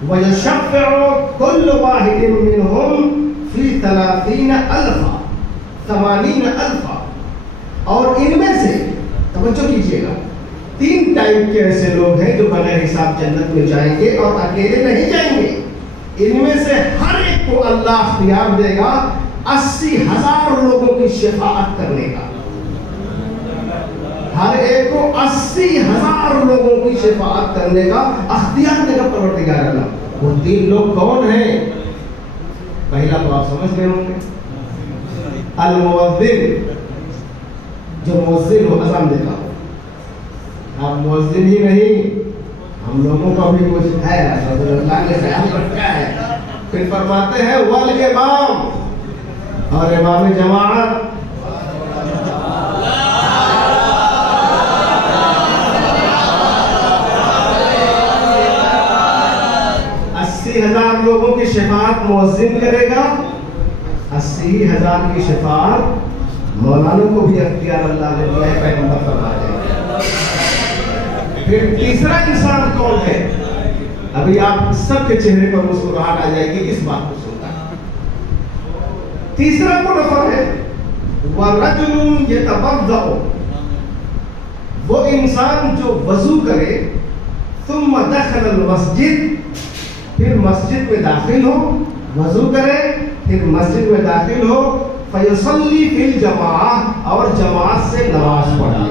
वयशफ़अु कुल्लु वाहिदिन मिनहुम फी 80 अल्फा। और इनमें से तवज्जो कीजिएगा, 3 टाइप के ऐसे लोग हैं जो बगैर हिसाब जन्नत में जाएंगे और अकेले नहीं जाएंगे। इनमें से हर एक को अल्लाह इख्तियार देगा 80,000 लोगों की शफाअत करने का। हर एक को 80,000 लोगों की शफाअत करने का अख्तियार देगा परवरदिगार अल्लाह। वो 3 लोग कौन हैं? पहला तो आप समझ गए होंगे, अल मुअज्जिन, जो मुअज्जिन हो, अज़ान देता हो। आप मुअज्जिन ही नहीं, हम लोगों का भी कुछ है, अल्लाह ने ख्याल रखा है। फिर फरमाते हैं वल इमाम, और इमाम जमाअत। 80,000 लोगों की शफाअत मुअज्जिन करेगा, 80,000 की शफाअत मौलाना को भी अख्तियार अल्लाह ने दिया है, पैगंबर फरमाते हैं। फिर तीसरा इंसान कौन है? अभी आप सबके चेहरे पर मुस्कुराहट आ जाएगी इस बात को सुनकर। तीसरा को नफर है वरजुलुन यतवद्दउ, वो इंसान जो वजू करे, सुम्मा दखलल मस्जिद, फिर मस्जिद में दाखिल हो, वजू करे, फिर मस्जिद में दाखिल हो, फयुसल्ली फिल जमाअत, और जमात से नमाज पढ़े।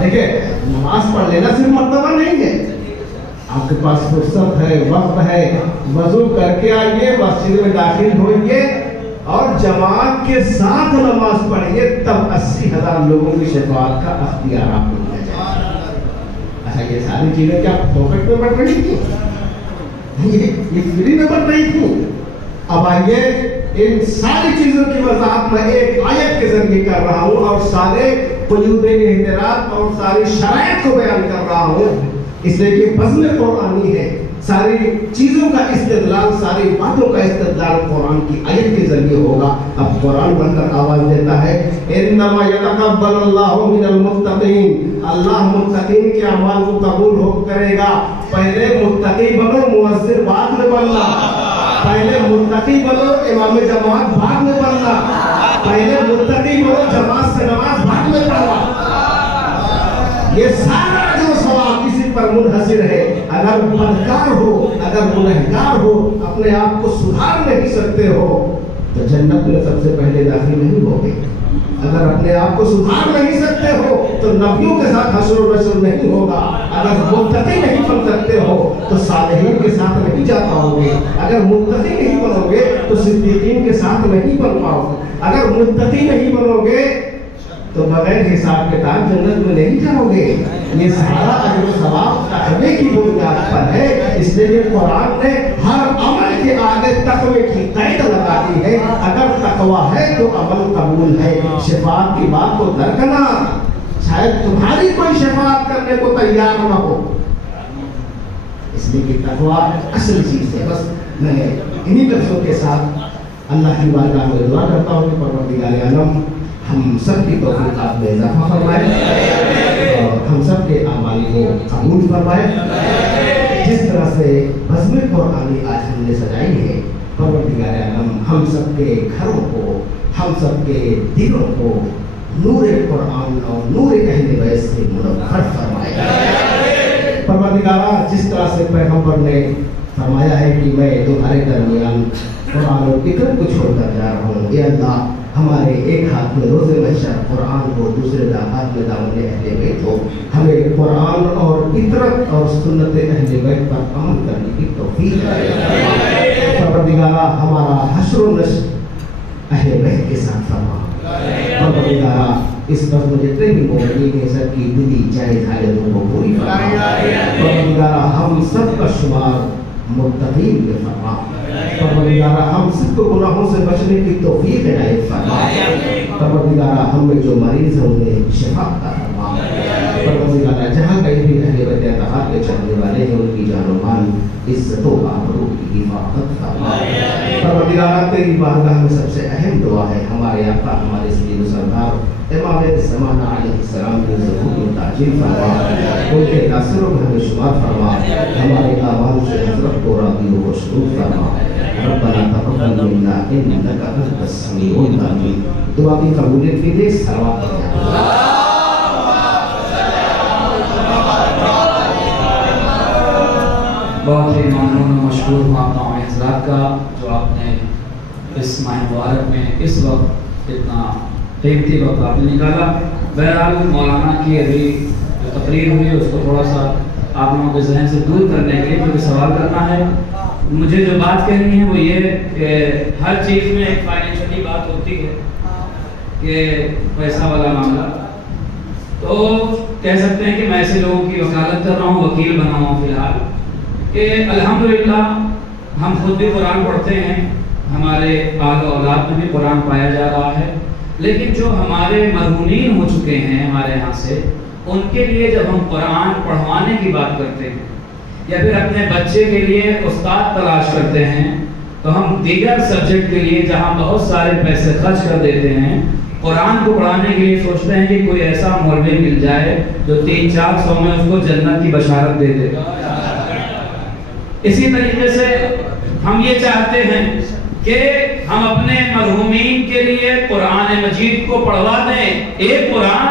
देखिए, नमाज पढ़ लेना सिर्फ मर्तबा नहीं है, आपके पास फुर्सत है, वक्त है, वजू करके आइए, मस्जिद में दाखिल होइए और जमात के साथ नमाज पढ़िए, तब 80,000 लोगों की शफाअत का अख्तियार आपको मिल जाएगा। अच्छा, ये सारी चीजें क्या पॉकेट में बढ़ रही थी? ये फ्री में बढ़ रही थी? अब आइए, इन सारी चीजों की वजाहत मैं एक आयत के जरिए कर रहा हूँ और सारे वजूद एहतिराम और सारी शराइत को बयान कर रहा हूँ, इसलिए कि फज़्ल कुरानी है। सारी चीजों का इस्तेदलाल, सारी बातों का इस्तेदलाल कुरान की आयत के जरिए होगा। अब कुरान बनकर आवाज देता है, इन्नमा यतक़ब्बलुल्लाहु मिनल मुत्तक़ीन, अल्लाह मुत्तक़ीन के अमाल को कबूल हो करेगा। पहले मुत्तक़ी बनो, मुअज्जिन बाद में बनना। पहले मुत्तक़ी बनो, इमाम जमात बाद में बनना। पहले मुत्तक़ी बनो, जमात से नमाज बाद में पढ़ना। ये सारा जो सवाब किसी पर मुनहसिर है। अगर बदकार हो, अगर गुनहगार हो, अपने आप को सुधार नहीं सकते हो, तो जन्नत में सबसे पहले दाखिल नहीं होगे। अगर अपने आप को सुधार नहीं सकते हो, तो नबियों के साथ हश्र व नश्र नहीं होगा। अगर मुत्तकी नहीं बन सकते हो, तो सालिहीन के साथ नहीं जा पाओगे। अगर मुत्तकी नहीं बनोगे, तो सिद्दीकीन के साथ नहीं बन पाओगे। अगर मुत्तकी नहीं बनोगे, तो बगैर हिसाब किताब जन्नत में नहीं जाओगे। ये सारा अजर सवाब तकवे की बुनियाद पर है, इसलिए कुरान ने हर अमल के आगे तकवे की कैद लगा दी है। अगर तकवा है तो अमल कबूल है। शफाअत की बात को दरकनार, शायद तुम्हारी कोई शफाअत करने को तैयार न हो, इसलिए कि तकवा असल चीज है। बस मैं इन्हीं लफ्ज़ों के साथ अल्लाह की बारगाह में दुआ करता हूँ कि परवरदिगार आलम हम सब की तौफीक़ात में इज़ाफ़ा फरमाए और हम सब के आमाल को कबूल फरमाए। जिस तरह से बज़्म कुरानी आज हमने सजाई है, परवरदिगार आलम हम सब के घरों को, हम सब के दिलों को नूर कुरान और नूर अहले बैत से मुनव्वर फरमाए। परवरदिगारा, जिस तरह से पैगंबर ने फरमाया है कि मैं तुम्हारे दरमियान कुरान और फिक्र को छोड़कर जा रहा हूँ, ये अल्लाह हमारे एक हाथ में रोज़े महशर कुरान हो, दूसरे हाथ में दामन अहले बैत हो। हमें कुरान और फितरत और सुन्नत अहले बैत पर अमल करने की तौफीक दे। परवरदिगारा, हमारा हश्र व नश्र अहले बैत के साथ फरमा। परवरदिगारा, इस वक्त में जितने भी मोमिनीन हैं सब की दिली जायज़ हालतों को पूरी फरमा। परवरदिगारा, हम सब का शुमार मुत्तकीन में फरमा। परवरदिगारा, हम सबको गुनाहों से बचने की तौफीक इनायत फरमा। परवरदिगारा, हम में जो मरीज हैं उन्हें शिफा अता फरमा। परवरदिगारा, जहाँ कहीं भी अहले बैत अतहार के चलने वाले हैं उनकी जान व माल इज्जतों आबरू की हिफाजत फरमा। परवरदिगारा, तेरी बारगाह में सबसे अहम दुआ है हमारे आका हमारे सैयद सरदार इमाम ज़माना अलैहिस्सलाम की ज़हूर में ताजील फरमा। उनके नासिरों में हमें शुमार फरमा। हमारे आवाज़ से हज़रत को राज़ी व मशरूफ़ फरमा। रब्बना तक़ब्बल मिन्ना इन्नका अंतस समीउल अलीम। दुआ की कबूलियत के लिए सलावत बहुत ही ममनून और मशकूर हूँ आप तमाम हज़रात का, जो आपने इस माह मुबारक में इस वक्त इतना कीमती वक्त आपने निकाला। बहरहाल मौलाना की अभी जो तकरीर हुई है उसको थोड़ा सा आप लोगों के जहन से दूर करने के लिए मुझे सवाल करना है। मुझे जो बात कहनी है वो ये कि हर चीज़ में एक फाइनेंशियली बात होती है कि पैसा वाला मामला, तो कह सकते हैं कि मैं ऐसे लोगों की वकालत कर रहा हूँ, वकील बना हूँ फिलहाल, कि अल्हम्दुलिल्लाह हम खुद भी कुरान पढ़ते हैं, हमारे आल औलाद में भी कुरान पाया जा रहा है, लेकिन जो हमारे मरहूमीन हो चुके हैं हमारे यहाँ से, उनके लिए जब हम कुरान पढ़वाने की बात करते हैं या फिर अपने बच्चे के लिए उस्ताद तलाश करते हैं, तो हम दीगर सब्जेक्ट के लिए जहाँ बहुत सारे पैसे खर्च कर देते हैं, कुरान को पढ़ाने के लिए सोचते हैं कि कोई ऐसा मौलवी मिल जाए जो 300-400 में उसको जन्नत की बशारत दे दे। इसी तरीके से हम ये चाहते हैं कि हम अपने मरहूमीन के लिए कुरान मजीद को पढ़वा दें। एक कुरान,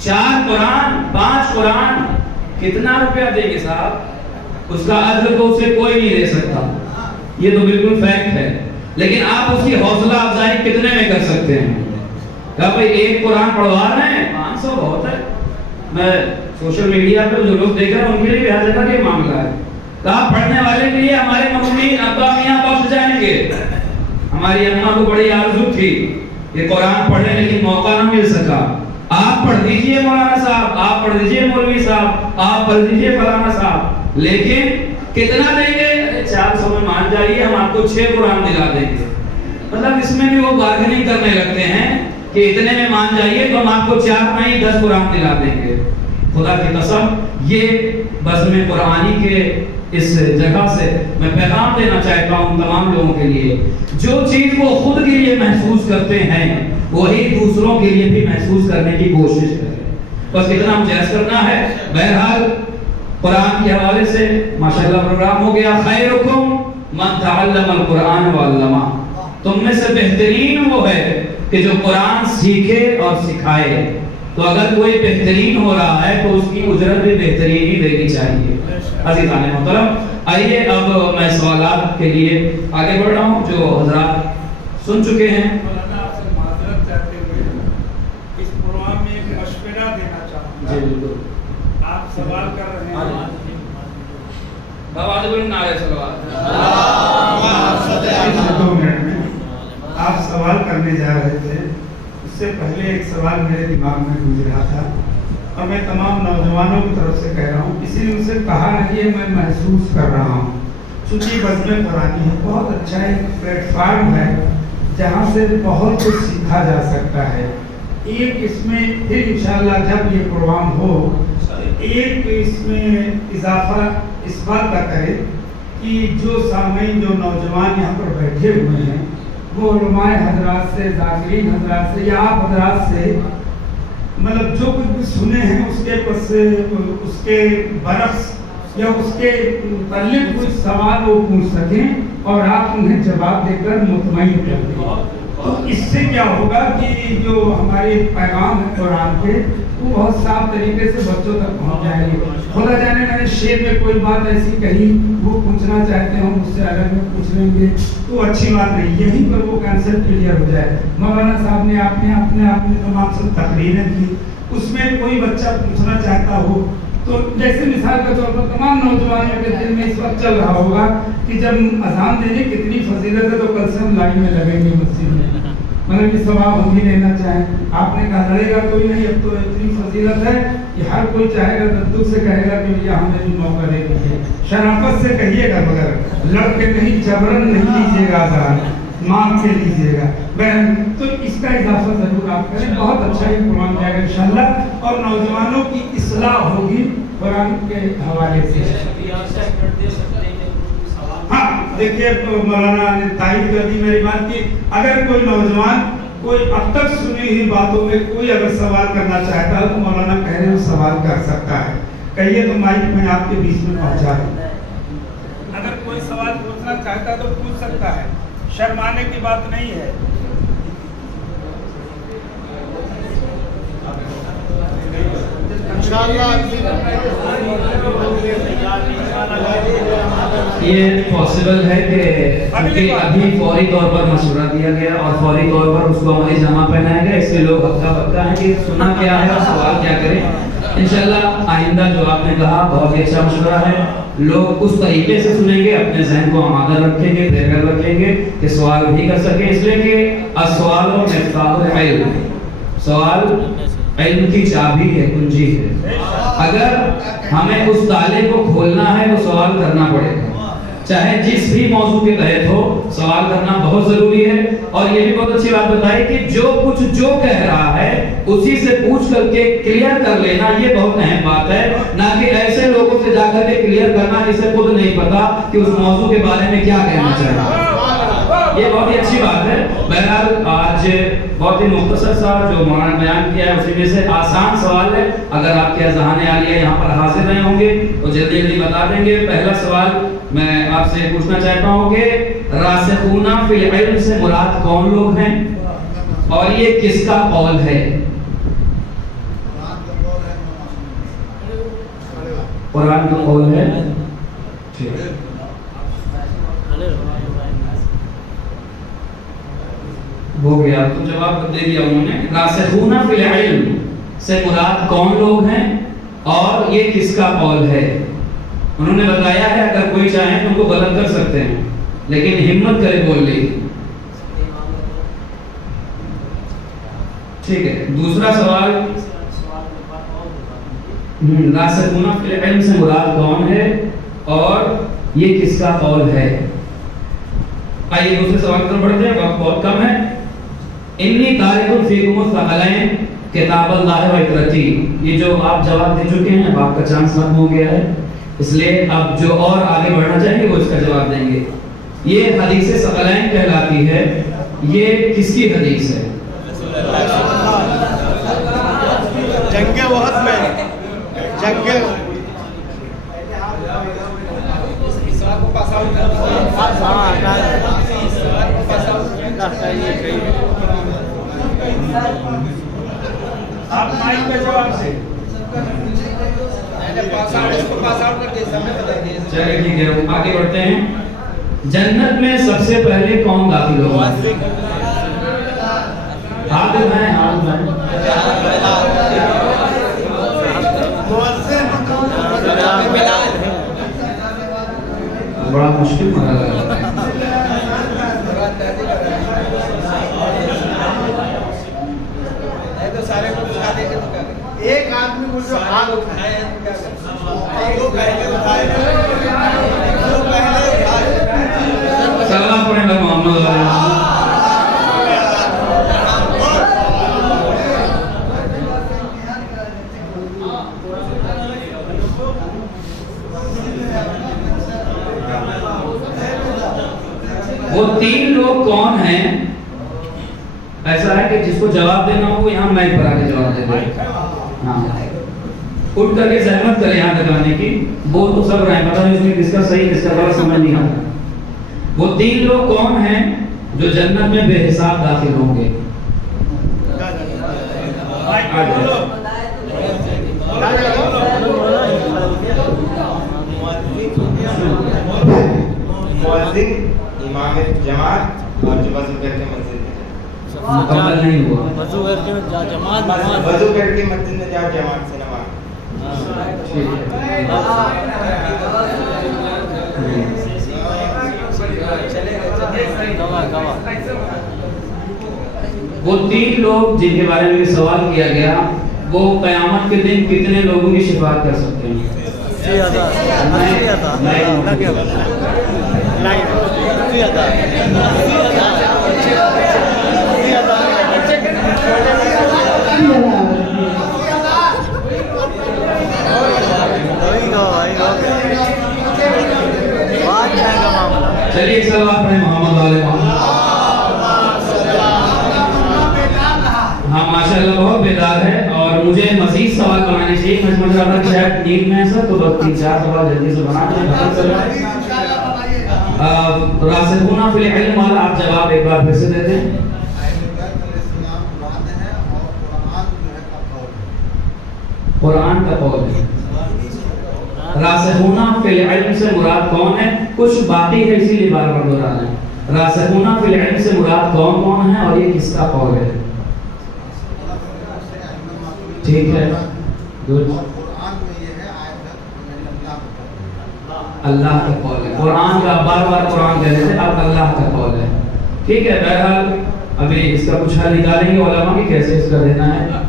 4 कुरान, 5 कुरान, कितना रुपया देंगे साहब? उसका अज्र तो उसे कोई नहीं दे सकता, ये तो बिल्कुल फैक्ट है। लेकिन आप उसकी हौसला अफजाई कितने में कर सकते हैं? क्या भाई एक कुरान पढ़वा रहे हैं, 500 बहुत है। मैं सोशल मीडिया पे जो लोग देख रहे हैं उनके लिए भी हर जगह ये मामला है। कहा पढ़ने वाले के लिए हमारे मरहूमीन अब्बा मियां बख्श जाएंगे। हमारी अम्मा को बड़ी आरज़ू थी कि कुरान पढ़े, लेकिन मौका ना मिल सका। आप पढ़ दीजिए मौलाना साहब, आप पढ़ दीजिए मौलवी साहब, आप पढ़ दीजिए फलाना साहब, लेकिन कितना देंगे? 400 में मान जाइए, हम आपको 6 कुरान दिला देंगे। मतलब इसमें भी वो बार्गेनिंग करने लगते हैं कि इतने में मान जाइए तो हम आपको 4 नहीं 10 कुरान दिला देंगे। खुदा की कसम, ये बज़्म कुरानी के इस जगह से मैं पैगाम देना चाहता हूँ तमाम लोगों के लिए, जो चीज वो खुद के लिए महसूस करते हैं वही दूसरों के लिए भी महसूस करने की कोशिश करें। बस इतना मुझे अर्ज करना है। बहरहाल कुरान के हवाले से माशाअल्लाह प्रोग्राम हो गया। खैरुकुम मन तअल्लमल कुरान व अल्लमा, तुम में से बेहतरीन वो है कि जो कुरान सीखे और सिखाए। तो अगर कोई बेहतरीन हो रहा है तो उसकी उजरत भी बेहतरीन ही देनी चाहिए। अज़ीज़ान मोहतरम, आइए अब मैं सवालात के लिए आगे बढ़ रहा हूँ जो हज़रात सुन चुके हैं। इस प्रोग्राम में एक मशवरा देना चाहूँगा। जी बिल्कुल, आप सवाल कर रहे हैं। आप सवाल करने जा रहे थे, उससे पहले एक सवाल मेरे दिमाग में गूंज रहा था और मैं तमाम नौजवानों की तरफ से कह रहा हूँ, किसी ने मुझसे कहा नहीं है, मैं महसूस कर रहा हूँ। चूँकि बज़्म कुरानी है, बहुत अच्छा एक प्लेटफार्म है जहाँ से बहुत कुछ सीखा जा सकता है। एक इसमें फिर इंशाअल्लाह जब ये प्रोग्राम हो, एक इसमें इजाफा इस बात का करें कि जो सामईन, जो नौजवान यहाँ पर बैठे हुए हैं, वो उलमाए हजरात से, ज़ाकिरीन हजरात से या आप हजरात से मतलब जो कुछ भी सुने हैं उसके बस उसके बरक्स या उसके मुताल्लिक़ कुछ सवाल वो पूछ सकें और आप उन्हें जवाब देकर मुतमईन कर दें। तो इससे क्या होगा कि जो हमारे पैगाम है कुरान के, वो बहुत साफ तरीके से बच्चों तक पहुंच जाएंगे। खुदा जाने मैंने शेर में कोई बात ऐसी कही, वो पूछना चाहते हो मुझसे अलग में पूछ लेंगे तो अच्छी बात नहीं, यहीं पर वो कंसेप्ट क्लियर हो जाए। मौलाना साहब ने आपने तमाम सब तकरीरें की, उसमें कोई बच्चा पूछना चाहता हो तो जैसे मिसाल के तौर पर तमाम नौजवानों के दिल में इस वक्त चल रहा होगा कि जब अजान देने कितनी फजीलत है तो कल से हम लाइन में लगेंगे मस्जिद में, मतलब कि सवाब हम भी लेना चाहें। आपने कहा लड़ेगा कोई नहीं, अब तो इतनी फजीलत है कि हर कोई चाहेगा दद्दू से कहेगा कि भैया हमें भी मौका दे दीजिए। शराफत से कहिएगा, मगर लड़ के नहीं, जबरन नहीं लीजिएगा, अजान मांग के लीजिएगा। बहन तो इसका इजाफा जरूर आप करें, बहुत अच्छा ये प्रोग्राम जाएगा इंशाअल्लाह और नौजवानों की इस्लाह होगी कुरान के हवाले से। हाँ देखिए, मौलाना ने तारीफ कर दी मेरी बात की, अगर कोई नौजवान कोई अब तक सुनी हुई बातों में कोई अगर सवाल करना चाहता है तो मौलाना कह रहे हो सवाल कर सकता है, कहिए तो माइक में आपके बीच में पहुंचा दूं। अगर कोई सवाल पूछना चाहता है तो पूछ सकता है, शर्माने की बात नहीं है। ये पॉसिबल है कि अभी फौरी तौर पर मशवरा दिया गया और फौरी तौर पर उसको अमली जमा पहनाया गया, इसलिए लोग हक्का पक्का है कि सुनना क्या है और सवाल क्या करें। इंशाल्लाह आइंदा जो आपने कहा बहुत ही अच्छा मशवरा है, लोग उस तरीके से सुनेंगे, अपने जहन को आमादा रखेंगे, तैयार रखेंगे कि सवाल भी कर सके, इसलिए कि अस्सवाल और मिफ्ताहुल इल्म, सवाल इल्म की चाबी है, कुंजी है। अगर हमें उस ताले को खोलना है तो सवाल करना पड़ेगा, चाहे जिस भी मौजू के तहत हो, सवाल करना बहुत जरूरी है। और ये भी बहुत अच्छी बात बताई कि जो कुछ जो कह रहा है उसी से पूछ करके क्लियर कर लेना, ये बहुत अहम बात है, ना कि ऐसे लोगों से जाकर के क्लियर करना जिसे खुद नहीं पता कि उस मौजू के बारे में क्या कहना चाह रहा है। ये बहुत ही अच्छी बात है। बहरहाल आज बहुत ही मुख्तसर सा जो मौलाना ने बयान किया है उसी में से आसान सवाल है, अगर आपके अज़हान आलिया यहाँ पर हाजिर रहे होंगे तो जल्दी जल्दी बता देंगे। पहला सवाल मैं आपसे पूछना चाहता हूँ कि रासिखूना फिल इल्म से मुराद कौन लोग हैं और ये किसका कौल है? कुरान का कौल है। ठीक है, हो गया, तो जवाब दे दिया उन्होंने। रासिखूना फिल इल्म से मुराद कौन लोग हैं और ये किसका कौल है? उन्होंने बताया है अगर कोई चाहे तो उनको गलत कर सकते हैं, लेकिन हिम्मत करे बोल ली। ठीक है, दूसरा सवाल, रासिखूना फिल इल्म से मुराद कौन है और ये किसका कौल है? आइए दूसरे सवाल की तरफ बढ़ते हैं, वक्त बहुत कम है। इन्नी तारिकुन फीकुम सक़लैन किताबल्लाह व इतरती, ये जो आप जवाब दे चुके हैं, अब आपका चांस खत्म हो गया है, इसलिए अब जो और आगे बढ़ना चाहेंगे वो इसका जवाब देंगे। ये हदीस सक़लैन कहलाती है, ये किसकी हदीस है? जंगे वहद में, जंगे आप माइक पे जवाब से चलिए ठीक है, आगे बढ़ते हैं। जन्नत में सबसे पहले कौन दाखिल होगा? हाथ उठाएं, हाथ उठाएं। बड़ा मुश्किल मसला है। तो सारे को उठा देंगे तो क्या करें? एक आदमी को जो हाथ उठाए हैं तो क्या करें? दो पहले उठाए दो पहले उठाए सलाम पढ़े भाई मोहम्मद वो तीन लोग कौन हैं? ऐसा है कि जिसको जवाब देना हो वो यहाँ माइक पर आके जवाब दे दे। हाँ, उठ करके जहमत करे यहाँ तक आने की। बोल तो सब रहे, पता नहीं इसमें किसका सही किसका गलत समझ नहीं आता। वो तीन लोग कौन हैं जो जन्नत में बेहिसाब दाखिल होंगे? इमाम जमात और जो वज़ू करके मस्जिद में जाए। मुकम्मल नहीं हुआ। वज़ू करके जमात वज़ू करके मस्जिद में जाओ जमात से नमाज। वो तीन लोग जिनके बारे में सवाल किया गया, वो क़यामत के दिन कितने लोगों की शिफाअत कर सकते हैं? चलिए सलाम पढ़े मोहम्मद वाले हाँ माशाल्लाह बहुत बेदार है और मुझे मजीद सवाल बनाने चाहिए। मैं समझ रहा था कि शायद नींद में है सर, तो बस 3-4 सवाल जल्दी से बना दें। रासिखूना फिल इल्म वाला आप जवाब एक बार फिर से दे दें। कुरान का कौल है। रासिखूना फिल इल्म से मुराद कौन है? कुछ बाकी है इसीलिए बार बार दोहरा रहे हैं। रासिखूना फिल इल्म से मुराद कौन कौन है और ये किसका कौल है? ठीक है, गुड। अल्लाह का कौल है। कुरान का बार बार कुरान कह रहे थे, अब अल्लाह का कौल है। ठीक है, बहरहाल अभी इसका कुछ हल निकालेंगे उलमा की कैसे इसका देना है।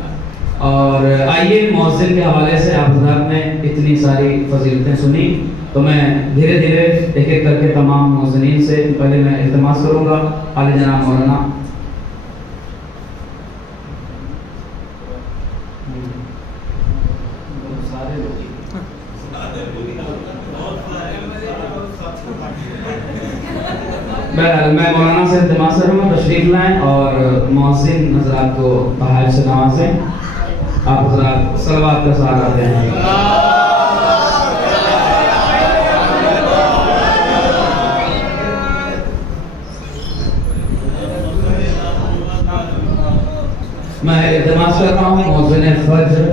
और आइए मुअज्जिन के हवाले से आप हज़रात ने इतनी सारी फजीलतें सुनी, तो मैं धीरे धीरे एक एक करके तमाम मुअज्जिनीन से पहले मैं इल्तिमास करूँगा आले जनाब मौलाना मैं मौलाना से इल्तिमास करूँगा तशरीफ लाएं और मुअज्जिन हज़रात को बहाल से नवाजें। आप हज़रात सलवात का सहारा दें। मैं इल्तिमास कर रहा हूँ मुअज्जिन फज्र